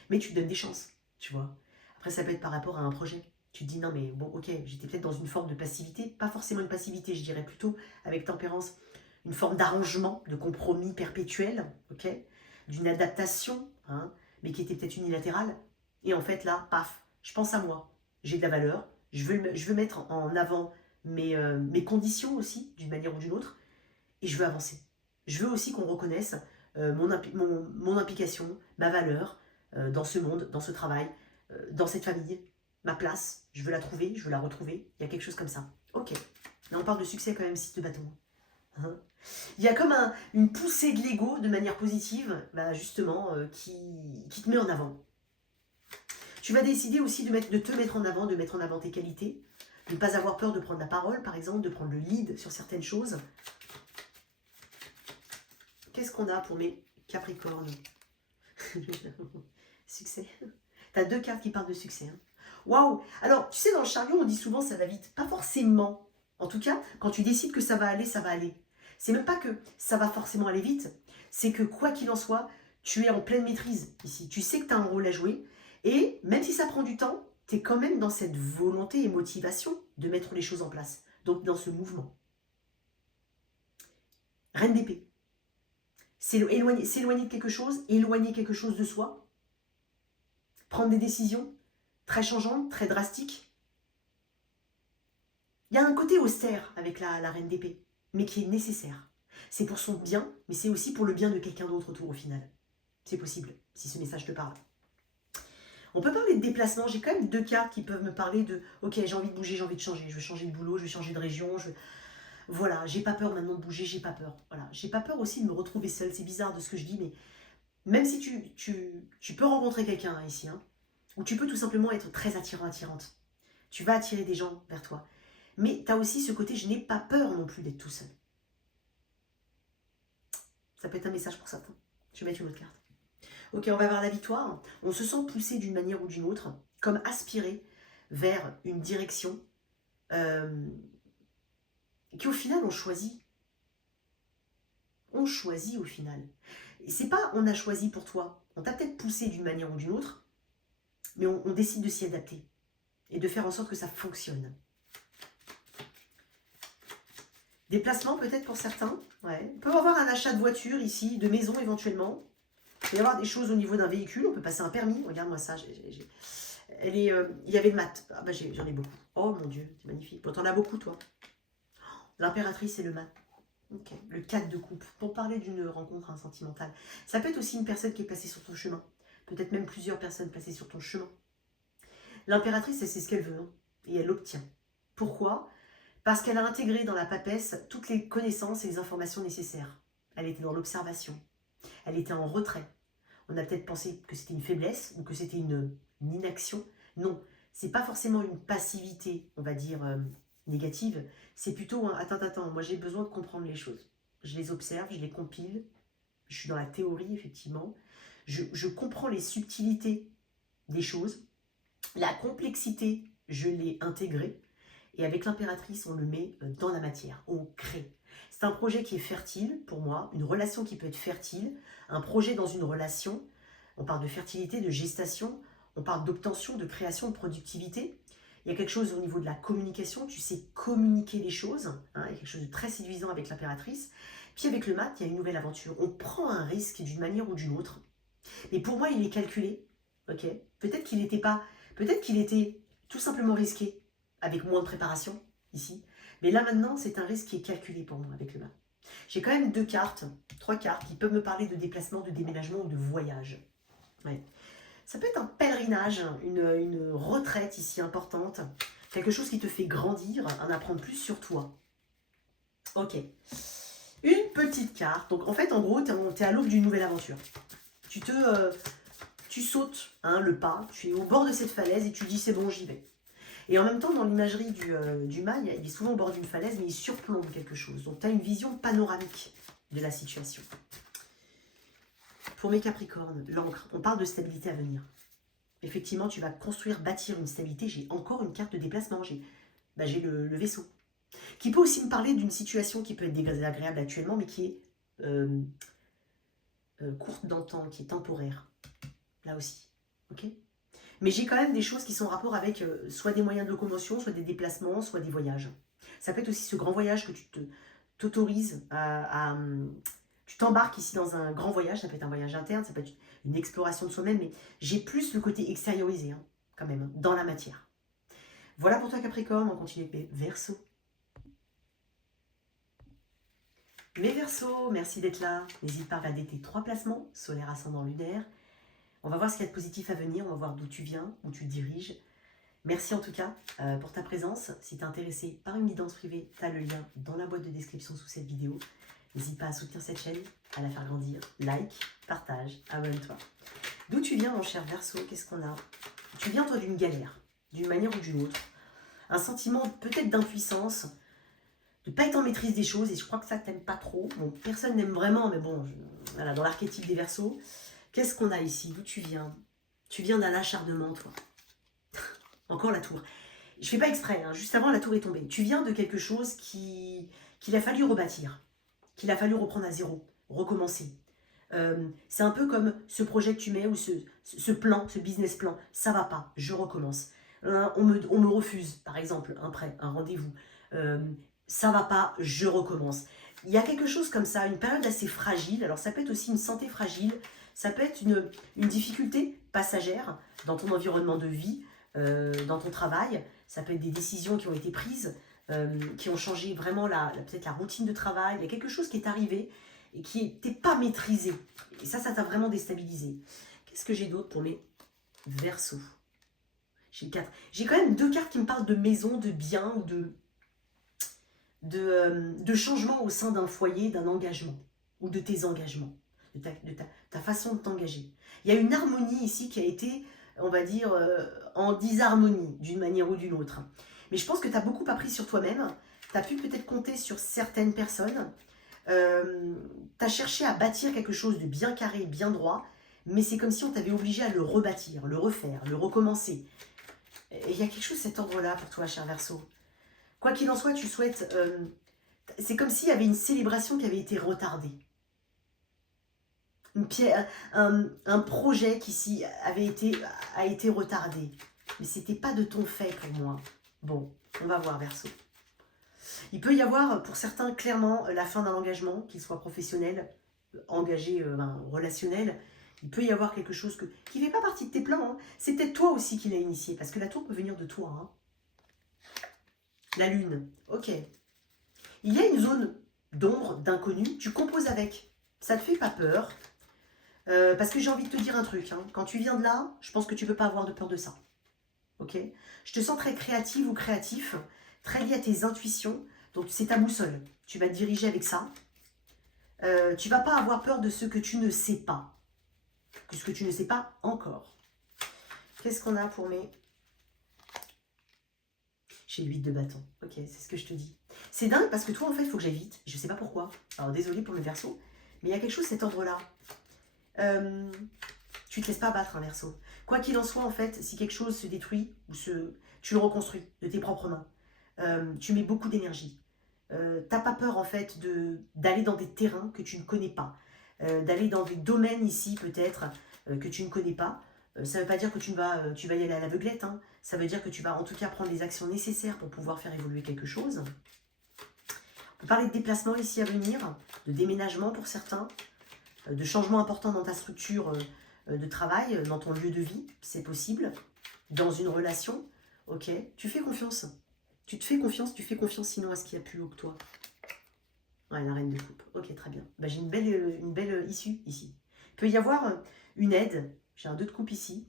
mais tu te donnes des chances, tu vois. Après, ça peut être par rapport à un projet. Tu te dis, non mais bon, ok, j'étais peut-être dans une forme de passivité, pas forcément une passivité, je dirais plutôt, avec tempérance, une forme d'arrangement, de compromis perpétuel, ok, d'une adaptation, hein, mais qui était peut-être unilatérale. Et en fait, là, paf, je pense à moi, j'ai de la valeur, je veux mettre en avant mes conditions aussi, d'une manière ou d'une autre, et je veux avancer. Je veux aussi qu'on reconnaisse mon implication, ma valeur dans ce monde, dans ce travail, dans cette famille, ma place, je veux la trouver, je veux la retrouver. Il y a quelque chose comme ça. Ok. Là, on parle de succès quand même, 6 de bâton. Hein. Il y a comme une poussée de l'ego de manière positive, justement, qui te met en avant. Tu vas décider aussi de te mettre en avant, de mettre en avant tes qualités, de ne pas avoir peur de prendre la parole, par exemple, de prendre le lead sur certaines choses. Qu'est-ce qu'on a pour mes Capricornes? Succès. T'as 2 cartes qui parlent de succès. Hein. Waouh! Alors, tu sais, dans le chariot, on dit souvent ça va vite. Pas forcément. En tout cas, quand tu décides que ça va aller, ça va aller. C'est même pas que ça va forcément aller vite. c'est que quoi qu'il en soit, tu es en pleine maîtrise ici. Tu sais que tu as un rôle à jouer. Et même si ça prend du temps, tu es quand même dans cette volonté et motivation de mettre les choses en place. Donc dans ce mouvement. Reine d'épée. S'éloigner de quelque chose, éloigner quelque chose de soi. Prendre des décisions très changeantes, très drastiques. Il y a un côté austère avec la reine d'épée, mais qui est nécessaire. C'est pour son bien, mais c'est aussi pour le bien de quelqu'un d'autre autour au final. C'est possible, si ce message te parle. On peut parler de déplacement. J'ai quand même 2 cartes qui peuvent me parler de « Ok, j'ai envie de bouger, j'ai envie de changer. Je veux changer de boulot, je veux changer de région. Voilà, j'ai pas peur maintenant de bouger, j'ai pas peur. » Voilà, j'ai pas peur aussi de me retrouver seule. C'est bizarre de ce que je dis, mais même si tu peux rencontrer quelqu'un hein, ici, hein, ou tu peux tout simplement être très attirant, attirante. Tu vas attirer des gens vers toi. Mais tu as aussi ce côté « Je n'ai pas peur non plus d'être tout seul. » Ça peut être un message pour certains. Je vais mettre une autre carte. Ok, on va avoir la victoire. On se sent poussé d'une manière ou d'une autre, comme aspiré vers une direction qui au final on choisit. On choisit au final. Et c'est pas on a choisi pour toi. On t'a peut-être poussé d'une manière ou d'une autre, mais on décide de s'y adapter et de faire en sorte que ça fonctionne. Déplacement peut-être pour certains. Ouais. On peut avoir un achat de voiture ici, de maison éventuellement. Il peut y avoir des choses au niveau d'un véhicule. On peut passer un permis. Regarde-moi ça. Il y avait le mat. Ah bah j'en ai beaucoup. Oh mon Dieu, c'est magnifique. Bon, t'en as beaucoup toi. L'impératrice et le mat. Okay. Le 4 de coupe. Pour parler d'une rencontre sentimentale. Ça peut être aussi une personne qui est placée sur ton chemin. Peut-être même plusieurs personnes placées sur ton chemin. L'impératrice, elle sait ce qu'elle veut. Hein, et elle l'obtient. Pourquoi ? Parce qu'elle a intégré dans la papesse toutes les connaissances et les informations nécessaires. Elle était dans l'observation. Elle était en retrait. On a peut-être pensé que c'était une faiblesse ou que c'était une inaction. Non, c'est pas forcément une passivité, on va dire, négative. C'est plutôt un attends, moi j'ai besoin de comprendre les choses. Je les observe, je les compile. Je suis dans la théorie, effectivement. Je comprends les subtilités des choses. La complexité, je l'ai intégrée. Et avec l'impératrice, on le met dans la matière, on crée. C'est un projet qui est fertile pour moi, une relation qui peut être fertile, un projet dans une relation. On parle de fertilité, de gestation, on parle d'obtention, de création, de productivité. Il y a quelque chose au niveau de la communication, tu sais communiquer les choses. Hein, il y a quelque chose de très séduisant avec l'impératrice. Puis avec le mat, il y a une nouvelle aventure. On prend un risque d'une manière ou d'une autre. Mais pour moi, il est calculé. Okay, peut-être qu'il était tout simplement risqué avec moins de préparation, ici. Mais là, maintenant, c'est un risque qui est calculé pour moi avec le mat. J'ai quand même 3 cartes qui peuvent me parler de déplacement, de déménagement ou de voyage. Ouais. Ça peut être un pèlerinage, une retraite ici importante, quelque chose qui te fait grandir, en apprendre plus sur toi. Ok. Une petite carte. Donc, en fait, en gros, tu es à l'aube d'une nouvelle aventure. Tu sautes hein, le pas, tu es au bord de cette falaise et tu dis c'est bon, j'y vais. Et en même temps, dans l'imagerie du mât, il est souvent au bord d'une falaise, mais il surplombe quelque chose. Donc, tu as une vision panoramique de la situation. Pour mes Capricornes, l'encre, on parle de stabilité à venir. Effectivement, tu vas construire, bâtir une stabilité. J'ai encore une carte de déplacement. J'ai le vaisseau. Qui peut aussi me parler d'une situation qui peut être désagréable actuellement, mais qui est courte dans le temps, qui est temporaire. Là aussi. Ok ? Mais j'ai quand même des choses qui sont en rapport avec soit des moyens de locomotion, soit des déplacements, soit des voyages. Ça peut être aussi ce grand voyage que tu t'autorises à tu t'embarques ici dans un grand voyage, ça peut être un voyage interne, ça peut être une exploration de soi-même, mais j'ai plus le côté extériorisé, hein, quand même, hein, dans la matière. Voilà pour toi Capricorne, on continue avec mes Verseaux. Mes Verseaux, merci d'être là. N'hésite pas à regarder tes 3 placements, solaire, ascendant, lunaire. On va voir ce qu'il y a de positif à venir, on va voir d'où tu viens, où tu te diriges. Merci en tout cas pour ta présence. Si tu es intéressé par une guidance privée, tu as le lien dans la boîte de description sous cette vidéo. N'hésite pas à soutenir cette chaîne, à la faire grandir. Like, partage, abonne-toi. D'où tu viens mon cher Verseau? Qu'est-ce qu'on a? Tu viens toi d'une galère, d'une manière ou d'une autre. Un sentiment peut-être d'impuissance, de ne pas être en maîtrise des choses, et je crois que ça t'aime pas trop. Bon, personne n'aime vraiment, mais bon, voilà, dans l'archétype des Verseaux. Qu'est-ce qu'on a ici? D'où tu viens? Tu viens d'un acharnement, toi. Encore la tour. Je fais pas exprès, hein, juste avant la tour est tombée. Tu viens de quelque chose qu'il a fallu rebâtir, qu'il a fallu reprendre à zéro, recommencer. C'est un peu comme ce projet que tu mets ou ce plan, ce business plan. Ça va pas, je recommence. On me refuse, par exemple, un prêt, un rendez-vous. Ça va pas, je recommence. Il y a quelque chose comme ça, une période assez fragile. Alors ça peut être aussi une santé fragile, ça peut être une difficulté passagère dans ton environnement de vie, dans ton travail. Ça peut être des décisions qui ont été prises, qui ont changé vraiment peut-être la routine de travail. Il y a quelque chose qui est arrivé et qui n'était pas maîtrisé. Et ça t'a vraiment déstabilisé. Qu'est-ce que j'ai d'autre pour mes Verseaux? J'ai 4. J'ai quand même 2 cartes qui me parlent de maison, de bien ou de changement au sein d'un foyer, d'un engagement ou de tes engagements, ta façon de t'engager. Il y a une harmonie ici qui a été, on va dire, en disharmonie d'une manière ou d'une autre. Mais je pense que tu as beaucoup appris sur toi-même. Tu as pu peut-être compter sur certaines personnes. Tu as cherché à bâtir quelque chose de bien carré, bien droit, mais c'est comme si on t'avait obligé à le rebâtir, le refaire, le recommencer. Et il y a quelque chose de cet ordre-là pour toi, cher Verseau. Quoi qu'il en soit, tu souhaites... c'est comme s'il y avait une célébration qui avait été retardée. Un projet qui ici a été retardé. Mais c'était pas de ton fait pour moi. Bon, on va voir, Verseau. Il peut y avoir, pour certains, clairement, la fin d'un engagement, qu'il soit professionnel, engagé, relationnel. Il peut y avoir quelque chose qui ne fait pas partie de tes plans. Hein. C'est peut-être toi aussi qui l'as initié, parce que la tour peut venir de toi. Hein. La lune, ok. Il y a une zone d'ombre, d'inconnu, tu composes avec. Ça ne te fait pas peur. Parce que j'ai envie de te dire un truc. Hein. Quand tu viens de là, je pense que tu ne peux pas avoir de peur de ça. Ok. Je te sens très créative ou créatif, très lié à tes intuitions. Donc c'est ta boussole. Tu vas te diriger avec ça. Tu ne vas pas avoir peur de ce que tu ne sais pas. De ce que tu ne sais pas encore. Qu'est-ce qu'on a pour mes... J'ai 8 de bâton. Ok, c'est ce que je te dis. C'est dingue parce que toi, en fait, il faut que j'aille vite. Je ne sais pas pourquoi. Alors, désolé pour le Verseau. Mais il y a quelque chose de cet ordre-là. Tu ne te laisses pas abattre, un Verseau. Quoi qu'il en soit, en fait, si quelque chose se détruit, ou tu le reconstruis de tes propres mains. Tu mets beaucoup d'énergie. T'as pas peur, en fait, d'aller dans des terrains que tu ne connais pas. D'aller dans des domaines ici, peut-être, que tu ne connais pas. Ça ne veut pas dire que tu vas y aller à l'aveuglette. Hein. Ça veut dire que tu vas en tout cas prendre les actions nécessaires pour pouvoir faire évoluer quelque chose. On peut parler de déplacement ici à venir, de déménagement pour certains, de changements importants dans ta structure de travail, dans ton lieu de vie, c'est possible, dans une relation. Ok, tu fais confiance. Tu te fais confiance, tu fais confiance sinon à ce qu'il y a plus haut que toi. Ouais, la reine de coupe. Ok, très bien. Bah, j'ai une belle issue ici. Il peut y avoir une aide. J'ai un 2 de coupe ici.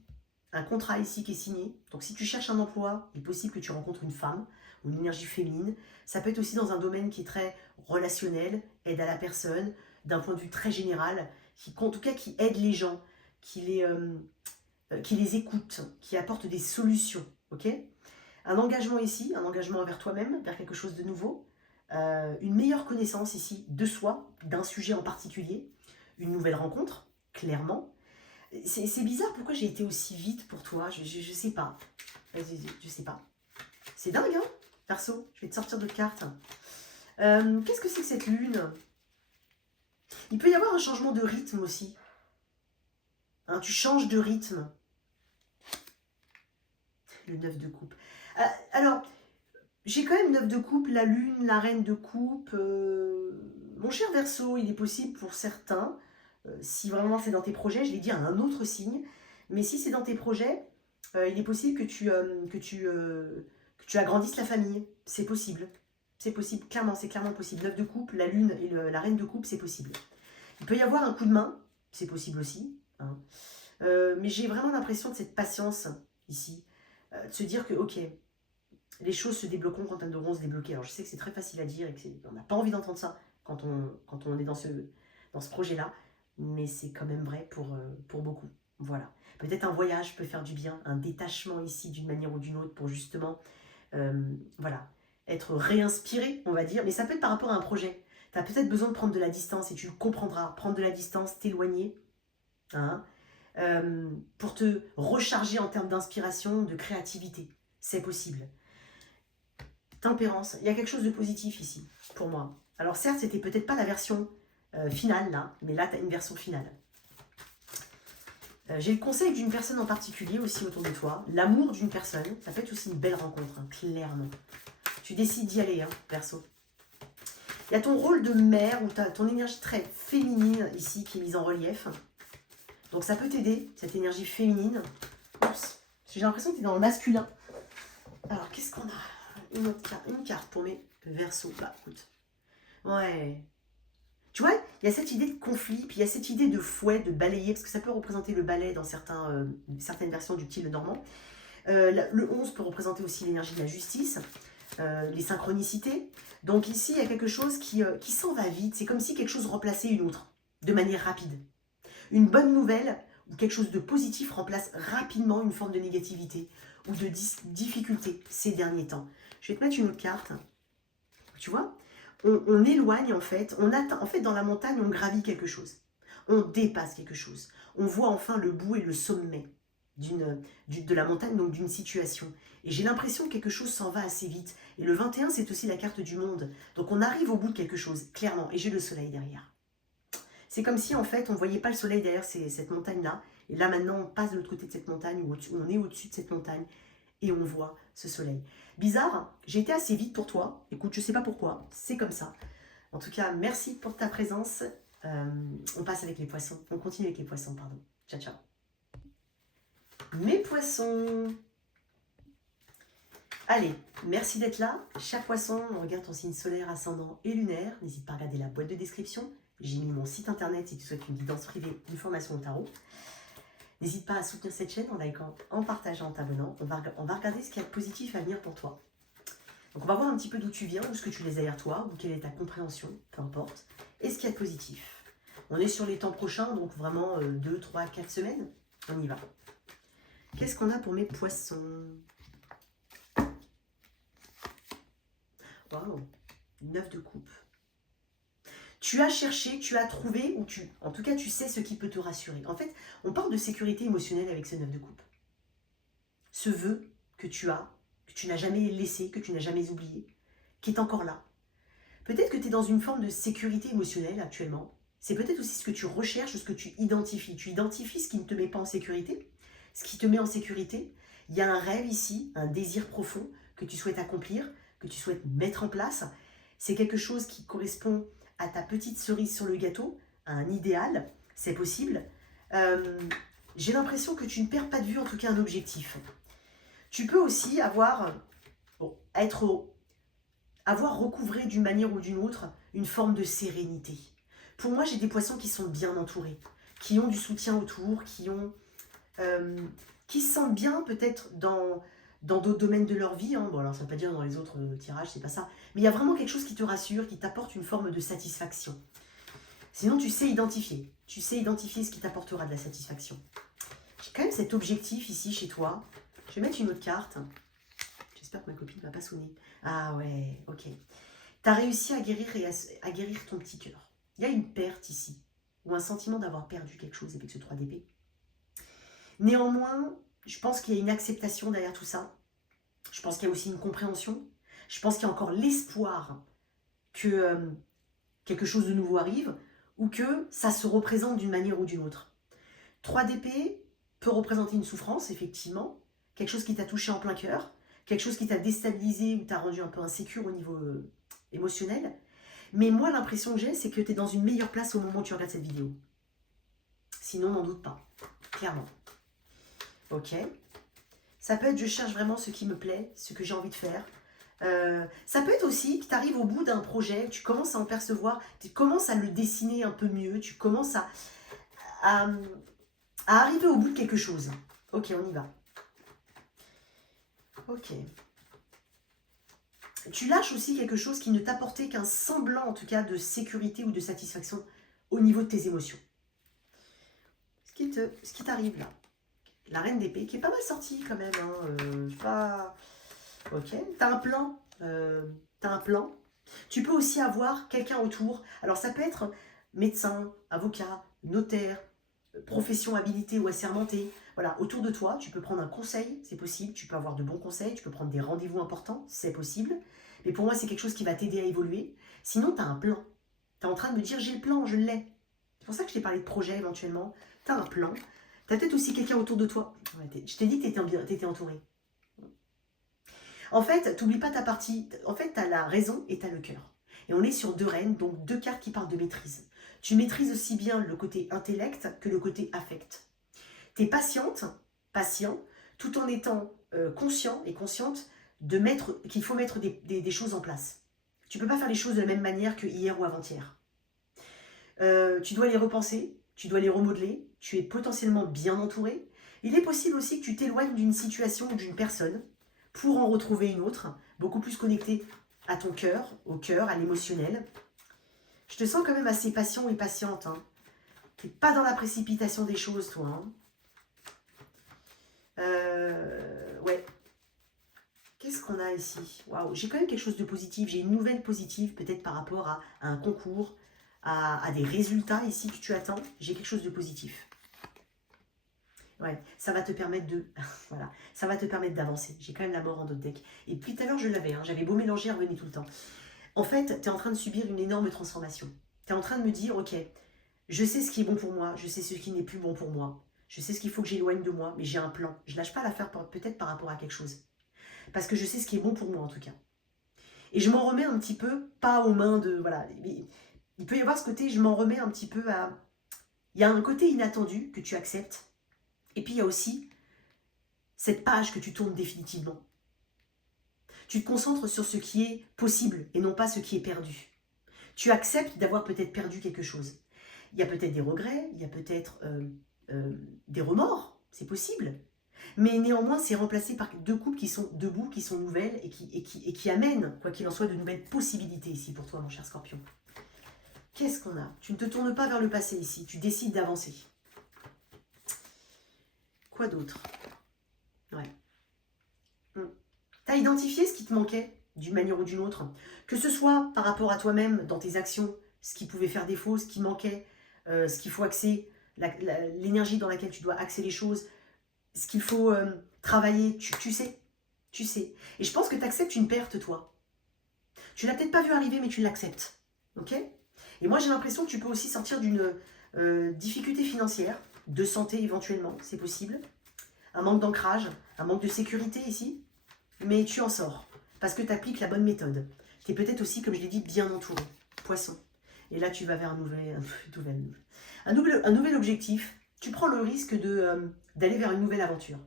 Un contrat ici qui est signé. Donc si tu cherches un emploi, il est possible que tu rencontres une femme ou une énergie féminine. Ça peut être aussi dans un domaine qui est très relationnel, aide à la personne, d'un point de vue très général, en tout cas qui aide les gens, qui les écoute, qui apporte des solutions. Ok ? Un engagement ici, un engagement envers toi-même, vers quelque chose de nouveau. Une meilleure connaissance ici de soi, d'un sujet en particulier. Une nouvelle rencontre, clairement. C'est bizarre pourquoi j'ai été aussi vite pour toi, je sais pas. Je sais pas. C'est dingue, hein, perso. Je vais te sortir d'autres cartes. Qu'est-ce que c'est que cette lune? Il peut y avoir un changement de rythme aussi. Hein, tu changes de rythme. Le 9 de coupe. Alors, j'ai quand même 9 de coupe, la lune, la reine de coupe. Mon cher Verseau, il est possible pour certains, si vraiment c'est dans tes projets, je l'ai dit à un autre signe, mais si c'est dans tes projets, il est possible que tu agrandisses la famille. C'est possible. C'est possible, clairement, c'est clairement possible. 9 de coupe, la lune et la reine de coupe, c'est possible. Il peut y avoir un coup de main, c'est possible aussi. Hein. Mais j'ai vraiment l'impression de cette patience ici, de se dire que, ok, les choses se débloqueront quand elles devront se débloquer. Alors je sais que c'est très facile à dire et qu'on n'a pas envie d'entendre ça quand on est dans ce projet-là, mais c'est quand même vrai pour beaucoup. Voilà. Peut-être un voyage peut faire du bien, un détachement ici d'une manière ou d'une autre pour justement voilà, être réinspiré, on va dire, mais ça peut être par rapport à un projet. Tu as peut-être besoin de prendre de la distance et tu le comprendras. Prendre de la distance, t'éloigner, hein, pour te recharger en termes d'inspiration, de créativité. C'est possible. Tempérance, il y a quelque chose de positif ici, pour moi. Alors certes, c'était peut-être pas la version finale, là. Mais là, tu as une version finale. J'ai le conseil d'une personne en particulier aussi autour de toi. L'amour d'une personne. Ça peut être aussi une belle rencontre, hein, clairement. Tu décides d'y aller, hein, perso. Il y a ton rôle de mère ou ton énergie très féminine ici qui est mise en relief. Donc ça peut t'aider, cette énergie féminine. Oups, j'ai l'impression que tu es dans le masculin. Alors, qu'est-ce qu'on a? Une carte pour mes Verseaux. Bah, écoute. Ouais. Tu vois, il y a cette idée de conflit, puis il y a cette idée de fouet, de balayer, parce que ça peut représenter le balai dans certaines versions du style normand. Le 11 peut représenter aussi l'énergie de la justice, les synchronicités. Donc ici, il y a quelque chose qui s'en va vite. C'est comme si quelque chose remplaçait une autre, de manière rapide. Une bonne nouvelle ou quelque chose de positif remplace rapidement une forme de négativité ou de difficulté ces derniers temps. Je vais te mettre une autre carte. Tu vois, on éloigne en fait, on atteint, en fait dans la montagne on gravit quelque chose. On dépasse quelque chose. On voit enfin le bout et le sommet de la montagne, donc d'une situation. Et j'ai l'impression que quelque chose s'en va assez vite. Et le 21, c'est aussi la carte du monde. Donc on arrive au bout de quelque chose, clairement. Et j'ai le soleil derrière. C'est comme si en fait on ne voyait pas le soleil derrière cette montagne-là. Et là maintenant on passe de l'autre côté de cette montagne, ou on est au-dessus de cette montagne. Et on voit ce soleil. Bizarre, j'ai été assez vite pour toi. Écoute, je ne sais pas pourquoi, c'est comme ça. En tout cas, merci pour ta présence. On passe avec les poissons. On continue avec les poissons, pardon. Ciao, ciao. Mes poissons. Allez, merci d'être là. Cher poisson, on regarde ton signe solaire, ascendant et lunaire. N'hésite pas à regarder la boîte de description. J'ai mis mon site internet si tu souhaites une guidance privée, une formation au tarot. N'hésite pas à soutenir cette chaîne en likant, en partageant, en t'abonnant. On va regarder ce qu'il y a de positif à venir pour toi. Donc on va voir un petit peu d'où tu viens, où ce que tu laisses derrière toi, ou quelle est ta compréhension, peu importe. Et ce qu'il y a de positif. On est sur les temps prochains, donc vraiment 2, 3, 4 semaines. On y va. Qu'est-ce qu'on a pour mes poissons? Waouh, 9 de coupe. Tu as cherché, tu as trouvé, ou en tout cas tu sais ce qui peut te rassurer. En fait, on parle de sécurité émotionnelle avec ce 9 de coupe. Ce vœu que tu as, que tu n'as jamais laissé, que tu n'as jamais oublié, qui est encore là. Peut-être que tu es dans une forme de sécurité émotionnelle actuellement. C'est peut-être aussi ce que tu recherches, ce que tu identifies. Tu identifies ce qui ne te met pas en sécurité, ce qui te met en sécurité. Il y a un rêve ici, un désir profond que tu souhaites accomplir, que tu souhaites mettre en place. C'est quelque chose qui correspond à ta petite cerise sur le gâteau, à un idéal, c'est possible. J'ai l'impression que tu ne perds pas de vue en tout cas un objectif. Tu peux aussi avoir recouvré d'une manière ou d'une autre une forme de sérénité. Pour moi, j'ai des poissons qui sont bien entourés, qui ont du soutien autour, qui se sentent bien peut-être dans d'autres domaines de leur vie. Hein. Bon, alors ça ne veut pas dire dans les autres tirages, c'est pas ça. Mais il y a vraiment quelque chose qui te rassure, qui t'apporte une forme de satisfaction. Sinon, tu sais identifier. Tu sais identifier ce qui t'apportera de la satisfaction. J'ai quand même cet objectif ici chez toi. Je vais mettre une autre carte. J'espère que ma copine ne va pas sonner. Ah ouais, ok. Tu as réussi à guérir à guérir ton petit cœur. Il y a une perte ici, ou un sentiment d'avoir perdu quelque chose avec ce 3 d'épée. Néanmoins, je pense qu'il y a une acceptation derrière tout ça. Je pense qu'il y a aussi une compréhension. Je pense qu'il y a encore l'espoir que quelque chose de nouveau arrive ou que ça se représente d'une manière ou d'une autre. 3 d'épée peut représenter une souffrance, effectivement. Quelque chose qui t'a touché en plein cœur. Quelque chose qui t'a déstabilisé ou t'a rendu un peu insécure au niveau émotionnel. Mais moi, l'impression que j'ai, c'est que tu es dans une meilleure place au moment où tu regardes cette vidéo. Sinon, n'en doute pas. Clairement. Ok. Ça peut être je cherche vraiment ce qui me plaît, ce que j'ai envie de faire. Ça peut être aussi que tu arrives au bout d'un projet, tu commences à en percevoir, tu commences à le dessiner un peu mieux, tu commences à arriver au bout de quelque chose. Ok, on y va. Ok. Tu lâches aussi quelque chose qui ne t'apportait qu'un semblant, en tout cas, de sécurité ou de satisfaction au niveau de tes émotions. Ce qui t'arrive là. La reine d'épée, qui est pas mal sortie quand même. Pas... Ok, t'as un plan. Tu peux aussi avoir quelqu'un autour. Alors ça peut être médecin, avocat, notaire, profession habilitée ou assermentée. Voilà, autour de toi, tu peux prendre un conseil, c'est possible. Tu peux avoir de bons conseils, tu peux prendre des rendez-vous importants, c'est possible. Mais pour moi, c'est quelque chose qui va t'aider à évoluer. Sinon, tu as un plan. Tu es en train de me dire, j'ai le plan, je l'ai. C'est pour ça que je t'ai parlé de projet éventuellement. Tu as un plan. Tu as peut-être aussi quelqu'un autour de toi. Ouais, je t'ai dit que tu étais entouré. En fait, t'oublies pas ta partie. En fait, tu as la raison et tu as le cœur. Et on est sur 2 reines, donc 2 cartes qui parlent de maîtrise. Tu maîtrises aussi bien le côté intellect que le côté affect. Tu es patiente, patient, tout en étant conscient et consciente qu'il faut mettre des choses en place. Tu ne peux pas faire les choses de la même manière que hier ou avant-hier. Tu dois les repenser, tu dois les remodeler, tu es potentiellement bien entouré. Il est possible aussi que tu t'éloignes d'une situation ou d'une personne pour en retrouver une autre, beaucoup plus connectée à ton cœur, au cœur, à l'émotionnel. Je te sens quand même assez patient et patiente. Hein. Tu n'es pas dans la précipitation des choses, toi. Hein. Ouais. Qu'est-ce qu'on a ici? Waouh, j'ai quand même quelque chose de positif. J'ai une nouvelle positive, peut-être par rapport à un concours, à des résultats ici que tu attends. J'ai quelque chose de positif. Ouais, ça va te permettre de... voilà, ça va te permettre d'avancer. J'ai quand même la mort en d'autres decks. Et puis tout à l'heure, je l'avais. Hein, j'avais beau mélanger, elle revenait tout le temps. En fait, tu es en train de subir une énorme transformation. Tu es en train de me dire, ok, je sais ce qui est bon pour moi, je sais ce qui n'est plus bon pour moi. Je sais ce qu'il faut que j'éloigne de moi, mais j'ai un plan. Je lâche pas l'affaire peut-être par rapport à quelque chose. Parce que je sais ce qui est bon pour moi en tout cas. Et je m'en remets un petit peu, pas aux mains de... Voilà, il peut y avoir ce côté, je m'en remets un petit peu à... Il y a un côté inattendu que tu acceptes. Et puis il y a aussi cette page que tu tournes définitivement. Tu te concentres sur ce qui est possible et non pas ce qui est perdu. Tu acceptes d'avoir peut-être perdu quelque chose. Il y a peut-être des regrets, il y a peut-être des remords, c'est possible. Mais néanmoins, c'est remplacé par 2 couples qui sont debout, qui sont nouvelles et qui amènent, quoi qu'il en soit, de nouvelles possibilités ici pour toi, mon cher Scorpion. Qu'est-ce qu'on a? Tu ne te tournes pas vers le passé ici, tu décides d'avancer. Quoi d'autre? Ouais. Tu as identifié ce qui te manquait d'une manière ou d'une autre, que ce soit par rapport à toi-même dans tes actions, ce qui pouvait faire défaut, ce qui manquait, ce qu'il faut axer, l'énergie dans laquelle tu dois axer les choses, ce qu'il faut travailler, tu sais. Et je pense que tu acceptes une perte, toi. Tu l'as peut-être pas vu arriver, mais tu l'acceptes. Ok? Et moi, j'ai l'impression que tu peux aussi sortir d'une difficulté financière, de santé éventuellement, c'est possible. Un manque d'ancrage, un manque de sécurité ici. Mais tu en sors, parce que tu appliques la bonne méthode. Tu es peut-être aussi, comme je l'ai dit, bien entouré. Poisson. Et là, tu vas vers un nouvel objectif. Tu prends le risque d'aller vers une nouvelle aventure.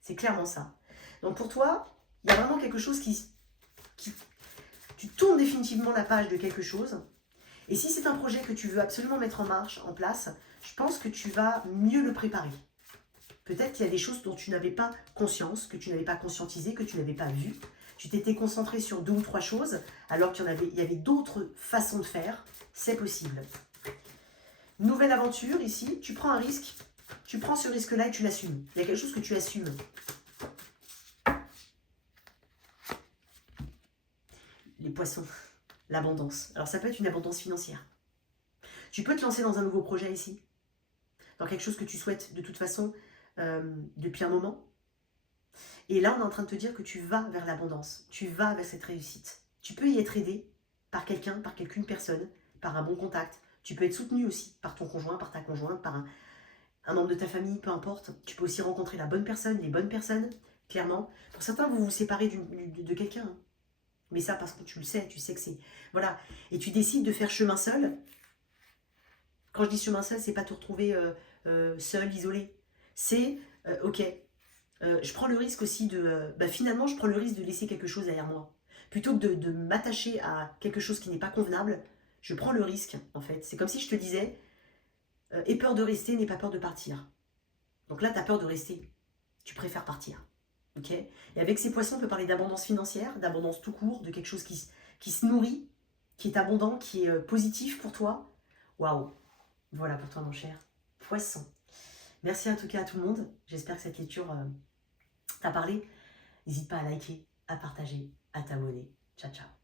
C'est clairement ça. Donc pour toi, il y a vraiment quelque chose qui... Tu tournes définitivement la page de quelque chose. Et si c'est un projet que tu veux absolument mettre en place, je pense que tu vas mieux le préparer. Peut-être qu'il y a des choses dont tu n'avais pas conscience, que tu n'avais pas conscientisé, que tu n'avais pas vu. Tu t'étais concentré sur 2 ou 3 choses, alors qu'il y avait d'autres façons de faire. C'est possible. Nouvelle aventure ici, tu prends un risque. Tu prends ce risque-là et tu l'assumes. Il y a quelque chose que tu assumes. Les poissons, l'abondance. Alors ça peut être une abondance financière. Tu peux te lancer dans un nouveau projet ici. Dans quelque chose que tu souhaites de toute façon depuis un moment. Et là, on est en train de te dire que tu vas vers l'abondance. Tu vas vers cette réussite. Tu peux y être aidé par quelqu'un, par quelqu'une personne, par un bon contact. Tu peux être soutenu aussi par ton conjoint, par ta conjointe, par un membre de ta famille, peu importe. Tu peux aussi rencontrer la bonne personne, les bonnes personnes, clairement. Pour certains, vous vous séparez de quelqu'un. Hein. Mais ça, parce que tu le sais, tu sais que c'est... Voilà. Et tu décides de faire chemin seul. Quand je dis chemin seul, c'est pas te retrouver seul, isolé. C'est, ok, je prends le risque aussi de... finalement, je prends le risque de laisser quelque chose derrière moi. Plutôt que de m'attacher à quelque chose qui n'est pas convenable, je prends le risque, en fait. C'est comme si je te disais, aie peur de rester, n'aie pas peur de partir. Donc là, tu as peur de rester. Tu préfères partir. Ok? Et avec ces poissons, on peut parler d'abondance financière, d'abondance tout court, de quelque chose qui se nourrit, qui est abondant, qui est positif pour toi. Waouh! Voilà pour toi, mon cher poisson. Merci en tout cas à tout le monde. J'espère que cette lecture t'a parlé. N'hésite pas à liker, à partager, à t'abonner. Ciao, ciao.